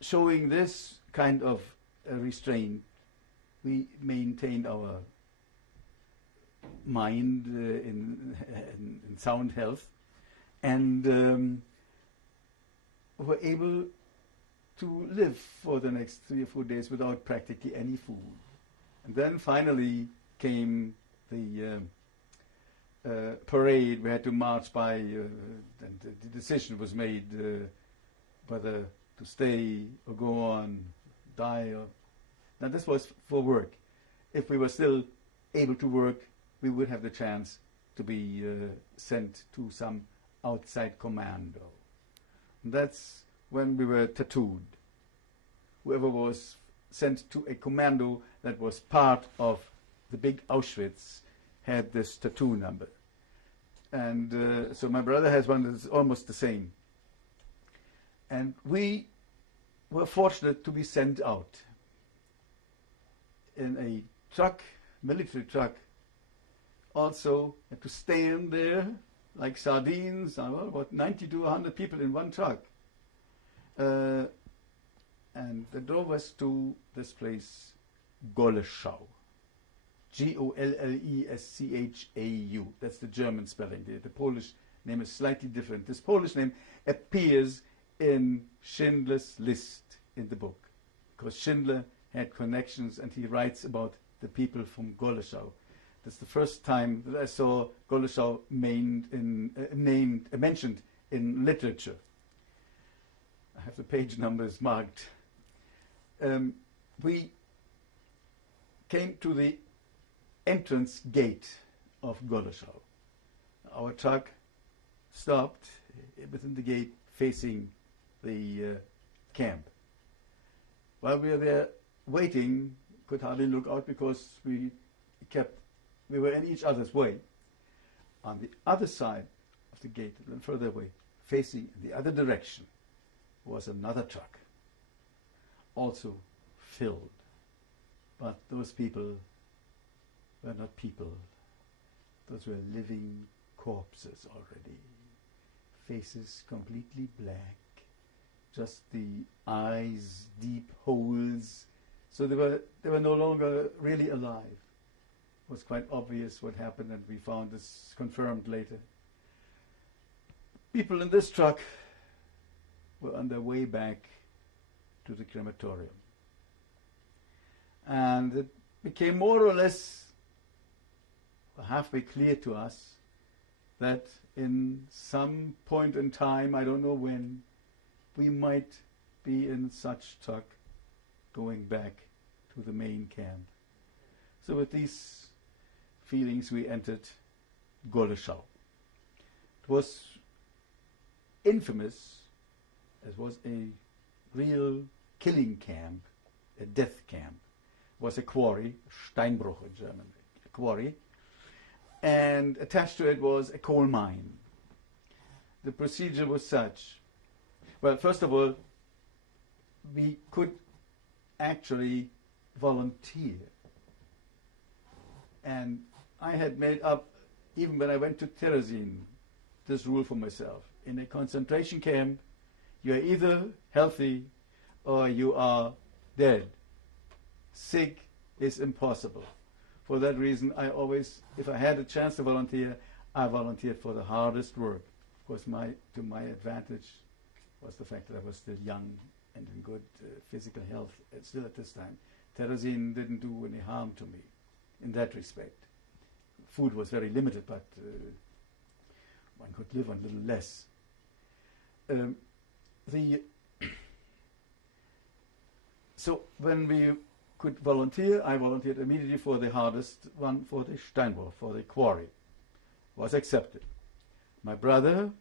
showing this kind of restraint, we maintained our mind in sound health, and were able to live for the next 3 or 4 days without practically any food. And then finally came the parade. We had to march by, and the decision was made whether to stay or go on, die. Now this was for work. If we were still able to work, we would have the chance to be sent to some outside commando. That's when we were tattooed. Whoever was sent to a commando that was part of the big Auschwitz had this tattoo number. And so my brother has one that's almost the same. And we were fortunate to be sent out in a truck, military truck, also to stand there like sardines, about 90 to 100 people in one truck. And they drove us to this place, Goleschau. Goleschau. That's the German spelling. The Polish name is slightly different. This Polish name appears in Schindler's List in the book, because Schindler had connections and he writes about the people from Goleschau. That's the first time that I saw Goleschau mentioned in literature. I have the page numbers marked. We came to the entrance gate of Goleschau. Our truck stopped within the gate facing the camp. While we were there waiting, could hardly look out because we were in each other's way. On the other side of the gate, a little further away, facing the other direction, was another truck, also filled. But those people were not people. Those were living corpses already. Faces completely black, just the eyes, deep holes. So they were no longer really alive. It was quite obvious what happened, and we found this confirmed later. People in this truck were on their way back to the crematorium. And it became more or less halfway clear to us that in some point in time, I don't know when, we might be in such truck going back to the main camp. So with these feelings we entered Goleschau. It was infamous. It was a real killing camp, a death camp. It was a quarry, Steinbruch in German, a quarry, and attached to it was a coal mine. The procedure was such. Well, first of all, we could actually volunteer. And I had made up, even when I went to Terezin, this rule for myself. In a concentration camp, you are either healthy or you are dead. Sick is impossible. For that reason, I always, if I had a chance to volunteer, I volunteered for the hardest work. Of course, to my advantage was the fact that I was still young and in good physical health, still at this time. Terezin didn't do any harm to me in that respect. Food was very limited, but one could live on a little less. So when we could volunteer, I volunteered immediately for the hardest one, for the Steinbruch, for the quarry. Was accepted. My brother,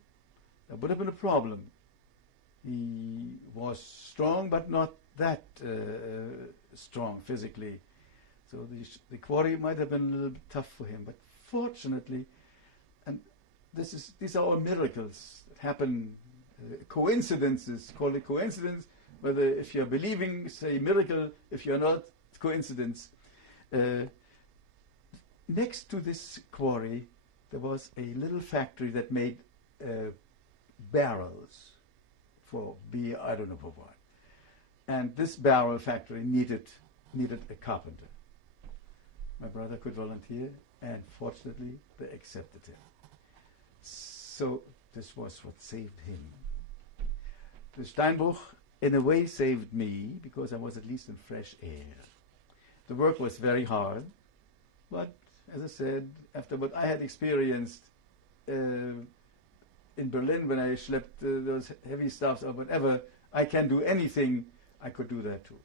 that would have been a problem. He was strong, but not that strong physically. So the quarry might have been a little bit tough for him. But fortunately, and these are all miracles that happen, coincidences, call it coincidence, whether if you're believing, say miracle, if you're not, it's coincidence. Next to this quarry, there was a little factory that made barrels for beer, I don't know for what. And this barrel factory needed a carpenter. My brother could volunteer, and fortunately, they accepted him. So this was what saved him. The Steinbruch, in a way, saved me, because I was at least in fresh air. The work was very hard, but as I said, after what I had experienced in Berlin when I schlepped those heavy stuffs or whatever, I can do anything, I could do that too.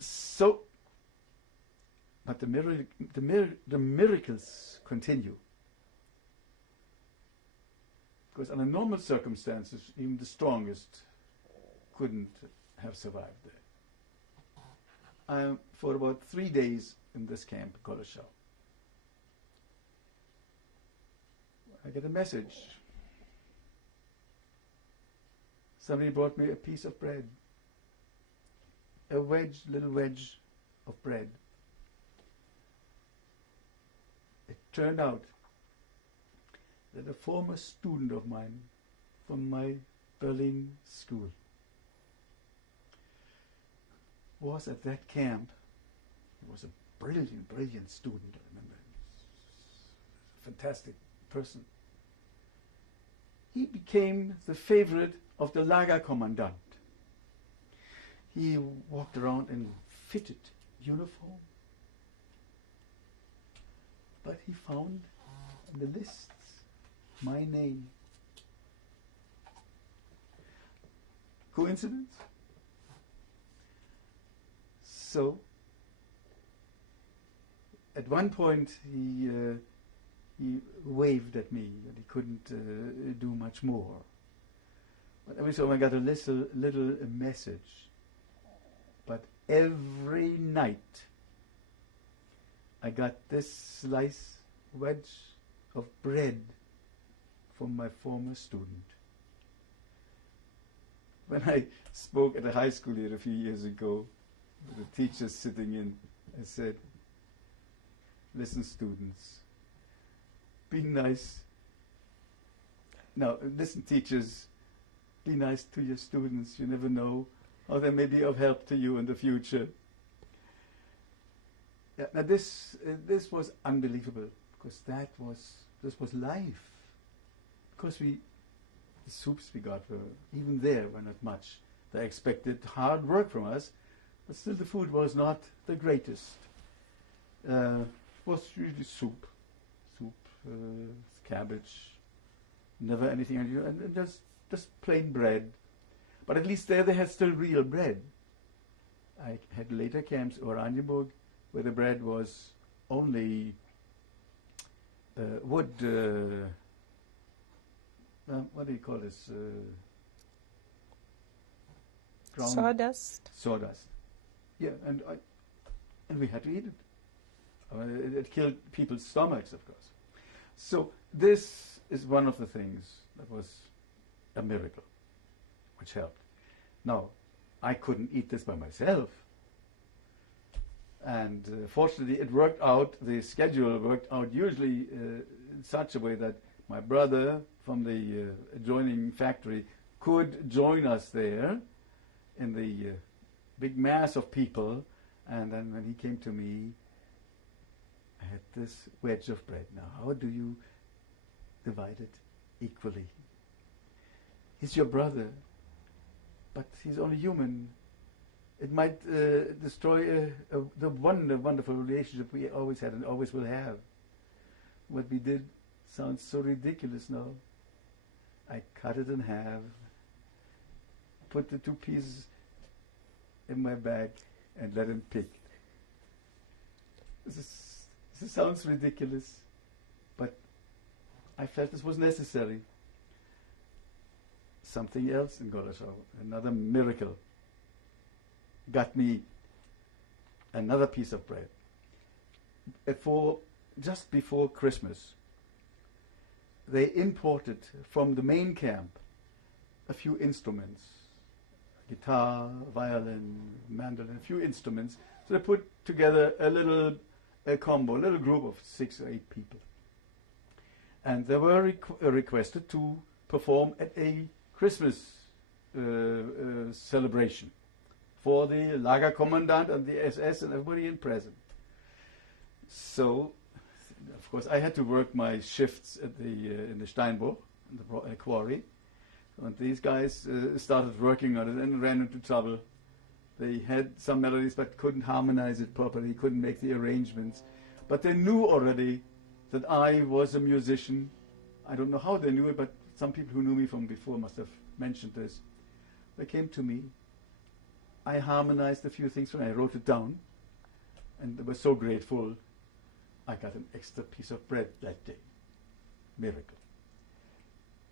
So, but the miracles continue. because under normal circumstances, even the strongest couldn't have survived there. I'm for about 3 days in this camp, Goleshau. I get a message. Somebody brought me a piece of bread, a little wedge of bread. It turned out that a former student of mine from my Berlin school was at that camp. He was a brilliant student, I remember. Fantastic person. He became the favorite of the Lagerkommandant. He walked around in fitted uniform. But he found in the lists my name. Coincidence? So, at one point he waved at me that he couldn't do much more. But every time I got a little message. But every night I got this wedge of bread from my former student. When I spoke at a high school here a few years ago, with the teachers sitting in, I said, listen, students, be nice. Now, listen, teachers, be nice to your students. You never know how they may be of help to you in the future. Yeah, now this was unbelievable, because this was life. Because the soups we got were, even there, were not much. They expected hard work from us, but still the food was not the greatest. It was usually soup, cabbage, never anything unusual, and just plain bread. But at least there they had still real bread. I had later camps, Oranienburg, where the bread was only wood. What do you call this? Sawdust. Sawdust. Yeah, and we had to eat it. It killed people's stomachs, of course. So this is one of the things that was a miracle, which helped. Now, I couldn't eat this by myself. And fortunately, it worked out, the schedule worked out usually in such a way that my brother from the adjoining factory could join us there in the big mass of people. And then when he came to me, I had this wedge of bread. Now, how do you divide it equally? He's your brother, but he's only human. It might destroy the wonderful relationship we always had and always will have. What we did sounds so ridiculous now. I cut it in half, put the 2 pieces in my bag, and let him pick. This sounds ridiculous, but I felt this was necessary. Something else in Goleshau, another miracle, got me another piece of bread. Just before Christmas, they imported from the main camp a few instruments, guitar, violin, mandolin, a few instruments. So they put together a little combo, a little group of 6 or 8 people. And they were requested to perform at a Christmas celebration for the Lagerkommandant and the SS and everybody in present. So, of course, I had to work my shifts at in the Steinbruch, in the quarry. And these guys started working on it and ran into trouble. They had some melodies but couldn't harmonize it properly, couldn't make the arrangements. But they knew already that I was a musician. I don't know how they knew it, but some people who knew me from before must have mentioned this. They came to me. I harmonized a few things, and I wrote it down. And they were so grateful. I got an extra piece of bread that day. Miracle.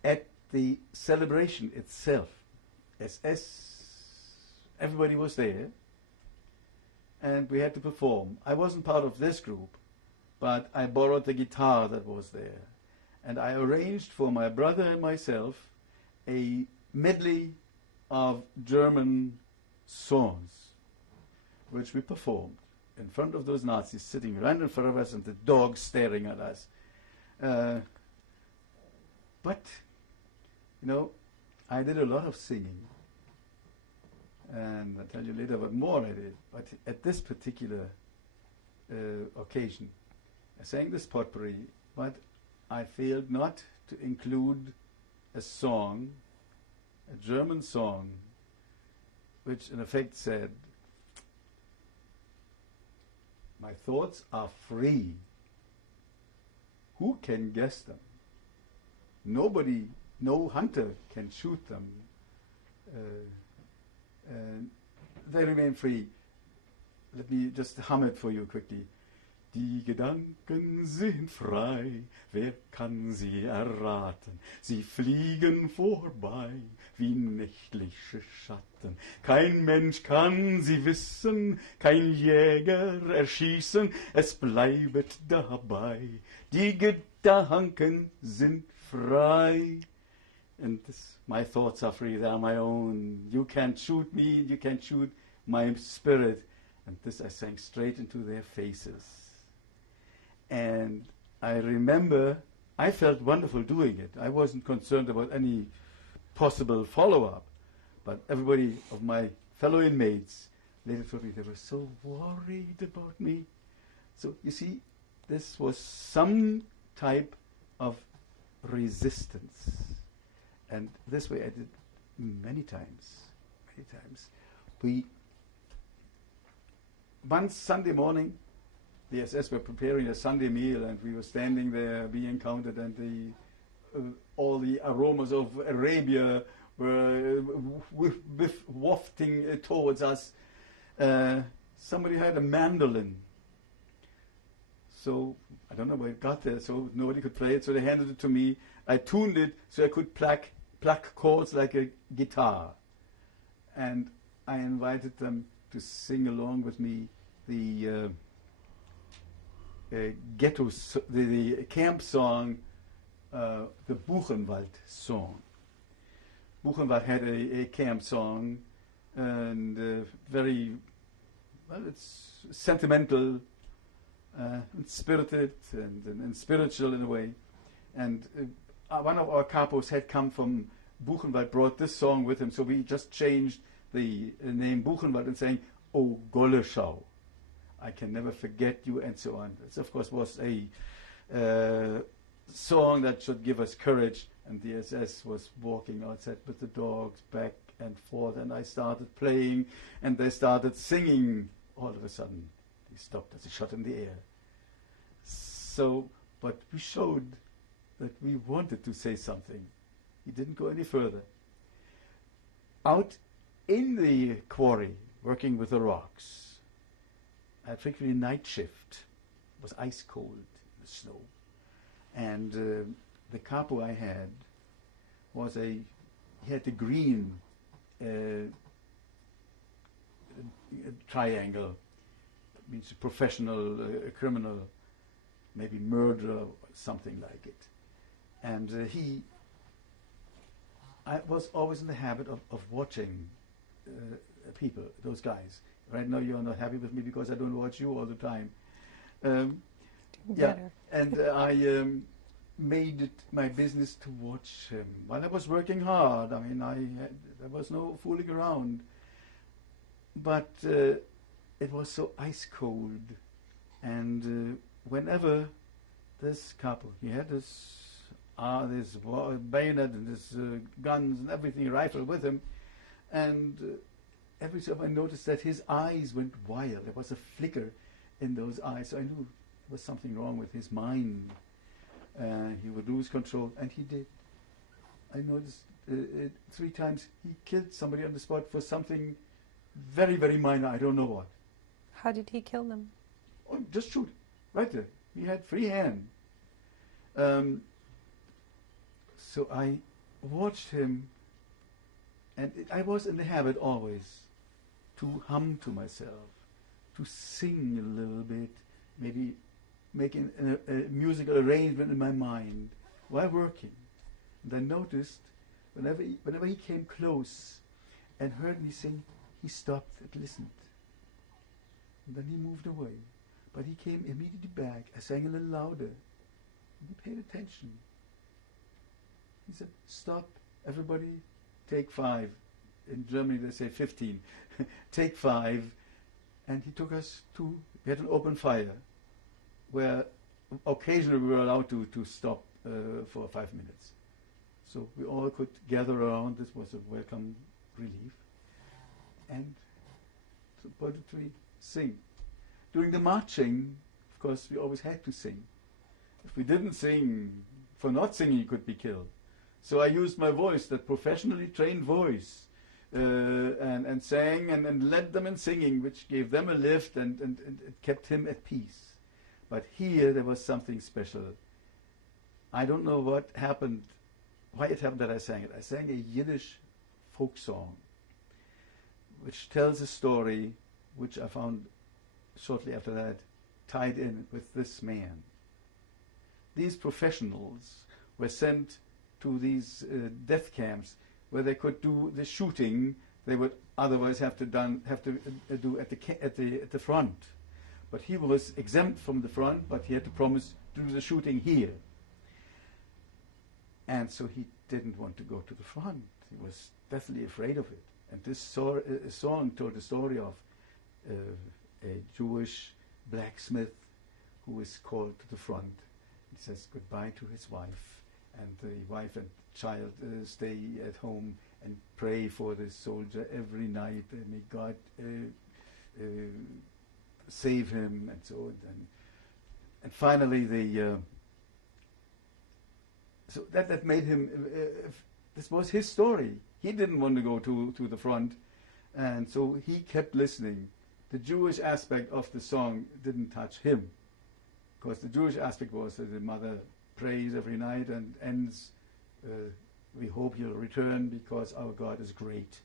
At the celebration itself, everybody was there, and we had to perform. I wasn't part of this group, but I borrowed the guitar that was there, and I arranged for my brother and myself a medley of German songs, which we performed in front of those Nazis sitting right in front of us and the dogs staring at us. But, you know, I did a lot of singing. And I'll tell you later what more I did. But at this particular occasion, I sang this potpourri, but I failed not to include a song, a German song, which in effect said, "My thoughts are free. Who can guess them? Nobody, no hunter can shoot them. They remain free." Let me just hum it for you quickly. Die Gedanken sind frei, wer kann sie erraten? Sie fliegen vorbei wie nächtliche Schatten. Kein Mensch kann sie wissen, kein Jäger erschießen, es bleibet dabei. Die Gedanken sind frei. And my thoughts are free, they are my own. You can't shoot me, you can't shoot my spirit. And this I sang straight into their faces. And I remember I felt wonderful doing it. I wasn't concerned about any possible follow-up. But everybody of my fellow inmates later told me they were so worried about me. So you see, this was some type of resistance. And this way I did many times. One Sunday morning, the SS were preparing a Sunday meal, and we were standing there being counted, and all the aromas of Arabia were wafting towards us. Somebody had a mandolin. So I don't know where it got there, so nobody could play it, so they handed it to me. I tuned it so I could pluck chords like a guitar. And I invited them to sing along with me the the camp song, the Buchenwald song. Buchenwald had a camp song, and very, well, it's sentimental, and spirited, and spiritual in a way. And one of our capos had come from Buchenwald, brought this song with him, so we just changed the name Buchenwald and saying, "O Golleschau, I can never forget you," and so on. This, of course, was a song that should give us courage, and the SS was walking outside with the dogs back and forth, and I started playing, and they started singing. All of a sudden, they stopped as a shot in the air. So, but we showed that we wanted to say something. He didn't go any further. Out in the quarry, working with the rocks, I had frequently night shift. It was ice cold in the snow. And the capo I had was he had the green triangle. It means a professional criminal, maybe murderer, or something like it. And I was always in the habit of watching people, those guys. Right now you're not happy with me because I don't watch you all the time. Yeah, and I made it my business to watch him. While I was working hard, I mean, there was no fooling around. But it was so ice cold, and whenever this couple, he had this bayonet and his guns and everything, rifle with him, and every time I noticed that his eyes went wild. There was a flicker in those eyes, so I knew there was something wrong with his mind. He would lose control, and he did. I noticed 3 times he killed somebody on the spot for something very, very minor. I don't know what. How did he kill them? Oh, just shoot, right there. He had free hand. So I watched him, and I was in the habit always to hum to myself, to sing a little bit, maybe making a musical arrangement in my mind while working. And I noticed whenever he came close and heard me sing, he stopped and listened. And then he moved away. But he came immediately back. I sang a little louder. And he paid attention. He said, "Stop, everybody, take 5. In Germany they say 15. Take 5. And he took us we had an open fire, where occasionally we were allowed to stop for 5 minutes. So we all could gather around. This was a welcome relief. And suppository sing. During the marching, of course, we always had to sing. If we didn't sing, for not singing, you could be killed. So I used my voice, that professionally trained voice, and sang and led them in singing, which gave them a lift and it kept him at peace. But here there was something special. I don't know why it happened that I sang it. I sang a Yiddish folk song, which tells a story which I found shortly after that tied in with this man. These professionals were sent to these death camps where they could do the shooting they would otherwise have to do at the front. But he was exempt from the front, but he had to promise to do the shooting here. And so he didn't want to go to the front. He was deathly afraid of it. And this song told the story of a Jewish blacksmith who was called to the front. He says goodbye to his wife, and the wife and child stay at home and pray for the soldier every night. May God save him, and so on. And finally, so that made him. This was his story. He didn't want to go to the front, and so he kept listening. The Jewish aspect of the song didn't touch him, because the Jewish aspect was that the mother prays every night and ends, we hope he'll return because our God is great.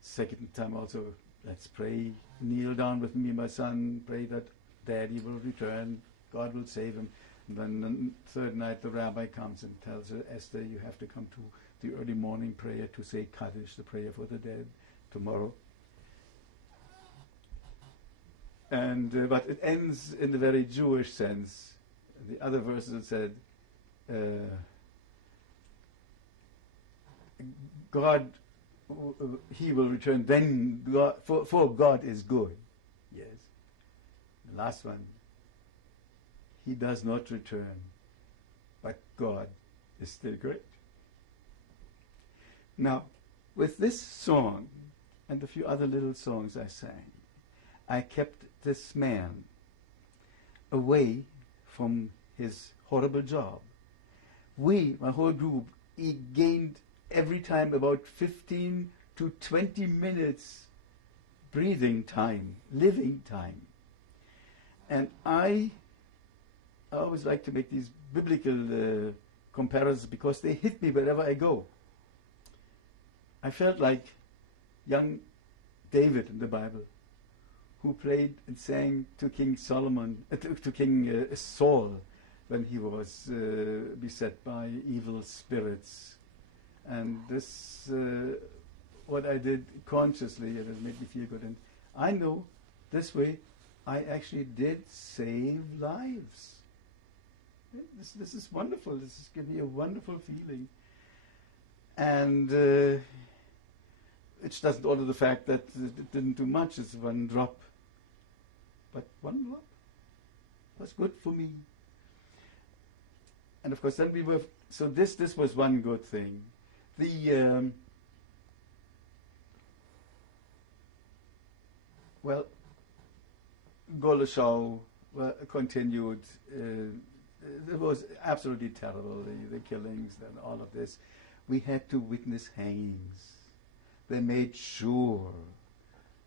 Second time also, let's pray, kneel down with me, my son, pray that Daddy will return, God will save him. And then the third night the rabbi comes and tells her, Esther, you have to come to the early morning prayer to say Kaddish, the prayer for the dead, tomorrow. And but it ends in the very Jewish sense. The other verses said, God, he will return then, God, for God is good. Yes. The last one, he does not return, but God is still great. Now, with this song and a few other little songs I sang, I kept this man away from his horrible job. My whole group, he gained every time about 15 to 20 minutes breathing time, living time. And I always like to make these biblical comparisons because they hit me wherever I go. I felt like young David in the Bible, who played and sang to King Solomon, to King Saul, when he was beset by evil spirits. And this, what I did consciously, and it made me feel good. And I know this way I actually did save lives. This is wonderful. This is giving me a wonderful feeling. And which doesn't alter the fact that it didn't do much. It's one drop. But one drop was good for me. And of course, then we were. So this was one good thing. The Goleshau continued. It was absolutely terrible. The killings and all of this. We had to witness hangings. They made sure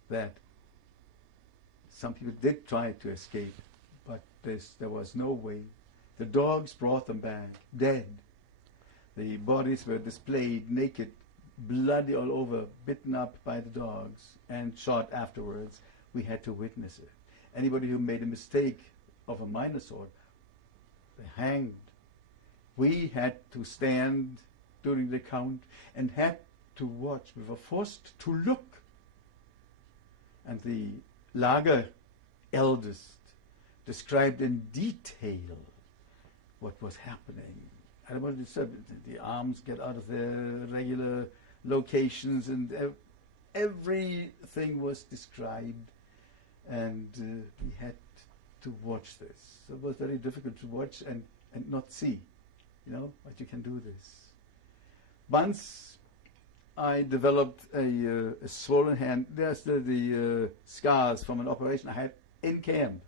that some people did try to escape, but there was no way. The dogs brought them back dead. The bodies were displayed naked, bloody all over, bitten up by the dogs, and shot afterwards. We had to witness it. Anybody who made a mistake of a minor sort, they hanged. We had to stand during the count and had to watch. We were forced to look. And the Lager eldest described in detail what was happening. I don't want to say the arms get out of their regular locations, and everything was described, and we had to watch this. So it was very difficult to watch and not see, but you can do this. Once I developed a swollen hand. There's the scars from an operation I had in camp,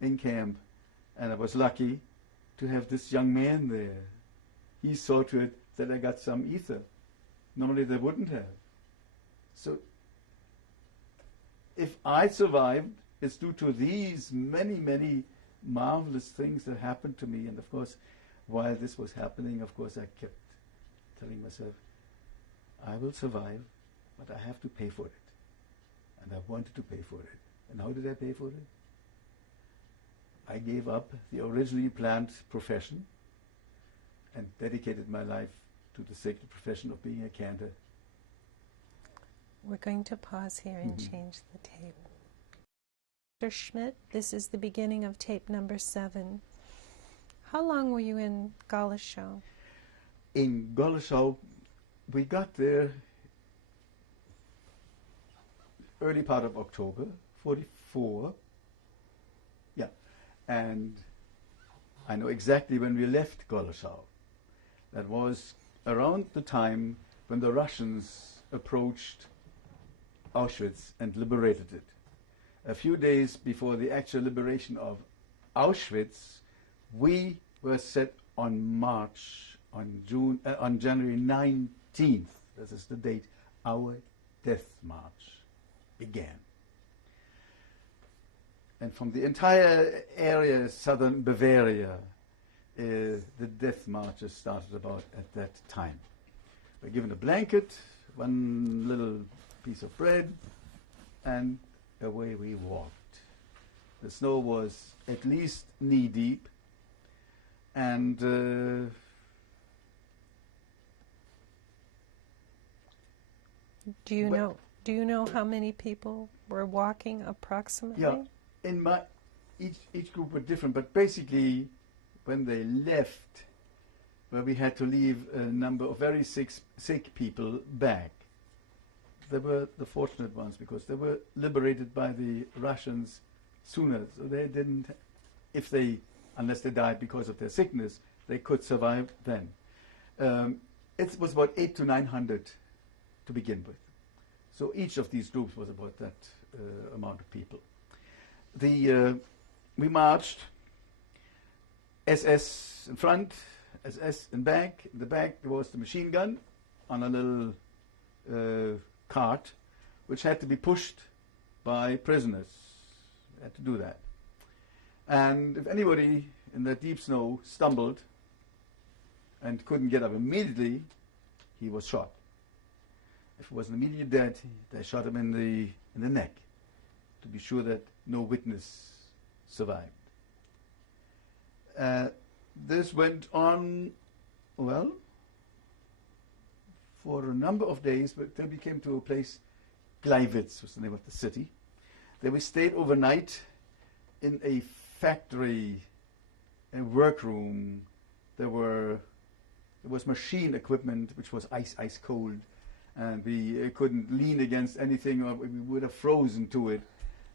and I was lucky to have this young man there. He saw to it that I got some ether. Normally they wouldn't have. So if I survived, it's due to these many, many marvelous things that happened to me. And of course, while this was happening, of course, I kept telling myself, I will survive, but I have to pay for it. And I wanted to pay for it. And how did I pay for it? I gave up the originally planned profession and dedicated my life to the sacred profession of being a cantor. We're going to pause here and change the tape. Dr. Schmidt, this is the beginning of tape number 7. How long were you in Golischow? In Golischow, we got there early part of October, 44. Yeah, and I know exactly when we left Golischow. That was around the time when the Russians approached Auschwitz and liberated it. A few days before the actual liberation of Auschwitz, we were set on march on January 19th. This is the date our death march began. And from the entire area, southern Bavaria, the death marches started about at that time. We're given a blanket, one little piece of bread, and away we walked. The snow was at least knee-deep, and Do you know how many people were walking approximately? Yeah, in my each group were different, but basically, when they left, where we had to leave a number of very sick people back, they were the fortunate ones because they were liberated by the Russians sooner. So they didn't, unless they died because of their sickness, they could survive then. It was about 800 to 900 to begin with. So each of these groups was about that amount of people. We marched, SS in front, SS in back. In the back there was the machine gun on a little cart, which had to be pushed by prisoners. We had to do that. And if anybody in the deep snow stumbled and couldn't get up immediately, he was shot. If it was an immediate death, they shot him in the neck to be sure that no witness survived. This went on, well, for a number of days, but then we came to a place, Gleiwitz was the name of the city. There we stayed overnight in a factory, a workroom. There was machine equipment which was ice cold, and we couldn't lean against anything or we would have frozen to it.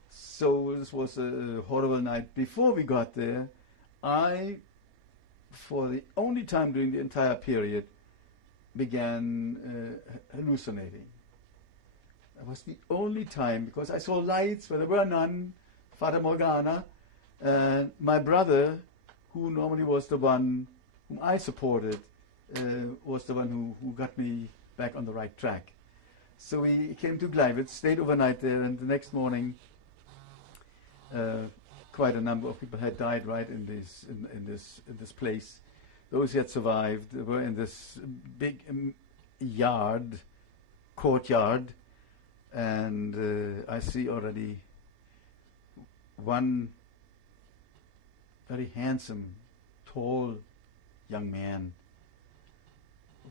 So this was a horrible night. Before we got there, for the only time during the entire period, began hallucinating. That was the only time, because I saw lights where there were none, Fata Morgana, and my brother, who normally was the one whom I supported, was the one who got me back on the right track. So we came to Gleiwitz, stayed overnight there, and the next morning quite a number of people had died right in this place. those who had survived were in this big courtyard, and I see already one very handsome, tall young man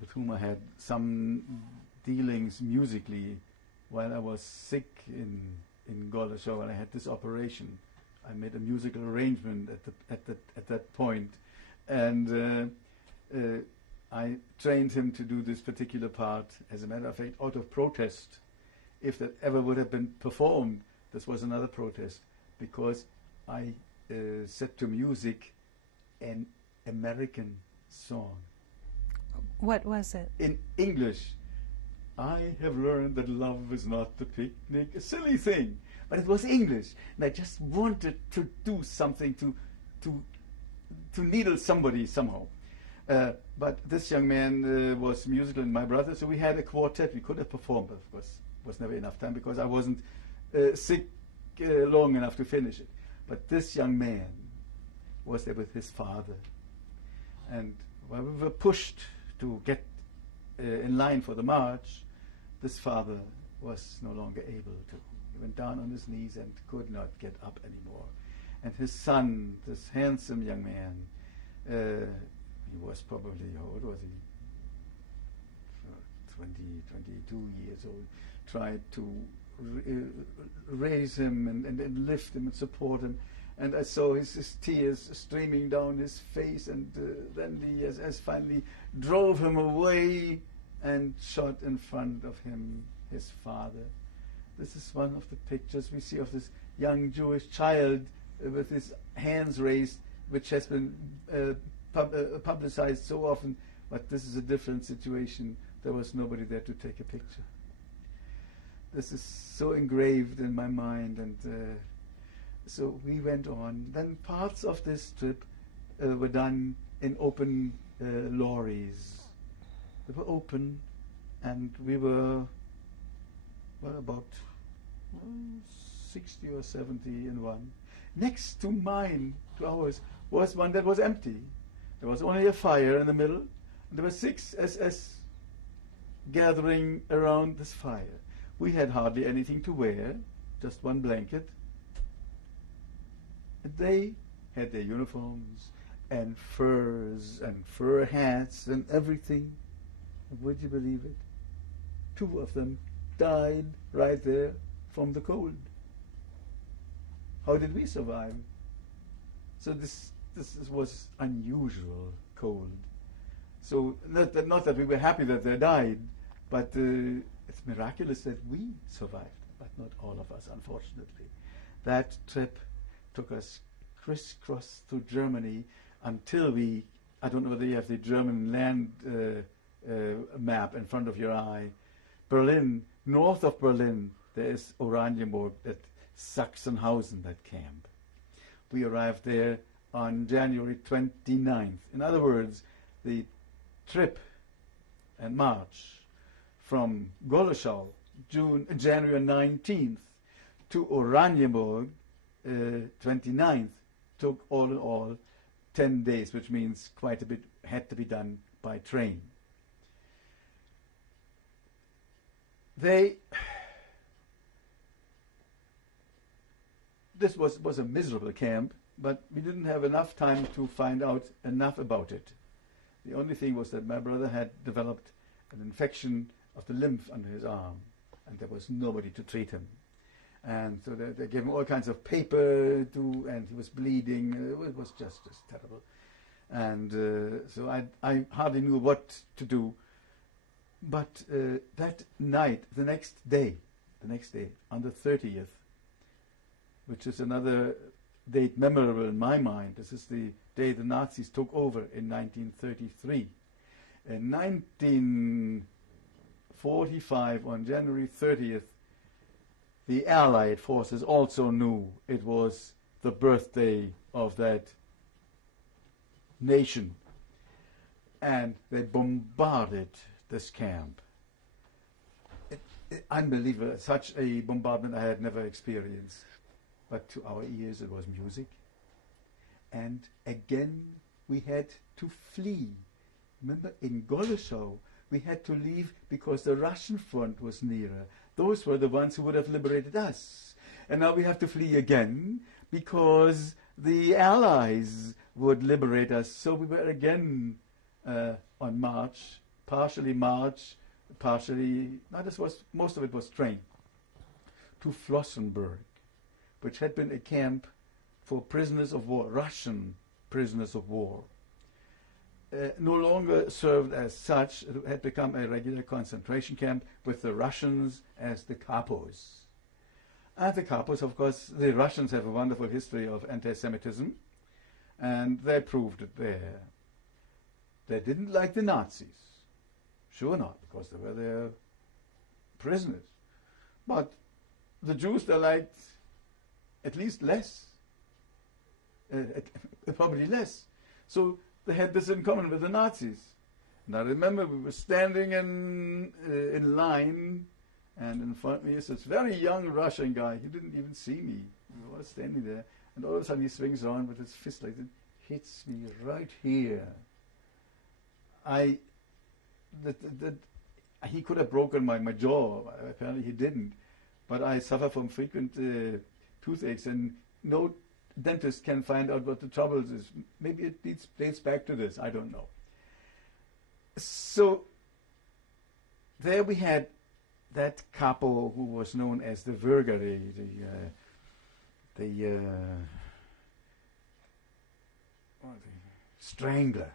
with whom I had some dealings musically while I was sick in Golashaw, and I had this operation. I made a musical arrangement at that point, and I trained him to do this particular part. As a matter of fact, out of protest, if that ever would have been performed, this was another protest, because I set to music an American song. What was it? In English. I have learned that love is not the picnic. A silly thing, but it was English, and I just wanted to do something to needle somebody somehow. But this young man was musical, and my brother, so we had a quartet. We could have performed, but of course, was never enough time because I wasn't sick long enough to finish it. But this young man was there with his father, and while we were pushed to get in line for the march, this father was no longer able to. He went down on his knees and could not get up anymore. And his son, this handsome young man, he was probably, how old was he? 20, 22 years old, tried to raise him and lift him and support him. And I saw his tears streaming down his face, and then he as finally drove him away and shot in front of him his father. This is one of the pictures we see of this young Jewish child with his hands raised, which has been publicized so often, but this is a different situation. There was nobody there to take a picture. This is so engraved in my mind, and so we went on. Then parts of this trip were done in open lorries. They were open, and we were about 60 or 70 in one. Next to mine, to ours, was one that was empty. There was only a fire in the middle, and there were 6 SS gathering around this fire. We had hardly anything to wear, just one blanket. And they had their uniforms and furs and fur hats and everything. Would you believe it? 2 of them died right there from the cold. How did we survive? So this was unusual cold. So not that we were happy that they died, but it's miraculous that we survived, but not all of us, unfortunately. That trip took us crisscross through Germany until we, I don't know whether you have the German land map in front of your eye. Berlin, north of Berlin, there is Oranienburg, that Sachsenhausen, that camp. We arrived there on January 29th. In other words, the trip and march from Golashaw, January 19th, to Oranienburg, 29th, took all in all 10 days, which means quite a bit had to be done by train. This was a miserable camp, but we didn't have enough time to find out enough about it. The only thing was that my brother had developed an infection of the lymph under his arm, and there was nobody to treat him. And so they gave him all kinds of paper and he was bleeding. It was just terrible. And so I hardly knew what to do. But that night, the next day, on the 30th, which is another date memorable in my mind, this is the day the Nazis took over in 1933. In 1945, on January 30th, the Allied forces also knew it was the birthday of that nation, and they bombarded this camp. Unbelievable. Such a bombardment I had never experienced. But to our ears it was music. And again we had to flee. Remember, in Goleshaw, we had to leave because the Russian front was nearer. Those were the ones who would have liberated us. And now we have to flee again because the Allies would liberate us. So we were again on march, partially, no, most of it was train, to Flossenburg, which had been a camp for prisoners of war, Russian prisoners of war. No longer served as such, it had become a regular concentration camp with the Russians as the capos. And the capos, of course, the Russians have a wonderful history of anti-Semitism, and they proved it there. They didn't like the Nazis. Sure not, because they were their prisoners. But the Jews they liked at least less. Probably less. So they had this in common with the Nazis. And I remember we were standing in line, and in front of me is this very young Russian guy. He didn't even see me. We were standing there, and all of a sudden he swings on with his fist like this, hits me right here. He could have broken my jaw. Apparently he didn't. But I suffer from frequent toothaches, and no dentist can find out what the trouble is. Maybe it dates back to this. I don't know. So there we had that capo who was known as the Vergere, the strangler.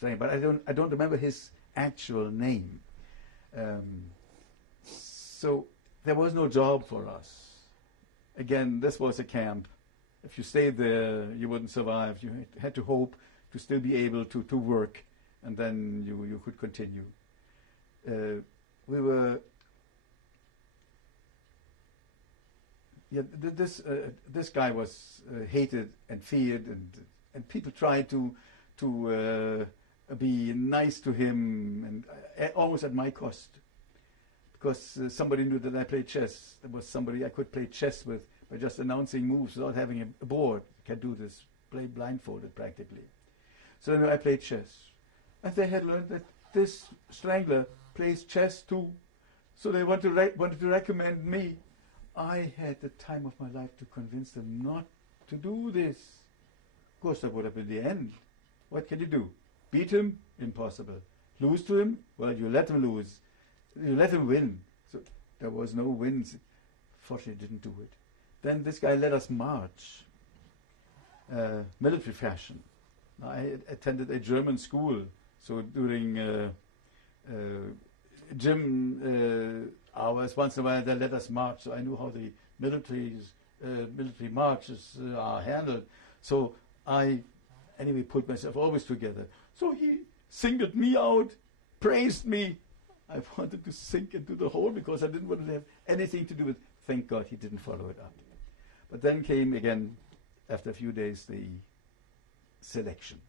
But I don't remember his actual name. So there was no job for us. Again, this was a camp. If you stayed there, you wouldn't survive. You had to hope to still be able to work, and then you could continue. We were... Yeah, this guy was hated and feared, and people tried to be nice to him, and almost at my cost, because somebody knew that I played chess. There was somebody I could play chess with by just announcing moves without having a board. I can do this, play blindfolded practically. So then I played chess, and they had learned that this strangler plays chess too. So they wanted to recommend me. I had the time of my life to convince them not to do this. Of course, that would have been the end. What can you do? Beat him? Impossible. Lose to him? Well, you let him lose. You let him win. So there was no wins. Fortunately, didn't do it. Then this guy let us march, military fashion. I attended a German school, so during gym hours, once in a while they let us march. So I knew how the military marches are handled. So I, anyway, put myself always together. So he singled me out, praised me. I wanted to sink into the hole because I didn't want to have anything to do with. Thank God he didn't follow it up. But then came again, after a few days, the selection.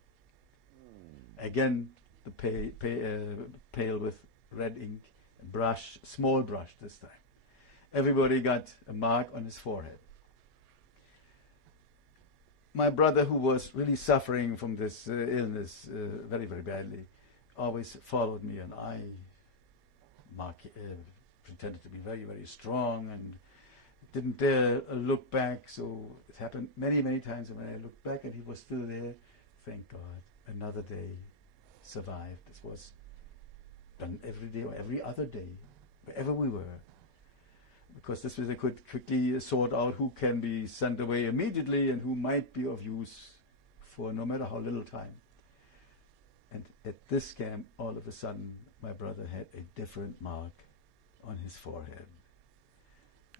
Again, the pail with red ink, brush, small brush this time. Everybody got a mark on his forehead. My brother, who was really suffering from this illness very, very badly, always followed me, and I pretended to be very, very strong and didn't dare look back. So it happened many, many times, and when I looked back and he was still there, thank God, another day survived. This was done every day or every other day, wherever we were. Because this way they could quickly sort out who can be sent away immediately and who might be of use for no matter how little time. And at this camp, all of a sudden, my brother had a different mark on his forehead.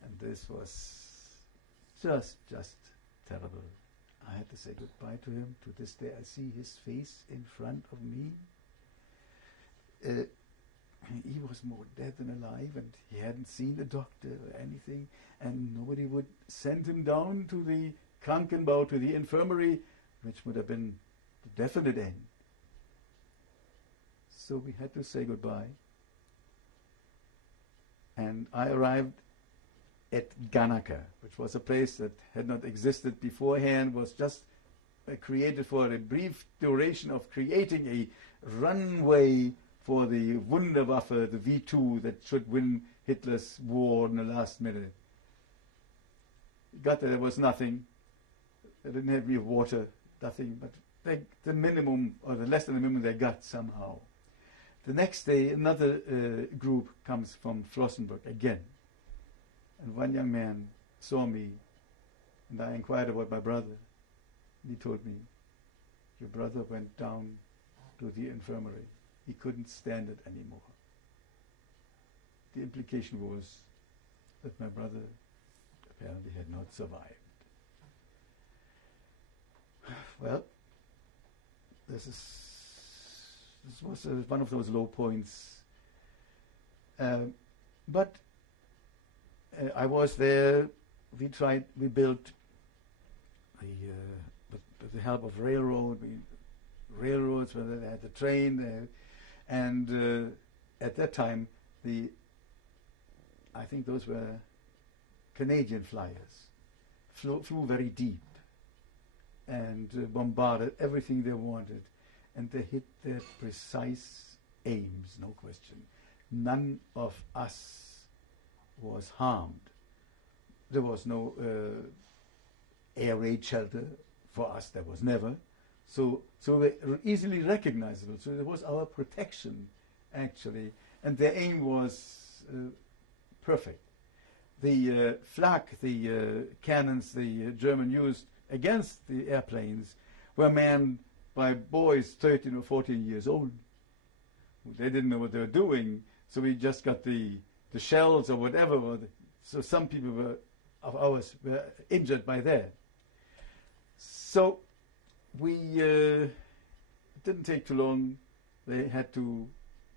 And this was just terrible. I had to say goodbye to him. To this day, I see his face in front of me. He was more dead than alive, and he hadn't seen a doctor or anything, and nobody would send him down to the Krankenbau, to the infirmary, which would have been the definite end. So we had to say goodbye. And I arrived at Gannaka, which was a place that had not existed beforehand, was just created for a brief duration of creating a runway for the Wunderwaffe, the V2, that should win Hitler's war in the last minute. Got there was nothing. They didn't have any water, nothing, but the minimum, or the less than the minimum they got somehow. The next day, another group comes from Flossenburg again. And one young man saw me, and I inquired about my brother. He told me, your brother went down to the infirmary. He couldn't stand it anymore. The implication was that my brother apparently had not survived. Well, this was one of those low points. But I was there. We built with the help of railroads where they had the train, and at that time I think those were Canadian flyers, flew very deep and bombarded everything they wanted, and they hit their precise aims, no question. None of us was harmed. There was no air raid shelter for us. There was never. So they were easily recognizable. So it was our protection, actually, and their aim was perfect. The flak, the cannons the German used against the airplanes were manned by boys 13 or 14 years old. They didn't know what they were doing, so we just got the shells or whatever. So some people of ours were injured by that. So we didn't take too long. They had to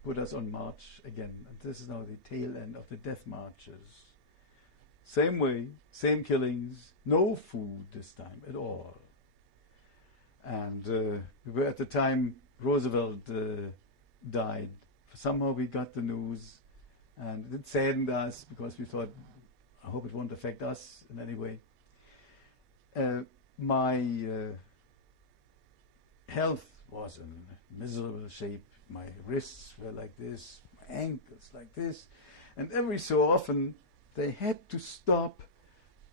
put us on march again. And this is now the tail end of the death marches. Same way, same killings, no food this time at all. And we were at the time Roosevelt died. Somehow we got the news, and it saddened us because we thought, I hope it won't affect us in any way. My health was in miserable shape. My wrists were like this, my ankles like this, and every so often they had to stop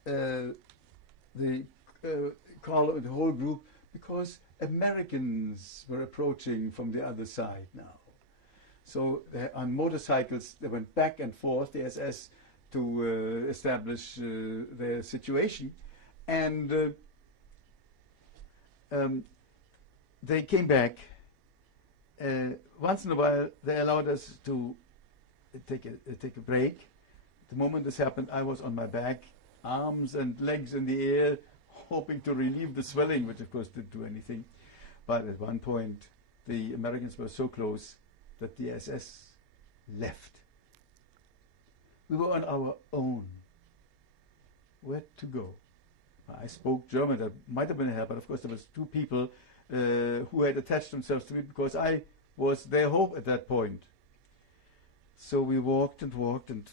the whole group because Americans were approaching from the other side now. So on motorcycles, they went back and forth, the SS, to establish their situation. And they came back. Once in a while, they allowed us to take a break. The moment this happened, I was on my back, arms and legs in the air, hoping to relieve the swelling, which of course didn't do anything. But at one point, the Americans were so close that the SS left. We were on our own. Where to go? I spoke German. That might have been a help, but of course there was two people who had attached themselves to me because I was their hope at that point. So we walked and walked, and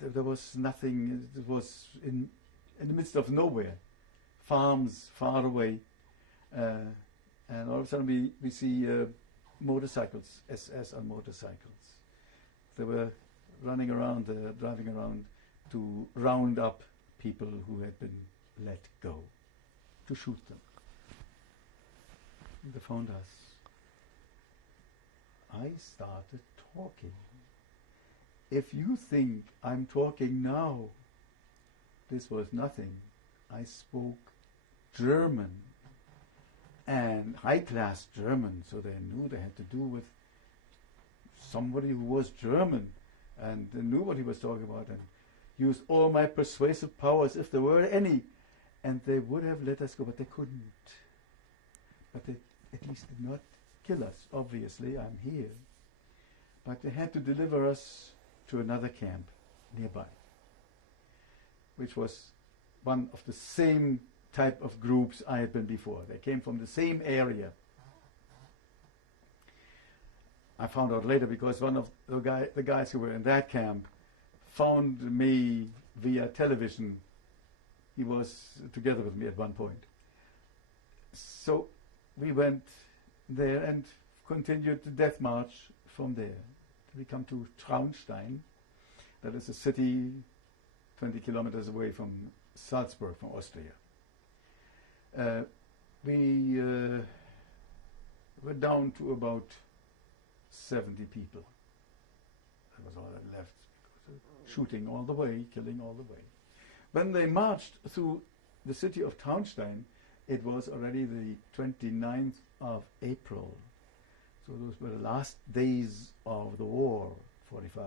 there was nothing. It was in the midst of nowhere, farms far away, and all of a sudden we see motorcycles, SS on motorcycles. They were running around, driving around to round up people who had been let go, to shoot them. And they found us. I started talking. If you think I'm talking now, this was nothing. I spoke German, and high-class German, so they knew they had to do with somebody who was German, and they knew what he was talking about, and used all my persuasive powers, if there were any, and they would have let us go, but they couldn't. But they at least did not kill us. Obviously, I'm here. But they had to deliver us to another camp nearby, which was one of the same type of groups I had been before. They came from the same area. I found out later because one of the guys who were in that camp found me via television. He was together with me at one point. So we went there and continued the death march from there. We come to Traunstein. That is a city 20 kilometers away from Salzburg, from Austria. We were down to about 70 people. That was all that left. Shooting all the way, killing all the way. When they marched through the city of Traunstein, it was already the 29th of April. So those were the last days of the war, 45.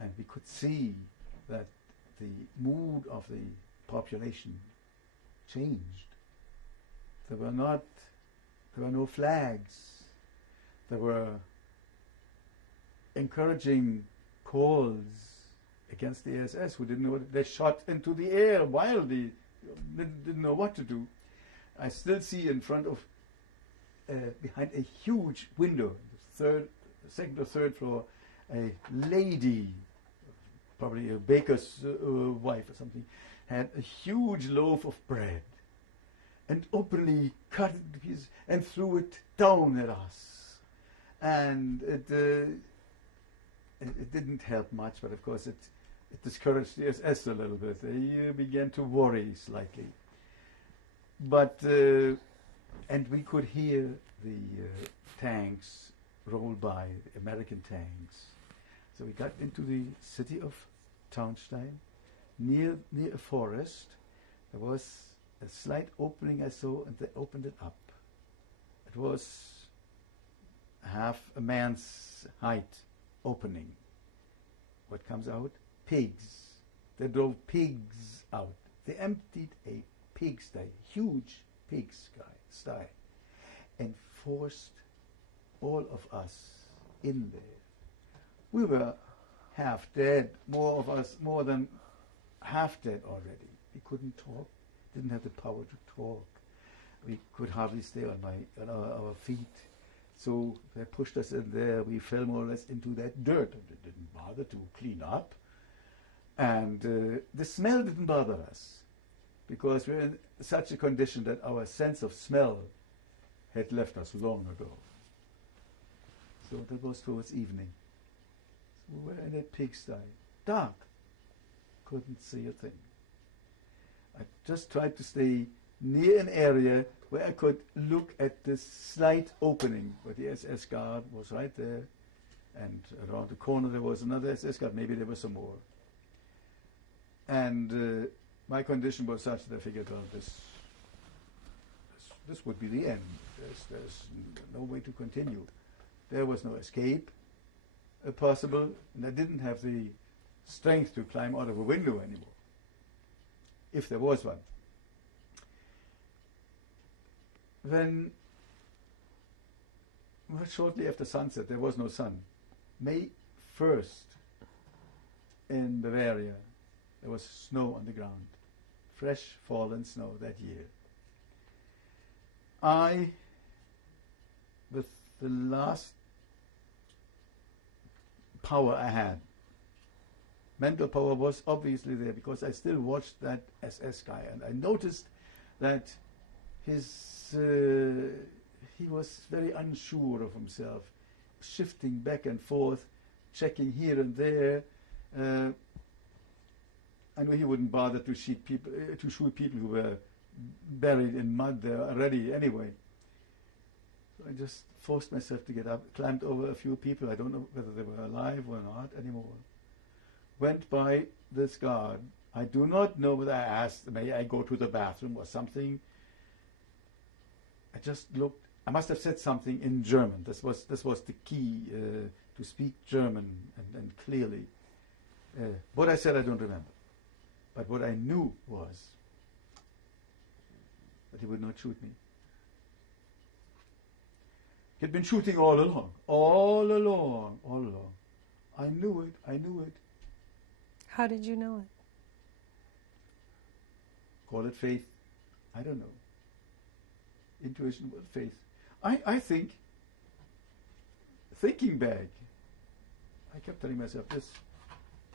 And we could see that the mood of the population changed. There were no flags. There were encouraging calls against the SS, who didn't know what they shot into the air wildly, didn't know what to do. I still see in front of, behind a huge window, second or third floor, a lady, probably a baker's wife or something, had a huge loaf of bread and openly cut it into pieces and threw it down at us. And it didn't help much, but of course it discouraged the SS a little bit. They began to worry slightly. But, and we could hear the tanks roll by, the American tanks. So we got into the city of Traunstein, near a forest. There was a slight opening I saw, and they opened it up. It was half a man's height opening. What comes out? Pigs. They drove pigs out. They emptied a pigsty, huge pigsty, and forced all of us in there. We were half dead, more than half dead already. We couldn't talk, didn't have the power to talk. We could hardly stay on our feet. So they pushed us in there. We fell more or less into that dirt. It didn't bother to clean up. And the smell didn't bother us, because we're in such a condition that our sense of smell had left us long ago. So that was towards evening. So we were in a pigsty, dark, couldn't see a thing. I just tried to stay near an area where I could look at this slight opening where the SS guard was right there, and around the corner there was another SS guard, maybe there were some more. And my condition was such that I figured, well, this would be the end. There's no way to continue. There was no escape possible, and I didn't have the strength to climb out of a window anymore, if there was one. When, shortly after sunset, there was no sun. May 1st in Bavaria, there was snow on the ground, fresh fallen snow that year. I, with the last power I had, mental power was obviously there, because I still watched that SS guy, and I noticed that he was very unsure of himself, shifting back and forth, checking here and there. I knew he wouldn't bother to shoot people who were buried in mud there already anyway. So I just forced myself to get up, climbed over a few people. I don't know whether they were alive or not anymore. Went by this guard. I do not know whether I asked, may I go to the bathroom or something. I just looked. I must have said something in German. This was the key, to speak German and clearly. What I said I don't remember. But what I knew was that he would not shoot me. He had been shooting all along. I knew it. How did you know it? Call it faith. I don't know. Intuition, but faith. I think, thinking back, I kept telling myself, this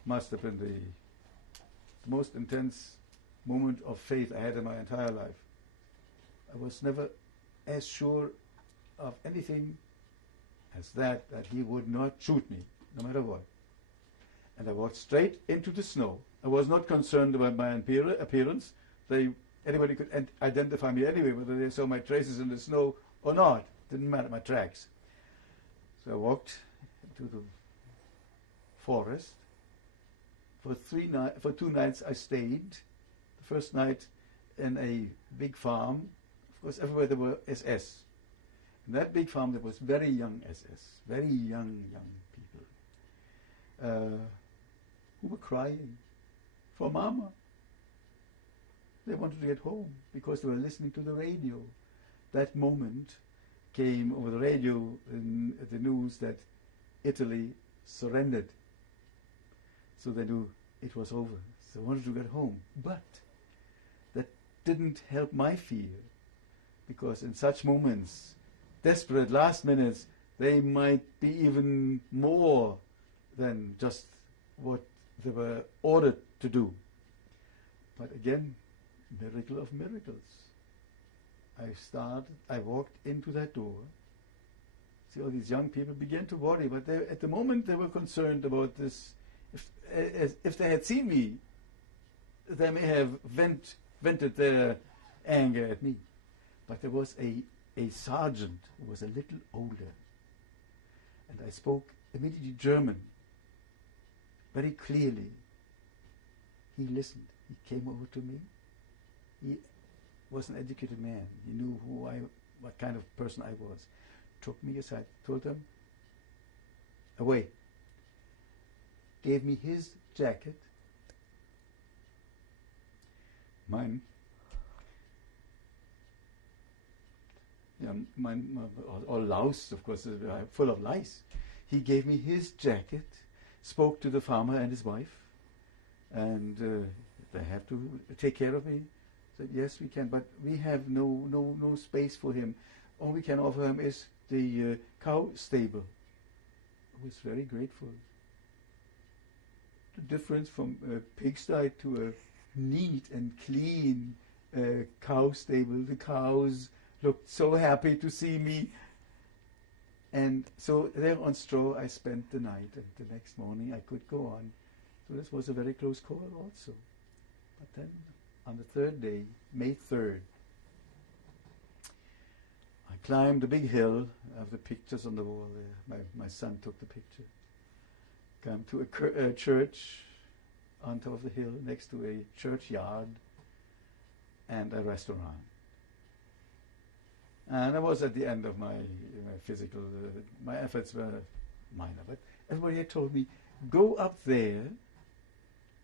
must have been the most intense moment of faith I had in my entire life. I was never as sure of anything as that he would not shoot me, no matter what. And I walked straight into the snow. I was not concerned about my appearance. Anybody could identify me anyway, whether they saw my traces in the snow or not. Didn't matter, my tracks. So I walked into the forest. For 2 nights I stayed. The first night in a big farm. Of course, everywhere there were SS. In that big farm there was very young SS, very young people, who were crying for Mama. They wanted to get home because they were listening to the radio. That moment came over the radio in the news that Italy surrendered. So they knew it was over. So they wanted to get home. But that didn't help my fear, because in such moments, desperate last minutes, they might be even more than just what they were ordered to do. But again, miracle of miracles. I walked into that door. See, all these young people began to worry, but at the moment they were concerned about this. If they had seen me, they may have vented their anger at me. But there was a sergeant who was a little older, and I spoke immediately German very clearly. He listened. He came over to me. He was an educated man. He knew what kind of person I was. Took me aside, told him, away. Gave me his jacket. Mine. All louse, of course, full of lice. He gave me his jacket, spoke to the farmer and his wife, and they have to take care of me. Said, yes, we can, but we have no space for him. All we can offer him is the cow stable. I was very grateful. The difference from a pigsty to a neat and clean cow stable. The cows looked so happy to see me. And so there on straw I spent the night, and the next morning I could go on. So this was a very close call also. But then on the third day, May 3rd, I climbed a big hill. I have the pictures on the wall there. My son took the picture. Came to a church on top of the hill next to a churchyard and a restaurant. And I was at the end of my physical, my efforts were minor. But everybody had told me, go up there.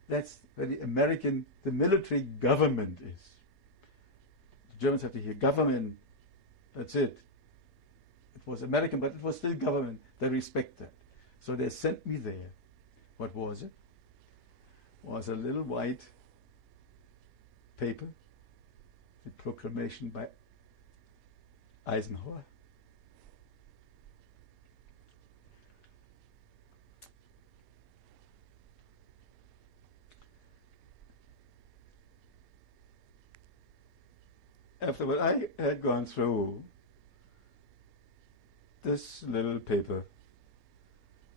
That's where the military government is. The Germans have to hear government. That's it. It was American, but it was still government. They respect that. So they sent me there. What was it? It was a little white paper, the proclamation by Eisenhower. After what I had gone through, this little paper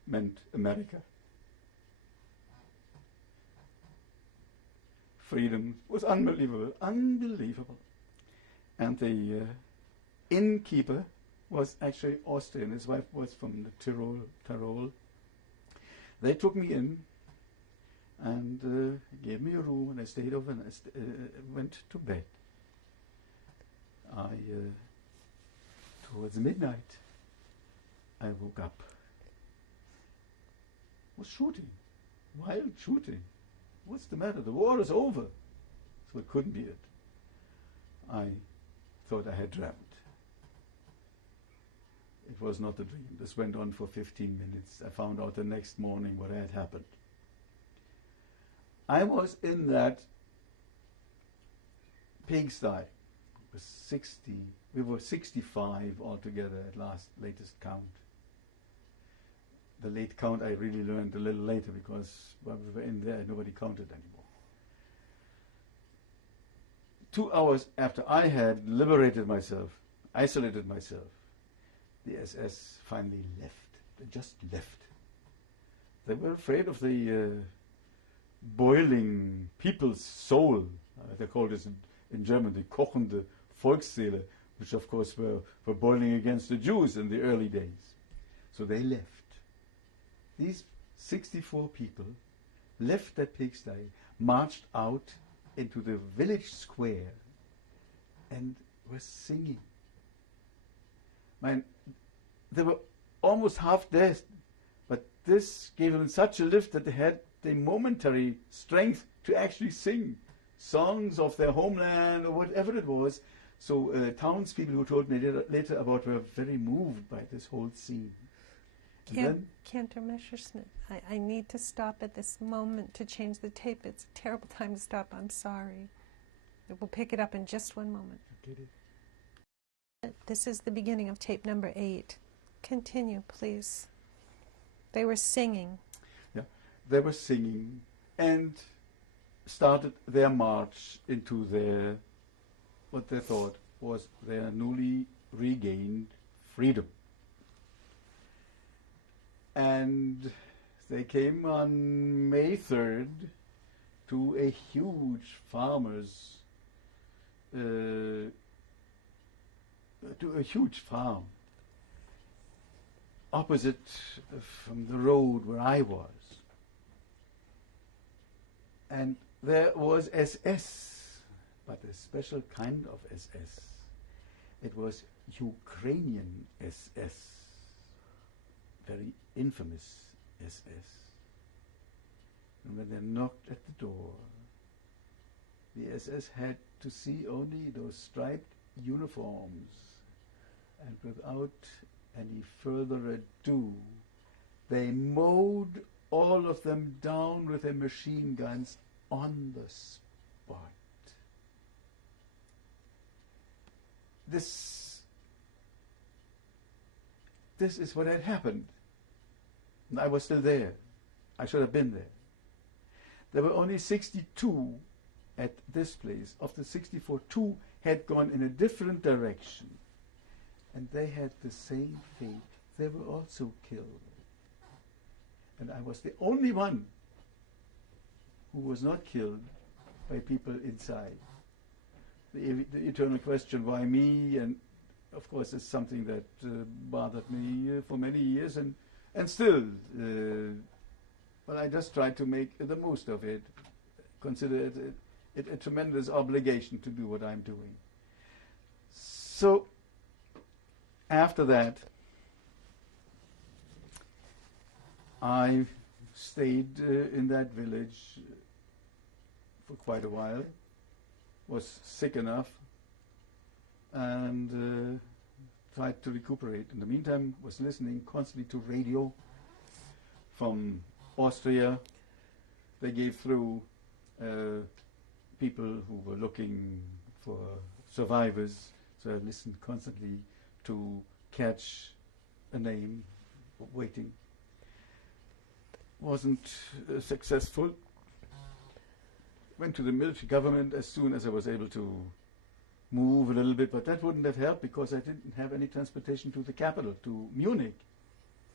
meant America. Freedom was unbelievable, unbelievable. And the innkeeper was actually Austrian. His wife was from the Tyrol. They took me in and gave me a room, and I stayed over and I went to bed. Towards midnight, I woke up. Was shooting, wild shooting. What's the matter? The war is over. So it couldn't be it. I thought I had dreamt. It was not a dream. This went on for 15 minutes. I found out the next morning what had happened. I was in that pigsty. It was 60. We were 65 altogether at latest count. The late count I really learned a little later, because when we were in there, nobody counted anymore. 2 hours after I had liberated myself, isolated myself, the SS finally left. They just left. They were afraid of the boiling people's soul. They called this in German the kochende Volksseele, which of course were boiling against the Jews in the early days. So they left. These 64 people left that pigsty, marched out into the village square, and were singing. They were almost half dead, but this gave them such a lift that they had the momentary strength to actually sing songs of their homeland or whatever it was. So townspeople who told me later about were very moved by this whole scene. Cantor Messerschmidt, I need to stop at this moment to change the tape. It's a terrible time to stop. I'm sorry. We'll pick it up in just one moment. Okay. This is the beginning of tape number 8. Continue, please. They were singing. Yeah, they were singing and started their march into their, what they thought was their newly regained freedom. And they came on May 3rd to a huge farmer's, to a huge farm opposite from the road where I was. And there was SS, but a special kind of SS. It was Ukrainian SS, very infamous SS. And when they knocked at the door, the SS had to see only those striped uniforms, and without any further ado, they mowed all of them down with their machine guns on the spot. This is what had happened. And I was still there. I should have been there. There were only 62 at this place. Of the 64, 2 had gone in a different direction. And they had the same fate. They were also killed. And I was the only one who was not killed by people inside. The eternal question, why me? And of course, it's something that bothered me for many years, and still. But I just tried to make the most of it. Consider it a tremendous obligation to do what I'm doing. So, after that, I stayed in that village for quite a while, was sick enough, and tried to recuperate. In the meantime, was listening constantly to radio from Austria. They gave through people who were looking for survivors, so I listened constantly to catch a name, waiting. Wasn't successful. Went to the military government as soon as I was able to move a little bit, but that wouldn't have helped because I didn't have any transportation to the capital, to Munich,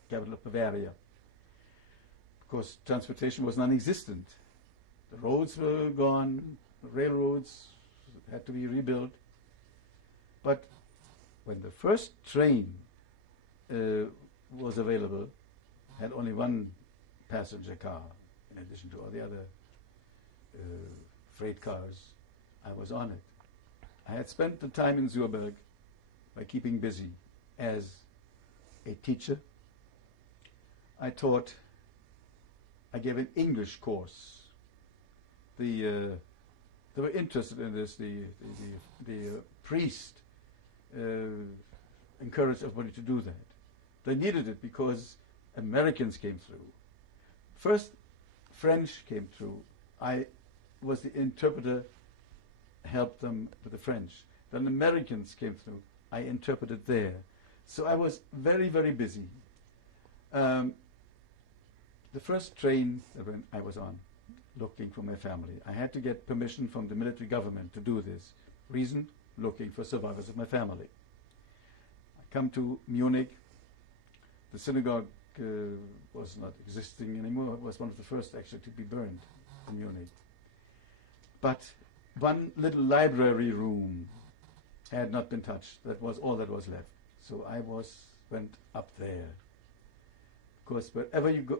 capital of Bavaria. Because transportation was non-existent. The roads were gone, the railroads had to be rebuilt. But when the first train was available, had only one passenger car in addition to all the other freight cars, I was on it. I had spent the time in Zürich by keeping busy as a teacher. I gave an English course. They were interested in this. The priest encouraged everybody to do that. They needed it because Americans came through. First, French came through. I was the interpreter, helped them with the French. Then Americans came through. I interpreted there. So I was very, very busy. The first train that I was on, looking for my family, I had to get permission from the military government to do this Reason? Looking for survivors of my family. I come to Munich. The synagogue was not existing anymore. It was one of the first actually to be burned in Munich. But one little library room had not been touched. That was all that was left. So I went up there. Of course, wherever you go,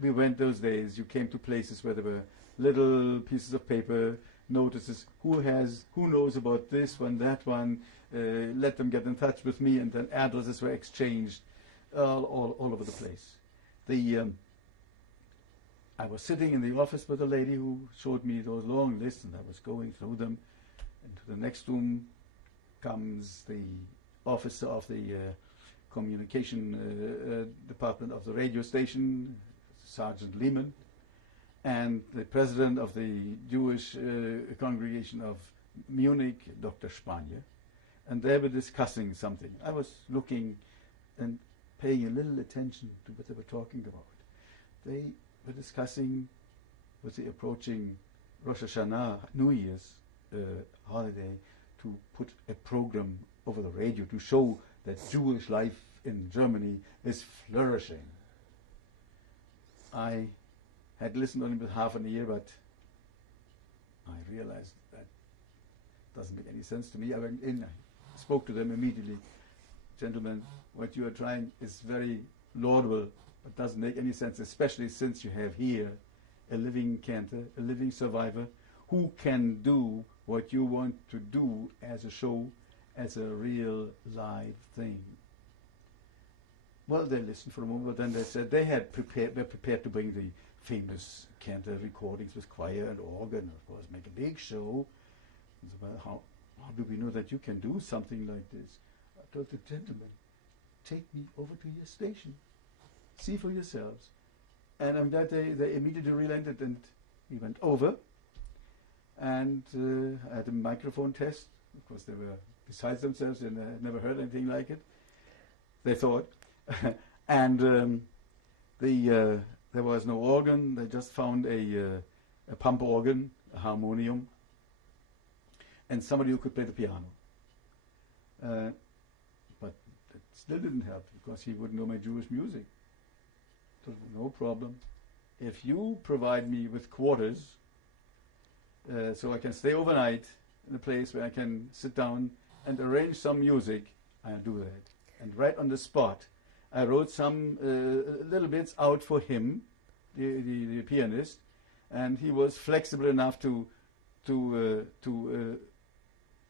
we went those days. You came to places where there were little pieces of paper, notices. Who knows about this one, that one? Let them get in touch with me, and then addresses were exchanged all over the place. I was sitting in the office with a lady who showed me those long lists, and I was going through them. Into the next room comes the officer of the communication department of the radio station, Sergeant Lehman, and the president of the Jewish congregation of Munich, Dr. Spanier, and they were discussing something. I was looking and paying a little attention to what they were talking about. They were discussing with the approaching Rosh Hashanah, New Year's holiday, to put a program over the radio to show that Jewish life in Germany is flourishing. I had listened only with half an ear, but I realized that doesn't make any sense to me. I went in, I spoke to them immediately. Gentlemen, what you are trying is very laudable, but doesn't make any sense, especially since you have here a living cantor, a living survivor, who can do what you want to do as a show, as a real live thing. Well, they listened for a moment, but then they said they were prepared to bring the famous cantor recordings with choir and organ, of course, make a big show. And so, well, how do we know that you can do something like this? I told the gentleman, take me over to your station, see for yourselves. And I'm glad they immediately relented, and we went over. And I had a microphone test. Of course, they were besides themselves, and I had never heard anything like it, they thought. And there was no organ. They just found a pump organ, a harmonium, and somebody who could play the piano. But it still didn't help, because he wouldn't know my Jewish music. So no problem. If you provide me with quarters, so I can stay overnight in a place where I can sit down and arrange some music, I'll do that. And right on the spot, I wrote some little bits out for him, the pianist, and he was flexible enough to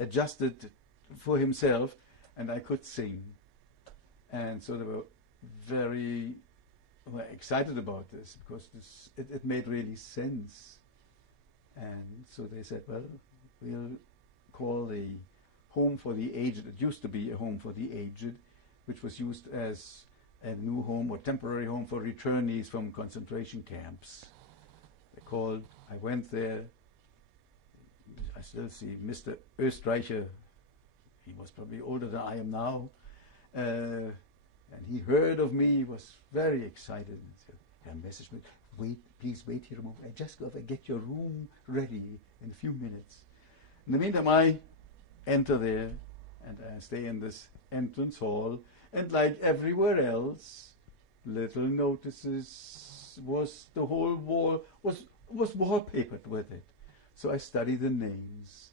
adjust it for himself, and I could sing. And so they were very excited about this, because it made really sense. And so they said, well, we'll call the Home for the Aged. It used to be a Home for the Aged, which was used as a new home or temporary home for returnees from concentration camps. I went there. I still see Mr. Österreicher. He was probably older than I am now. And he heard of me. He was very excited. And said, Herr Messerschmidt, please wait here a moment. I just got to get your room ready in a few minutes. In the meantime, I enter there, and I stay in this entrance hall, and like everywhere else, little notices, the whole wall was wallpapered with it. So I study the names,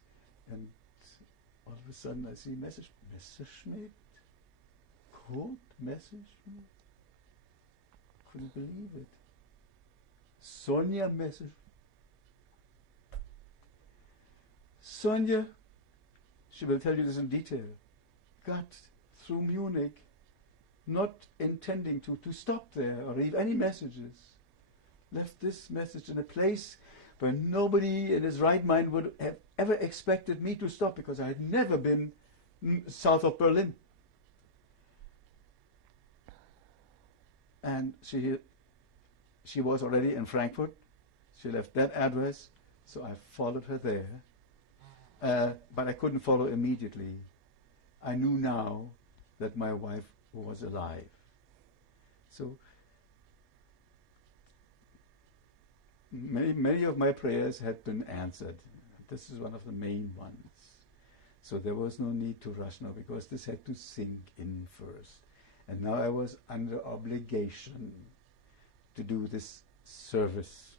and all of a sudden I see Messerschmidt, Kurt Messerschmidt. Couldn't believe it. Sonja Messerschmidt. Sonja, she will tell you this in detail, got through Munich, not intending to stop there or leave any messages. Left this message in a place where nobody in his right mind would have ever expected me to stop, because I had never been south of Berlin. And she was already in Frankfurt. She left that address, so I followed her there. But I couldn't follow immediately. I knew now that my wife was alive. So many of my prayers had been answered. This is one of the main ones. So there was no need to rush now because this had to sink in first. And now I was under obligation to do this service.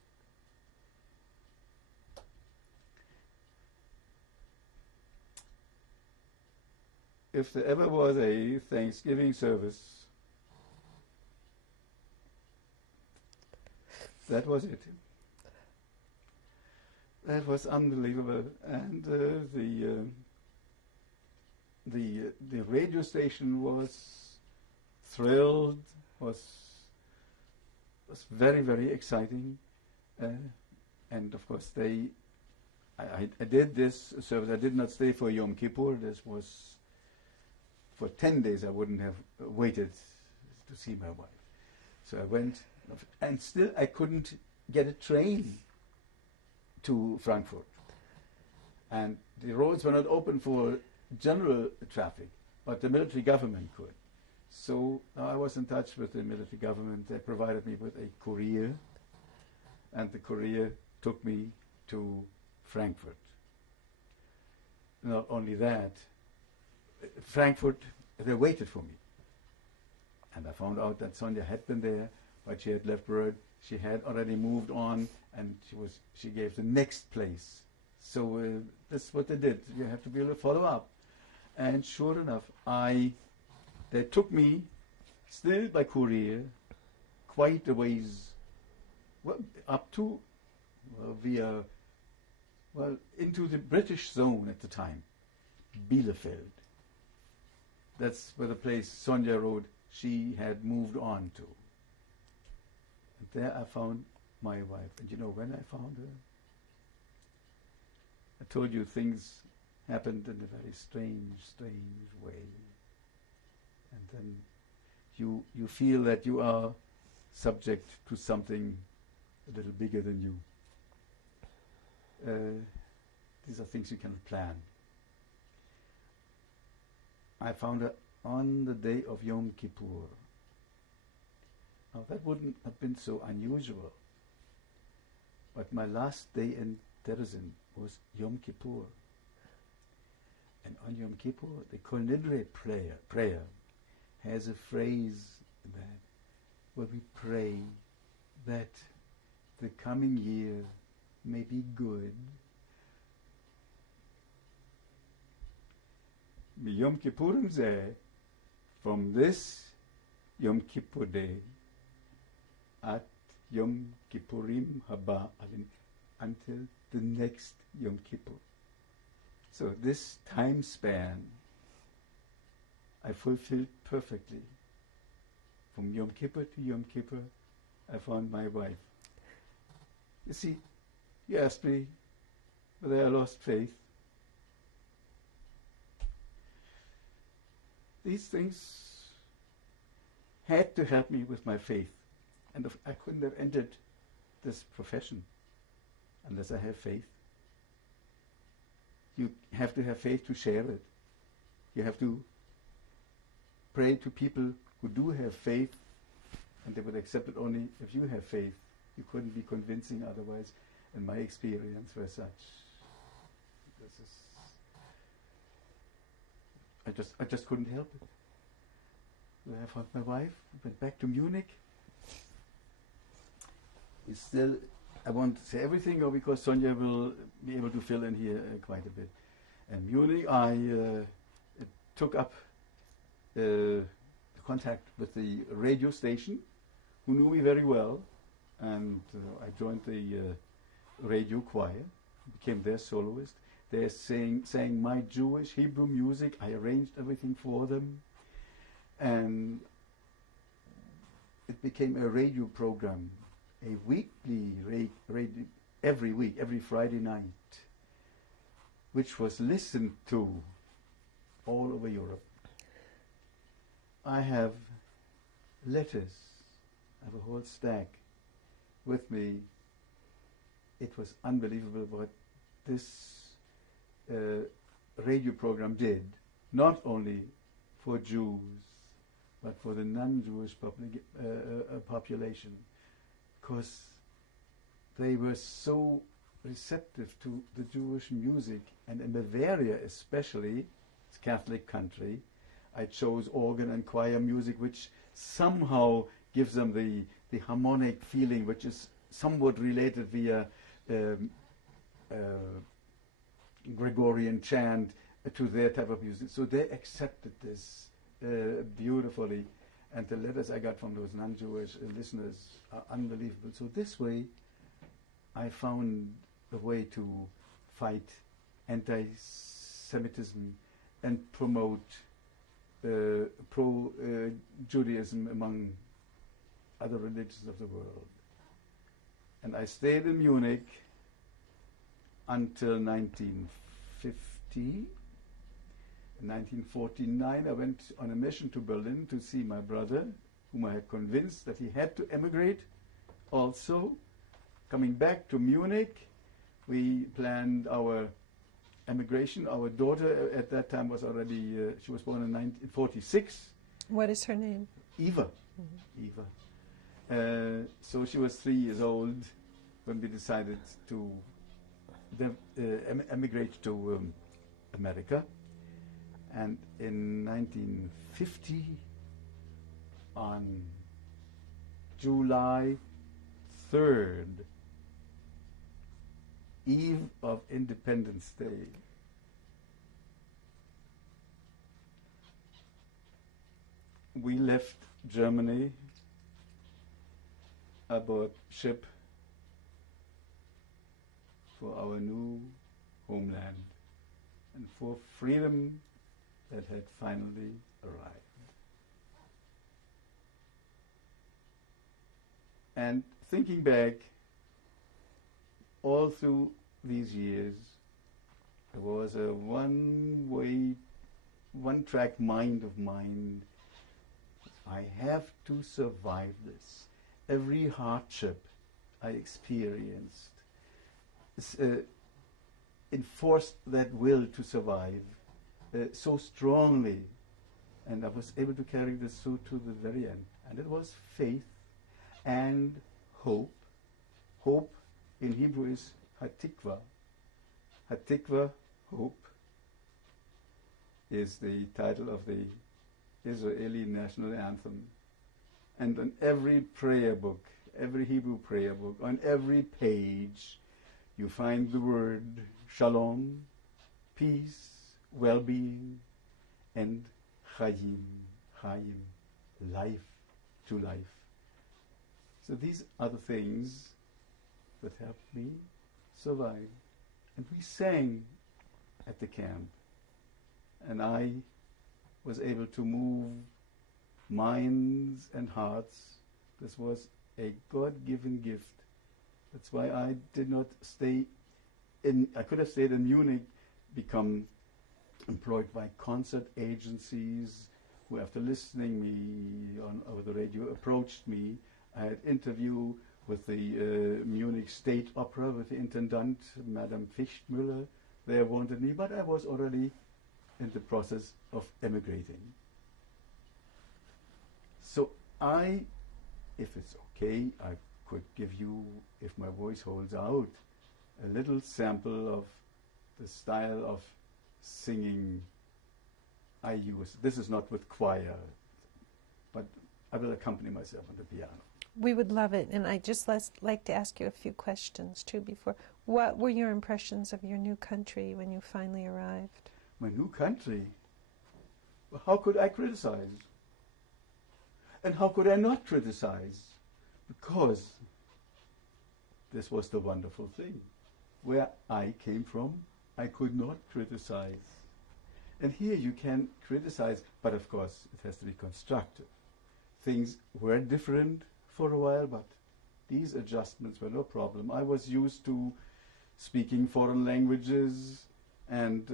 If there ever was a Thanksgiving service, that was it. That was unbelievable, and the radio station was thrilled, was very, very exciting, and of course I did this service. I did not stay for Yom Kippur. This was for 10 days. I wouldn't have waited to see my wife, so I went, and still I couldn't get a train to Frankfurt, and the roads were not open for general traffic, but the military government could. So I was in touch with the military government. They provided me with a courier, and the courier took me to Frankfurt. Not only that, Frankfurt, they waited for me. And I found out that Sonja had been there, but she had left word. She had already moved on, and she gave the next place. So that's what they did. You have to be able to follow up. And sure enough, they took me, still by courier, quite a ways, up to, into the British zone at the time, Bielefeld. That's where the place Sonja Road she had moved on to. And there I found my wife. And you know when I found her? I told you things happened in a very strange way. And then you feel that you are subject to something a little bigger than you. These are things you cannot plan. I found her on the day of Yom Kippur. Now that wouldn't have been so unusual. But my last day in Terezin was Yom Kippur. And on Yom Kippur, the Kol Nidre prayer has a phrase that where we pray that the coming year may be good. Yom Kippurim Zeh, from this Yom Kippur day at Yom Kippurim Haba, until the next Yom Kippur. So this time span I fulfilled perfectly. From Yom Kippur to Yom Kippur, I found my wife. You see, you asked me whether I lost faith. These things had to help me with my faith. And I couldn't have entered this profession unless I have faith. You have to have faith to share it. You have to pray to people who do have faith, and they would accept it only if you have faith. You couldn't be convincing otherwise, and my experience was such. I just couldn't help it. So I found my wife, went back to Munich. I won't say everything, or because Sonja will be able to fill in here quite a bit. And Munich, I took up contact with the radio station, who knew me very well, and I joined the radio choir, became their soloist. They sang my Jewish Hebrew music. I arranged everything for them, and it became a radio program, a weekly radio, every week, every Friday night, which was listened to all over Europe. I have letters. I have a whole stack with me. It was unbelievable what this radio program did, not only for Jews, but for the non-Jewish population, because they were so receptive to the Jewish music, and in Bavaria especially, it's a Catholic country, I chose organ and choir music, which somehow gives them the harmonic feeling, which is somewhat related via Gregorian chant to their type of music. So they accepted this beautifully, and the letters I got from those non-Jewish listeners are unbelievable. So this way, I found a way to fight anti-Semitism and promote pro-Judaism among other religions of the world. And I stayed in Munich until 1950. In 1949, I went on a mission to Berlin to see my brother, whom I had convinced that he had to emigrate also. Coming back to Munich, we planned our emigration. Our daughter at that time was already, she was born in 1946. What is her name? Eva. Eva. So she was 3 years old when we decided to emigrate to America. And in 1950, on July 3rd, eve of Independence Day, we left Germany aboard ship for our new homeland and for freedom that had finally arrived. And thinking back, all through these years, there was a one-way, one-track mind of mine. I have to survive this. Every hardship I experienced enforced that will to survive so strongly, and I was able to carry this through to the very end. And it was faith and hope. Hope in Hebrew is Hatikva. Hatikva, hope, is the title of the Israeli national anthem. And on every prayer book, every Hebrew prayer book, on every page, you find the word shalom, peace, well-being, and chayim, life to life. So these are the things that helped me survive. And we sang at the camp, and I was able to move minds and hearts. This was a God-given gift. That's why I did not stay in, I could have stayed in Munich, become employed by concert agencies who, after listening me over the radio, approached me. I had an interview with the Munich State Opera, with the intendant, Madame Fichtmüller. They wanted me, but I was already in the process of emigrating. So I, if it's okay, I could give you, if my voice holds out, a little sample of the style of singing I use. This is not with choir, but I will accompany myself on the piano. We would love it, and I just like to ask you a few questions too before. What were your impressions of your new country when you finally arrived? My new country? Well, how could I criticize? And how could I not criticize? Because this was the wonderful thing. Where I came from, I could not criticize. And here you can criticize, but of course it has to be constructive. Things were different for a while, but these adjustments were no problem. I was used to speaking foreign languages, and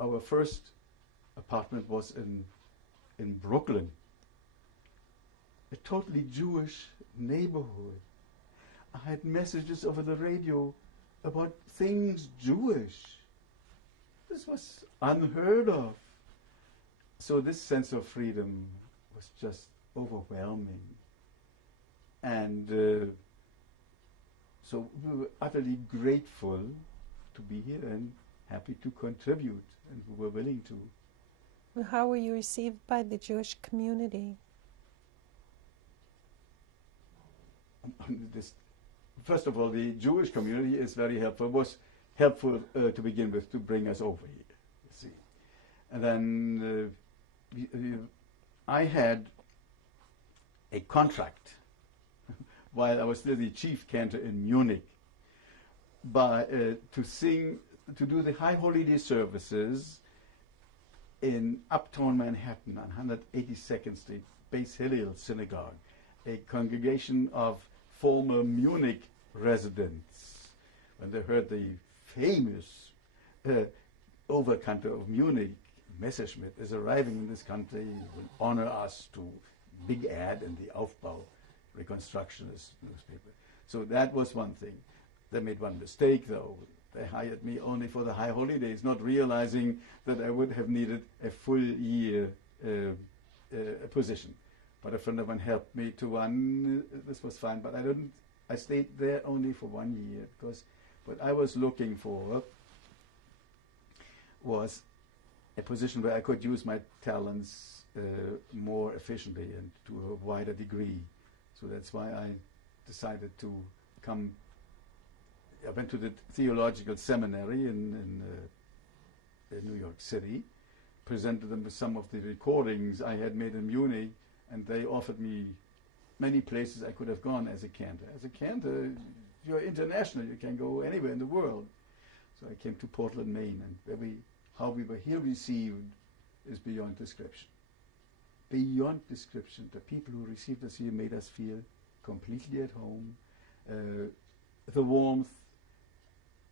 our first apartment was in Brooklyn, a totally Jewish neighborhood. I had messages over the radio about things Jewish. This was unheard of. So this sense of freedom was just overwhelming. And So we were utterly grateful to be here and happy to contribute, and we were willing to. Well, how were you received by the Jewish community? First of all, the Jewish community is very helpful, was helpful to begin with, to bring us over here, you see. And then I had a contract while I was still the chief cantor in Munich to do the High Holiday services in Uptown Manhattan on 182nd Street, Base Hillel Synagogue, a congregation of former Munich residents. When they heard the famous Overkantor of Munich, Messerschmitt, is arriving in this country, will honor us to big ad in the Aufbau Reconstructionist newspaper. So that was one thing. They made one mistake, though. They hired me only for the High Holidays, not realizing that I would have needed a full year position. But a friend of mine helped me to one. This was fine, but I stayed there only for 1 year, because what I was looking for was a position where I could use my talents more efficiently and to a wider degree. So that's why I decided to come. I went to the theological seminary in New York City, presented them with some of the recordings I had made in Munich, and they offered me many places I could have gone as a cantor. As a cantor, you're international. You can go anywhere in the world. So I came to Portland, Maine, and how we were here received is beyond description. Beyond description. The people who received us here made us feel completely at home. The warmth,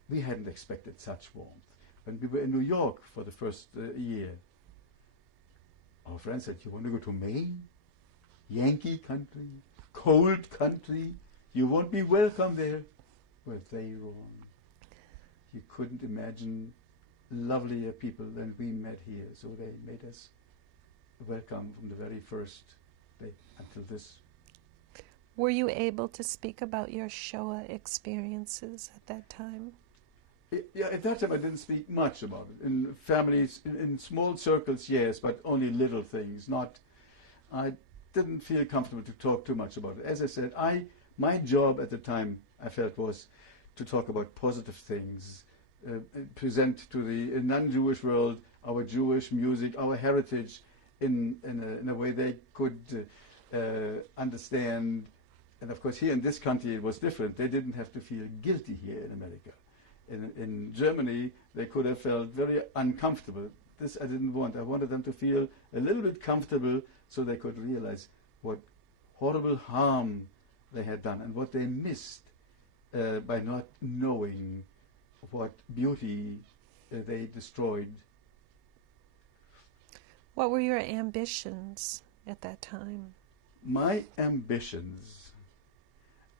we hadn't expected such warmth. When we were in New York for the first year, our friends said, "You want to go to Maine? Yankee country, cold country, you won't be welcome there." Were they wrong? You couldn't imagine lovelier people than we met here. So they made us welcome from the very first day until this. Were you able to speak about your Shoah experiences at that time? Yeah, at that time I didn't speak much about it. In families, in small circles, yes, but only little things. I didn't feel comfortable to talk too much about it. As I said, my job at the time, I felt, was to talk about positive things, present to the non-Jewish world our Jewish music, our heritage, in a way they could understand. And of course, here in this country it was different. They didn't have to feel guilty here in America. In Germany, they could have felt very uncomfortable. This I didn't want. I wanted them to feel a little bit comfortable so they could realize what horrible harm they had done and what they missed by not knowing what beauty they destroyed. What were your ambitions at that time? My ambitions,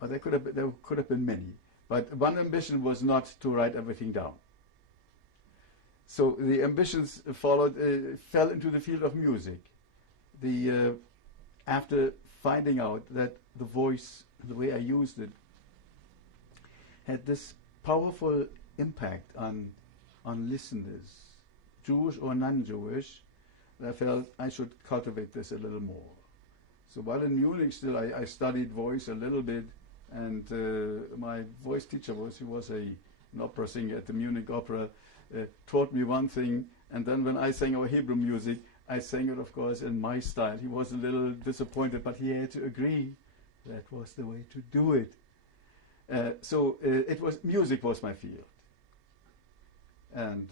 there could have been many, but one ambition was not to write everything down. So the ambitions fell into the field of music. After finding out that the voice, the way I used it, had this powerful impact on listeners, Jewish or non-Jewish, I felt I should cultivate this a little more. So while in Munich still I studied voice a little bit, and my voice teacher was an opera singer at the Munich Opera, taught me one thing, and then when I sang our Hebrew music, I sang it, of course, in my style. He was a little disappointed, but he had to agree. That was the way to do it. So music was my field, and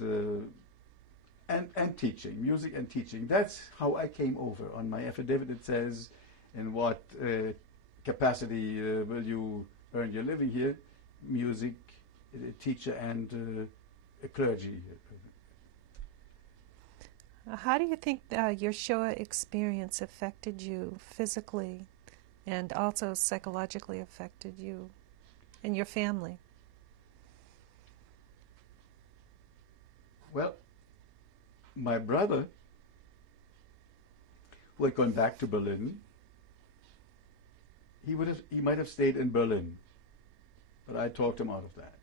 teaching, music and teaching. That's how I came over. On my affidavit it says, in what capacity will you earn your living here? Music teacher and clergy. How do you think your Shoah experience affected you physically and also psychologically affected you and your family? Well, my brother, who had gone back to Berlin, he might have stayed in Berlin. But I talked him out of that.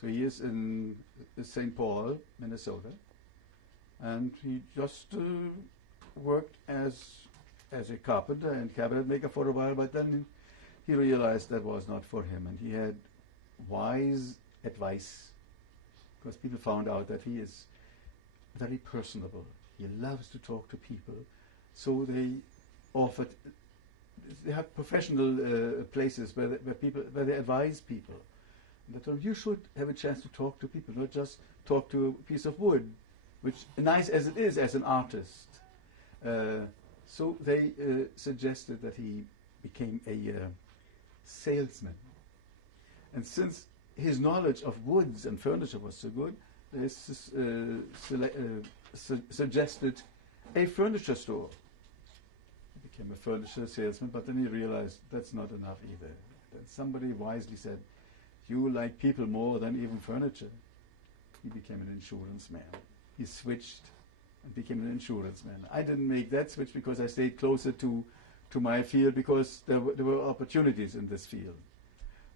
So he is in St. Paul, Minnesota, and he just worked as a carpenter and cabinet maker for a while, but then he realized that was not for him, and he had wise advice, because people found out that he is very personable. He loves to talk to people, so they have professional places where they advise people. And they told him, you should have a chance to talk to people, not just talk to a piece of wood, which, nice as it is as an artist. So they suggested that he became a salesman. And since his knowledge of woods and furniture was so good, they suggested a furniture store. He became a furniture salesman, but then he realized that's not enough either. Then somebody wisely said, you like people more than even furniture. He became an insurance man. He switched and became an insurance man. I didn't make that switch because I stayed closer to my field, because there were opportunities in this field.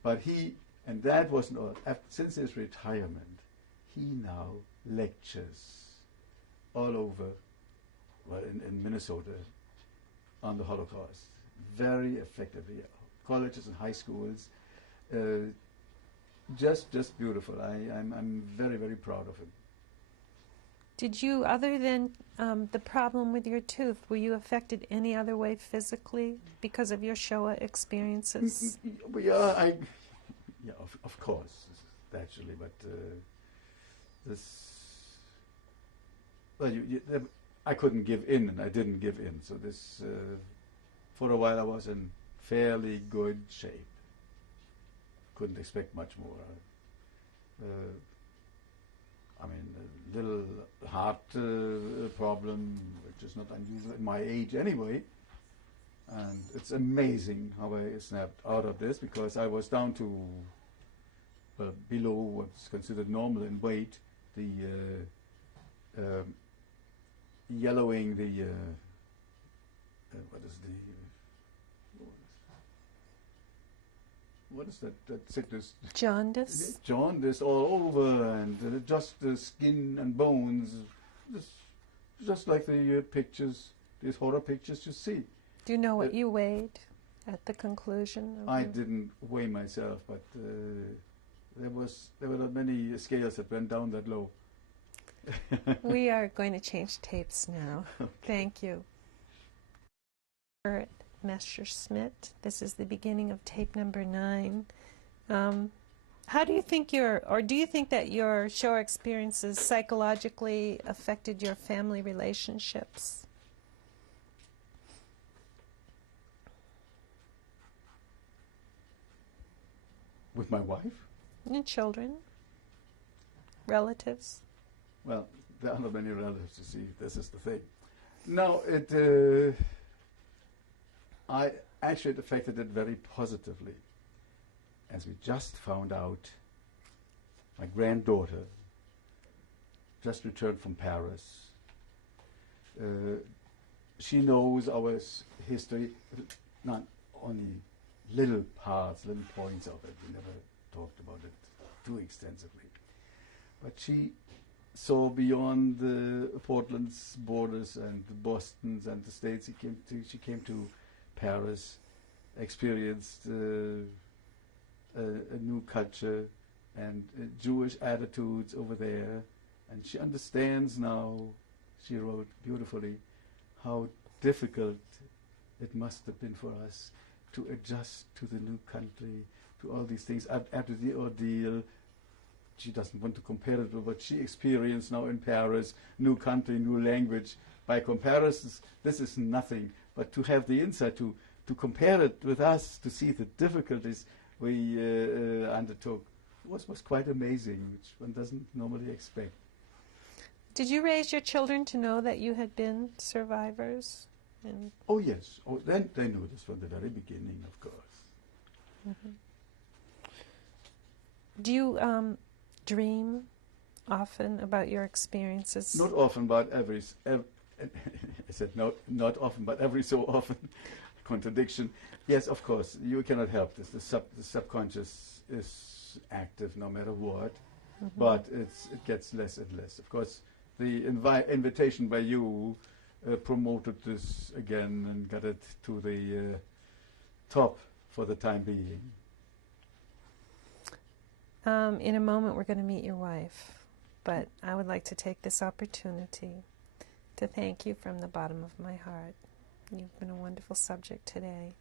But and that wasn't all. Since his retirement, he now lectures all over, in Minnesota, on the Holocaust, very effectively. Colleges and high schools, just beautiful. I'm very, very proud of him. Did you, other than the problem with your tooth, were you affected any other way physically because of your Shoah experiences? Yeah, of course, naturally, but I couldn't give in, and I didn't give in. So for a while I was in fairly good shape. Couldn't expect much more. I mean, a little heart problem, which is not unusual in my age anyway. And it's amazing how I snapped out of this, because I was down to below what's considered normal in weight. The yellowing, what is that sickness? Jaundice? Jaundice all over, and just the skin and bones, just like the pictures, these horror pictures you see. Do you know what you weighed at the conclusion? I didn't weigh myself, but there were not many scales that went down that low. We are going to change tapes now. Okay. Thank you. Messerschmidt. This is the beginning of tape number 9. How do you think do you think that your Shoah experiences psychologically affected your family relationships? With my wife? And children? Relatives? Well, there are not many relatives, you see. This is the thing. No, it affected it very positively. As we just found out, my granddaughter just returned from Paris. She knows our history, not only little parts, little points of it. We never talked about it too extensively. But she saw beyond Portland's borders and the Boston's and the States. She came to Paris, experienced a new culture and Jewish attitudes over there, and she understands now, she wrote beautifully, how difficult it must have been for us to adjust to the new country, to all these things. After the ordeal, she doesn't want to compare it with what she experienced now in Paris, new country, new language. By comparisons, this is nothing, but to have the insight to compare it with us, to see the difficulties we undertook, was quite amazing, which one doesn't normally expect. Did you raise your children to know that you had been survivors? Oh yes, then they knew this from the very beginning, of course. Mm-hmm. Do you dream often about your experiences? Not often, but I said not often, but every so often. contradiction. Yes, of course, you cannot help this. The subconscious is active no matter what, but it gets less and less. Of course, the invitation by you promoted this again and got it to the top for the time being. In a moment, we're going to meet your wife, but I would like to take this opportunity to thank you from the bottom of my heart. You've been a wonderful subject today,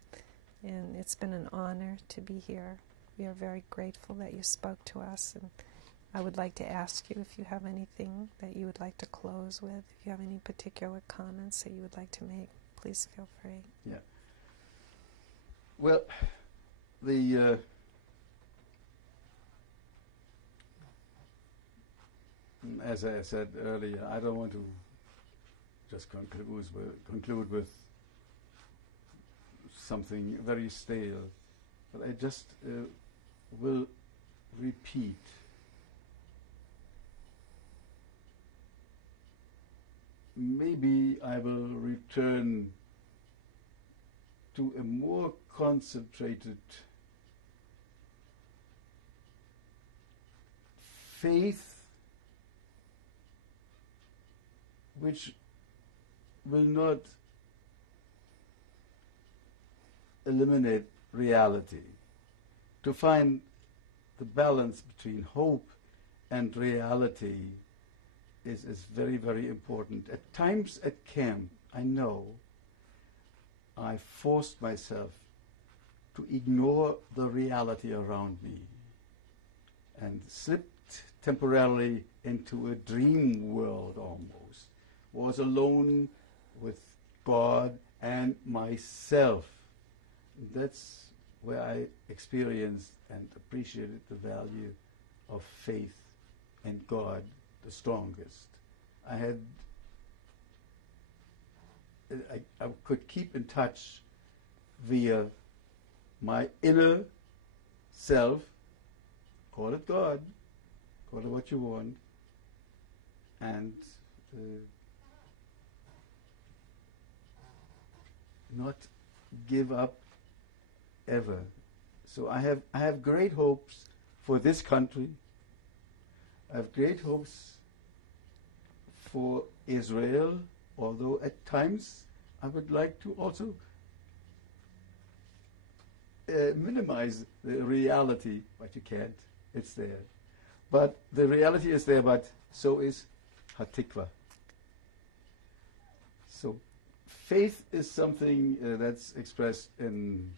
and it's been an honor to be here. We are very grateful that you spoke to us, and I would like to ask you if you have anything that you would like to close with, if you have any particular comments that you would like to make, please feel free. Yeah. Well, the as I said earlier, I don't want to just conclude with something very stale, but I just will repeat. Maybe I will return to a more concentrated faith which will not eliminate reality. To find the balance between hope and reality is very, very important. At times at camp, I know I forced myself to ignore the reality around me and slipped temporarily into a dream world almost. Was alone with God and myself. That's where I experienced and appreciated the value of faith and God the strongest. I could keep in touch via my inner self, call it God, call it what you want, and not give up ever. So I have great hopes for this country. I have great hopes for Israel, although at times I would like to also minimize the reality, but you can't. It's there. But the reality is there, but so is Hatikva. So faith is something that's expressed in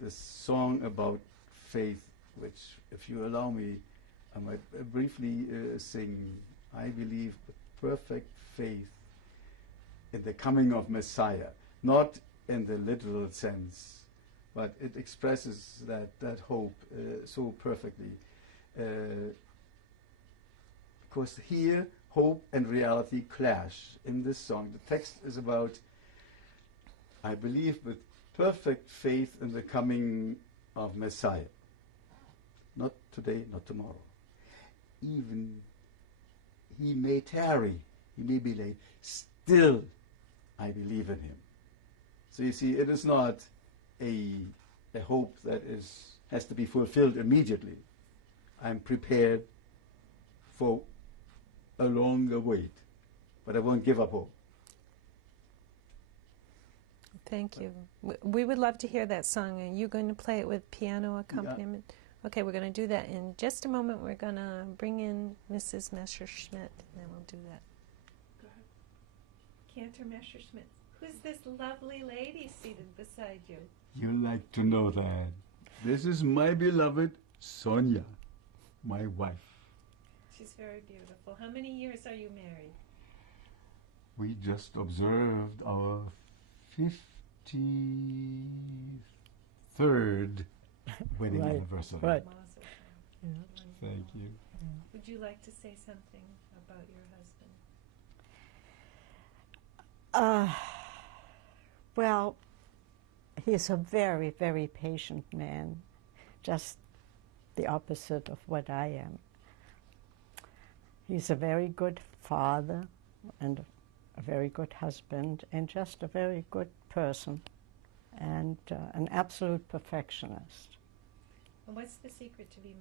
this song about faith, which, if you allow me, I might briefly sing. I believe with perfect faith in the coming of Messiah, not in the literal sense, but it expresses that hope so perfectly. Because here, hope and reality clash in this song. The text is about, I believe with perfect faith in the coming of Messiah. Not today, not tomorrow. Even he may tarry, he may be late, still I believe in him. So you see, it is not a hope that has to be fulfilled immediately. I'm prepared for a longer wait, but I won't give up hope. Thank you. We would love to hear that song. Are you going to play it with piano accompaniment? Yeah. Okay, we're going to do that in just a moment. We're going to bring in Mrs. Messerschmidt, and then we'll do that. Go ahead. Cantor Messerschmidt, who's this lovely lady seated beside you? You like to know that. This is my beloved Sonia, my wife. She's very beautiful. How many years are you married? We just observed our 53rd wedding anniversary. Right. Yeah. Thank you. Would you like to say something about your husband? Well, he's a very, very patient man, just the opposite of what I am. He's a very good father and a very good husband and just a very good person. and an absolute perfectionist. And what's the secret to being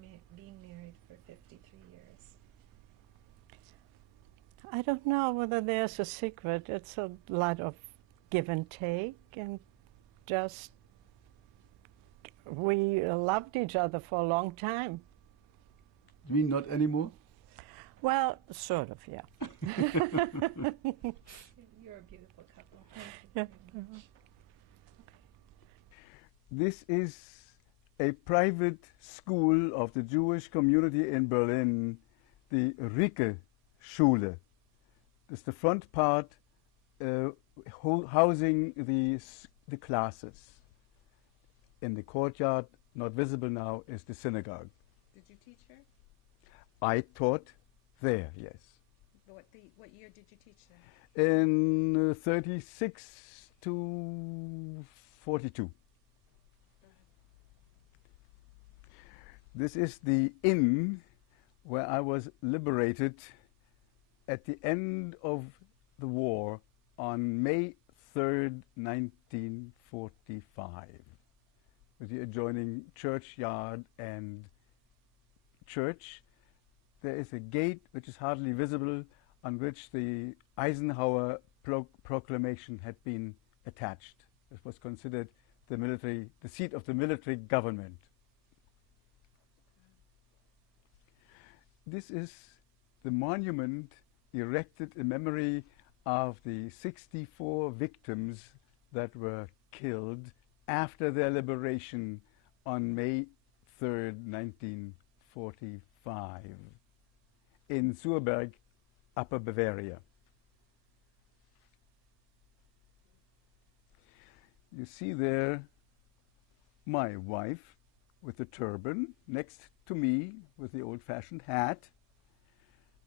married for 53 years? I don't know whether there's a secret. It's a lot of give and take, and just we loved each other for a long time. You mean not anymore? Well, sort of, yeah. You're a beautiful couple. Thank you Yeah. very much. This is a private school of the Jewish community in Berlin, the Rike Schule. It's the front part housing the classes. In the courtyard, not visible now, is the synagogue. Did you teach her? I taught there, yes. What year did you teach there? In 36 to 42. This is the inn where I was liberated at the end of the war on May 3rd, 1945, with the adjoining churchyard and church. There is a gate which is hardly visible, on which the Eisenhower proclamation had been attached. It was considered the seat of the military government. This is the monument erected in memory of the 64 victims that were killed after their liberation on May 3rd, 1945, in Surberg, Upper Bavaria. You see there my wife with the turban, next to me with the old-fashioned hat,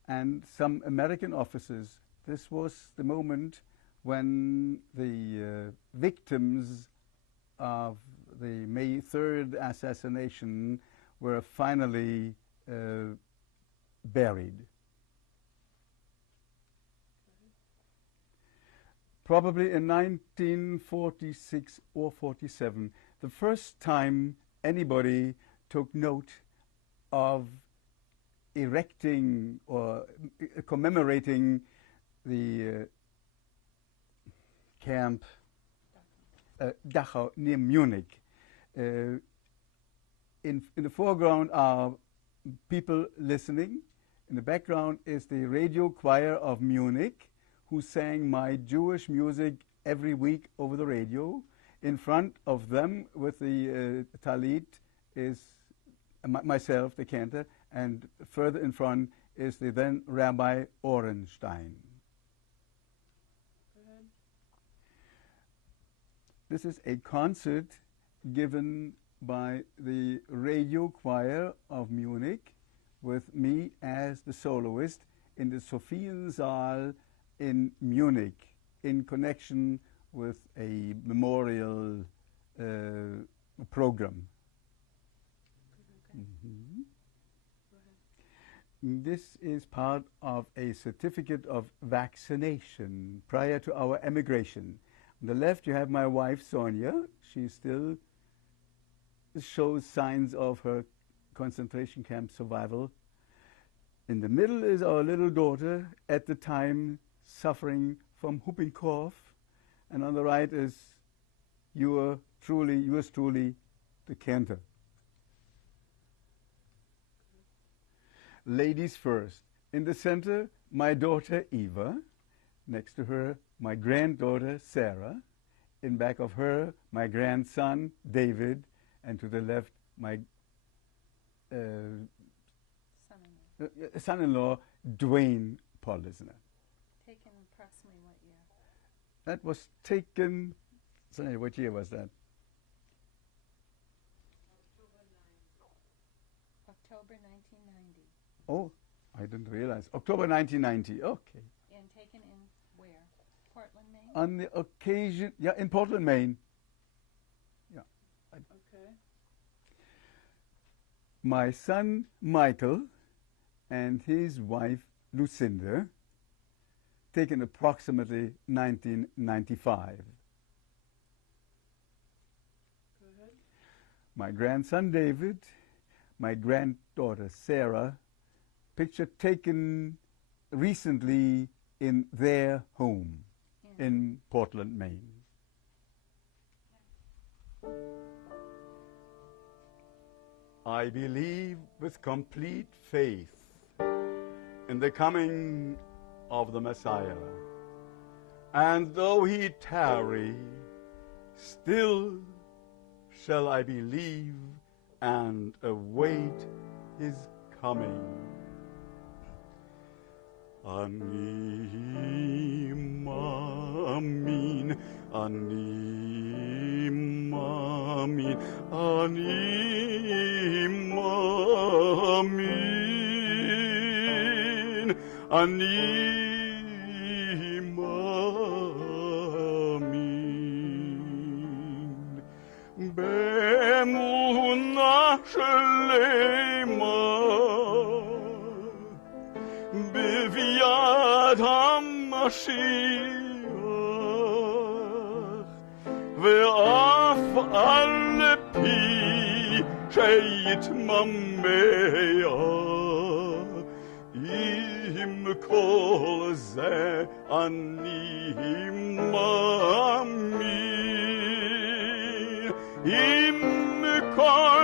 and some American officers. This was the moment when the victims of the May 3rd assassination were finally buried. Probably in 1946 or 47, the first time anybody took note of erecting or commemorating the camp Dachau near Munich. In the foreground are people listening. In the background is the radio choir of Munich, who sang my Jewish music every week over the radio. In front of them with the talit is myself, the cantor, and further in front is the then Rabbi Orenstein. This is a concert given by the radio choir of Munich with me as the soloist in the Sophiensaal in Munich in connection with a memorial program. Mm-hmm. This is part of a certificate of vaccination prior to our emigration. On the left you have my wife Sonia. She still shows signs of her concentration camp survival. In the middle is our little daughter, at the time suffering from whooping cough. And on the right is yours truly, the cantor. Ladies first. In the center, my daughter Eva. Next to her, my granddaughter Sarah. In back of her, my grandson David. And to the left, my son-in-law Dwayne Paulisner. Taken approximately what year? That was taken, sorry, what year was that? October 1990. Oh, I didn't realize. October 1990, okay. And taken in where? Portland, Maine? On the occasion, yeah, in Portland, Maine. Yeah. Okay. My son Michael and his wife Lucinda, taken approximately 1995. my grandson David, my granddaughter Sarah, picture taken recently in their home in Portland, Maine. I believe with complete faith in the coming of the Messiah, and though he tarry, still shall I believe and await his coming. Anim, amin, anim, amin, anim, amin, anim, amin. Be'emunah shlema בביאת המשיח, ואף על פי שיתממח, עם כל זה אני מאמין, עם כל